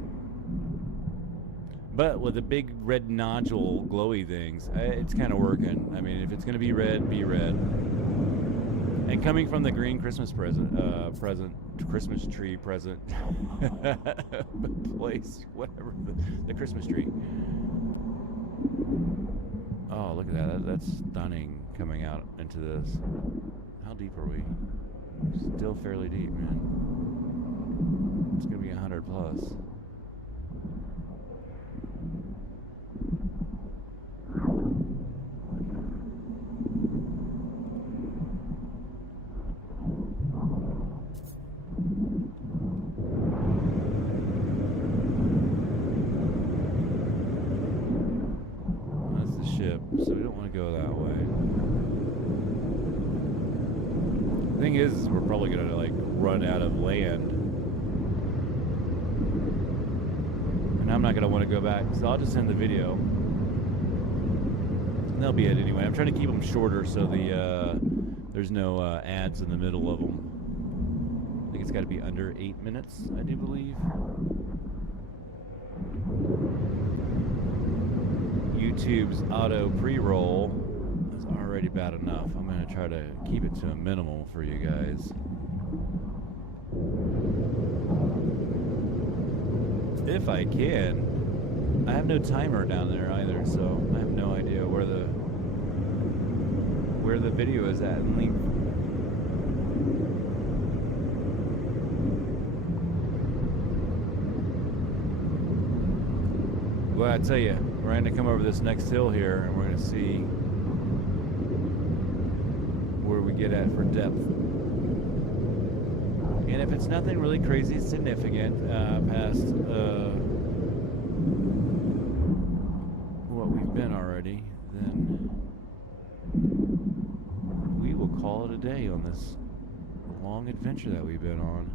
But with the big red nodule glowy things, it's kind of working. I mean, if it's going to be red, be red. And coming from the green Christmas Christmas tree present place, whatever, the Christmas tree. Oh, look at that. That's stunning coming out into this. How deep are we? Still fairly deep, man. It's going to be 100 plus. So we don't want to go that way. The thing is we're probably going to like run out of land. And I'm not going to want to go back, so I'll just end the video. And that'll be it anyway. I'm trying to keep them shorter so there's no ads in the middle of them. I think it's got to be under 8 minutes, I do believe. YouTube's auto pre-roll is already bad enough. I'm going to try to keep it to a minimal for you guys. If I can. I have no timer down there either, so I have no idea where the video is at in length. Well, I tell you, we're going to come over this next hill here, and we're going to see where we get at for depth. And if it's nothing really crazy significant past what we've been already, then we will call it a day on this long adventure that we've been on.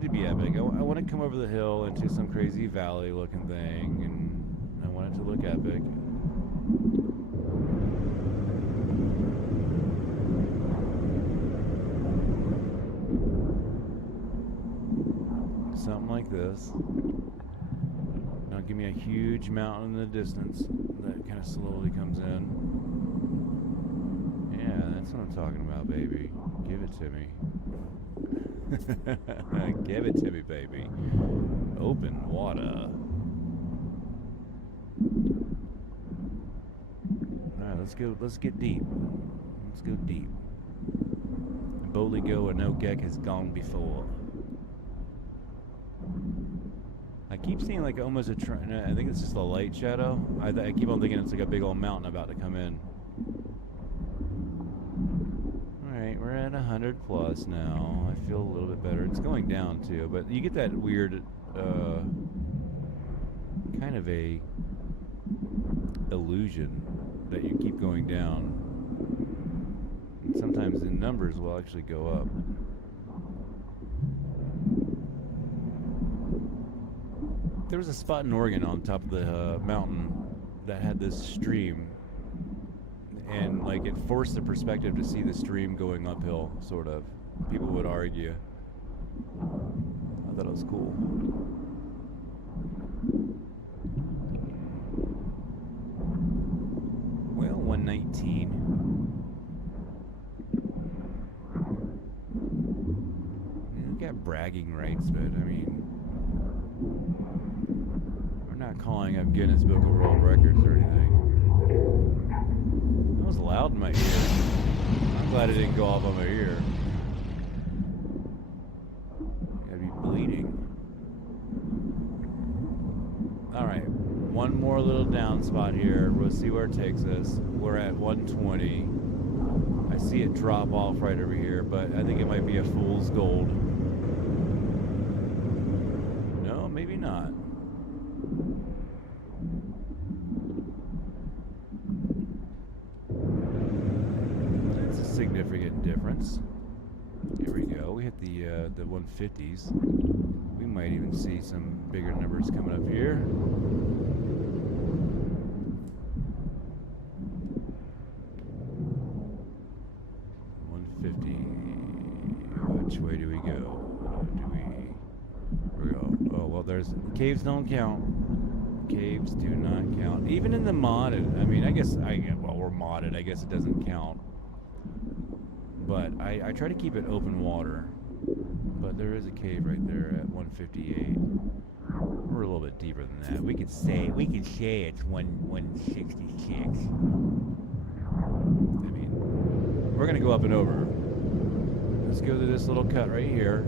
To be epic. I want to come over the hill into some crazy valley looking thing, and I want it to look epic. Something like this. Now give me a huge mountain in the distance that kind of slowly comes in. Yeah, that's what I'm talking about, baby. Give it to me. Give it to me, baby. Open water. Alright, let's get deep. Let's go deep. Boldly go where no Gek has gone before. I keep seeing like almost a I think it's just a light shadow. I keep on thinking it's like a big old mountain about to come in. Alright, we're at 100 plus now. I feel a little bit better. It's going down too, but you get that weird kind of a illusion that you keep going down. And sometimes the numbers will actually go up. There was a spot in Oregon on top of the mountain that had this stream. and like it forced the perspective to see the stream going uphill, sort of. People would argue. I thought it was cool. Well, 119. We've got bragging rights, but I mean, we're not calling up Guinness Book of World Records or anything. That was loud in my ear. I'm glad it didn't go off on my ear. Gotta be bleeding. Alright, one more little down spot here. We'll see where it takes us. We're at 120. I see it drop off right over here, but I think it might be a fool's gold. No, maybe not. That's a significant difference. Here we go. We hit the 150s. We might even see some bigger numbers coming up here. 150. Which way do we go? We go. Oh well, there's caves don't count. Caves do not count. Even in the modded. I mean, well, we're modded. I guess it doesn't count. But I try to keep it open water. But there is a cave right there at 158. We're a little bit deeper than that. We could say it's 166. I mean, we're gonna go up and over. Let's go to this little cut right here.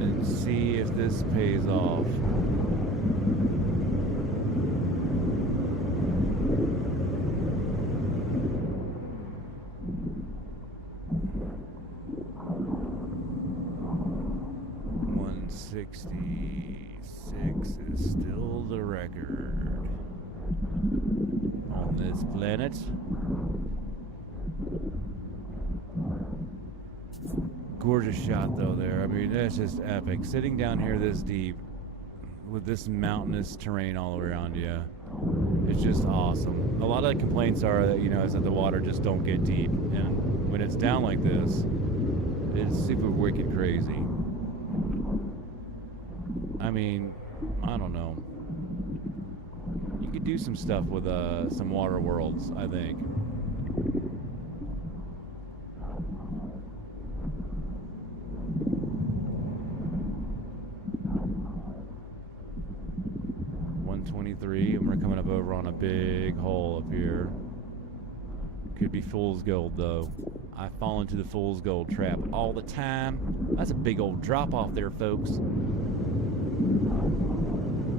And see if this pays off. .66 is still the record on this planet. Gorgeous shot though there. I mean, that's just epic. Sitting down here this deep with this mountainous terrain all around you, it's just awesome. A lot of the complaints are that, you know, is that the water just don't get deep, and when it's down like this, it's super wicked crazy. I mean, I don't know. You could do some stuff with some water worlds, I think. .123, and we're coming up over on a big hole up here. Could be fool's gold though. I fall into the fool's gold trap all the time. That's a big old drop off there, folks.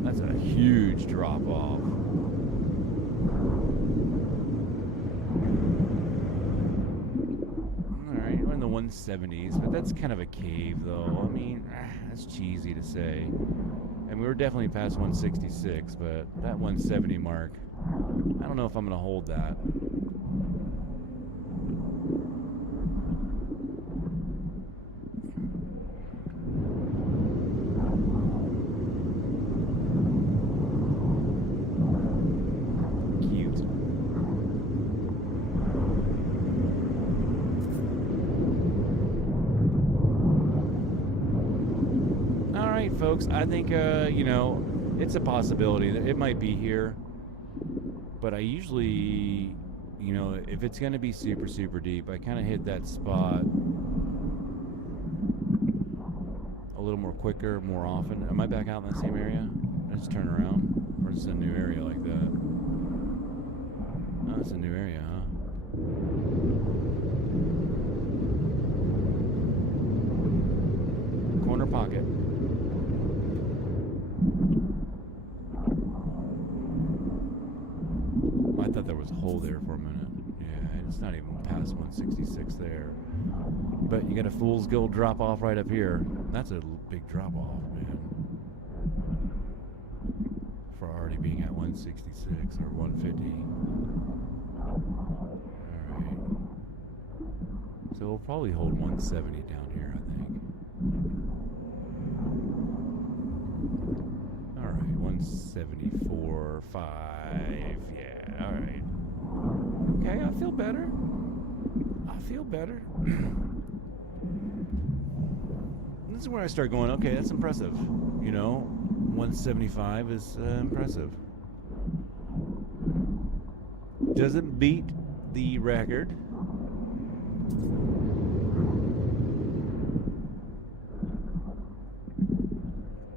That's a huge drop off. Alright, we're in the 170s, but that's kind of a cave though. I mean, that's cheesy to say. And we were definitely past 166, but that 170 mark, I don't know if I'm going to hold that. Folks, I think, you know, it's a possibility that it might be here, but I usually, you know, if it's going to be super, super deep, I kind of hit that spot a little more quicker, more often. Am I back out in that same area? I just turn around? Or is this a new area like that? Oh, it's a new area, huh? Corner pocket. I thought there was a hole there for a minute. Yeah, it's not even past 166 there. But you got a fool's gold drop off right up here. That's a big drop off, man. For already being at 166 or 150. Alright. So we'll probably hold 170 down here, I think. Alright, 170. 74, 5. Yeah, alright. Okay, I feel better. I feel better. This is where I start going, okay, that's impressive. You know, 175 is impressive. Doesn't beat the record.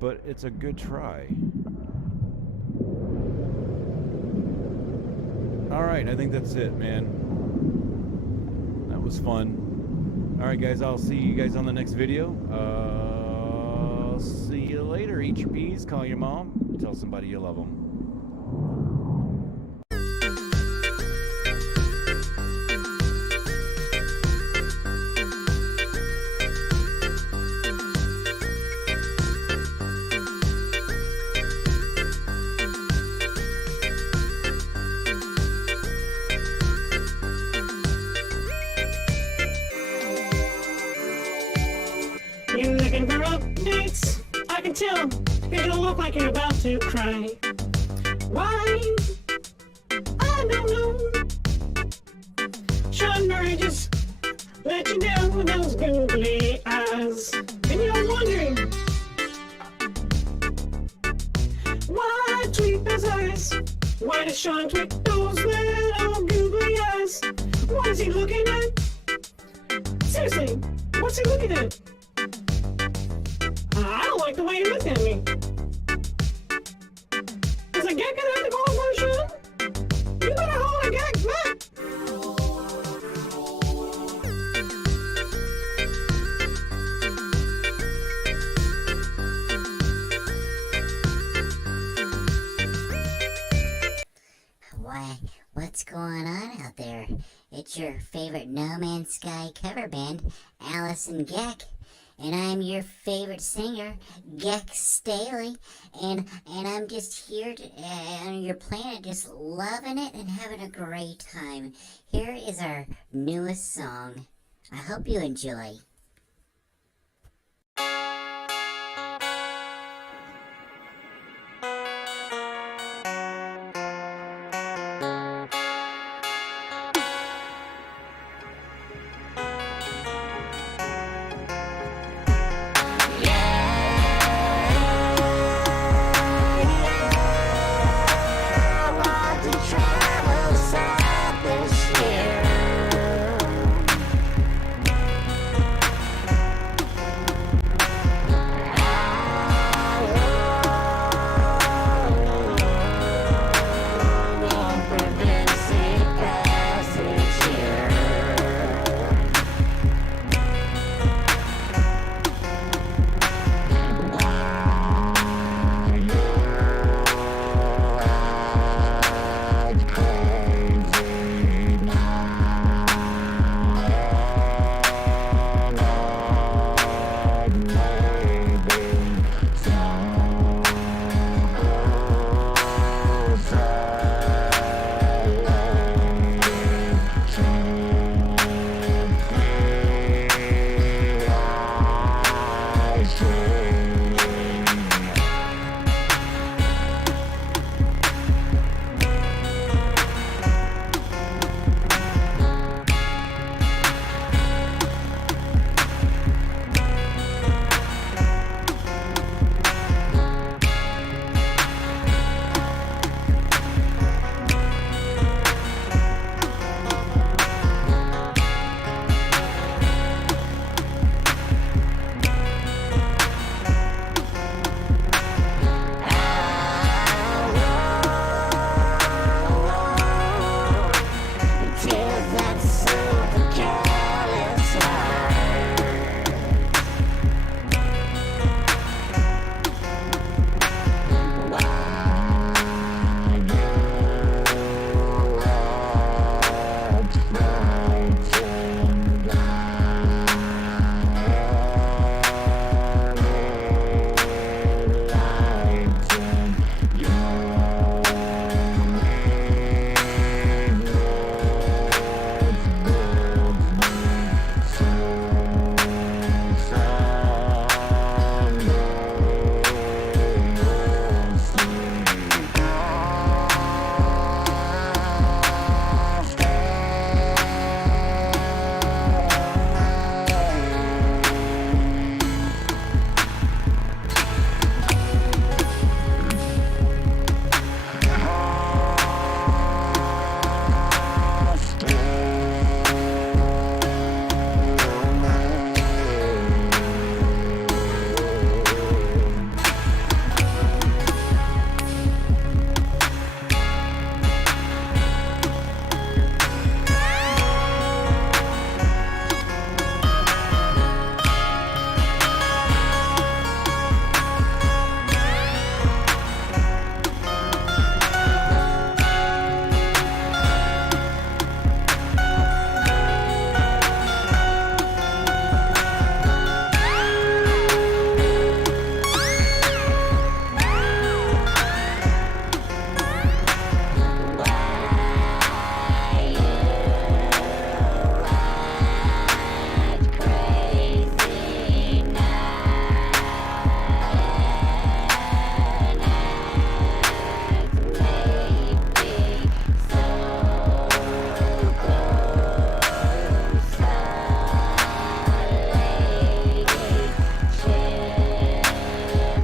But it's a good try. Alright, I think that's it, man. That was fun. Alright, guys, I'll see you guys on the next video. See you later. Eat your peas, call your mom, tell somebody you love them. You're looking for updates? I can tell. You don't look like you're about to cry. Why? I don't know. Sean Murray just let you down with those googly eyes. And you're wondering, why tweak those eyes? Why does Sean tweak those little googly eyes? What is he looking at? Seriously, what's he looking at? I don't like the way you looked at me. Is a gecko at the golf version? You better hold a gag back. Why, what's going on out there? It's your favorite No Man's Sky cover band, Allison Geck. And I'm your favorite singer, Geck Staley, and I'm just here on your planet, just loving it and having a great time. Here is our newest song. I hope you enjoy.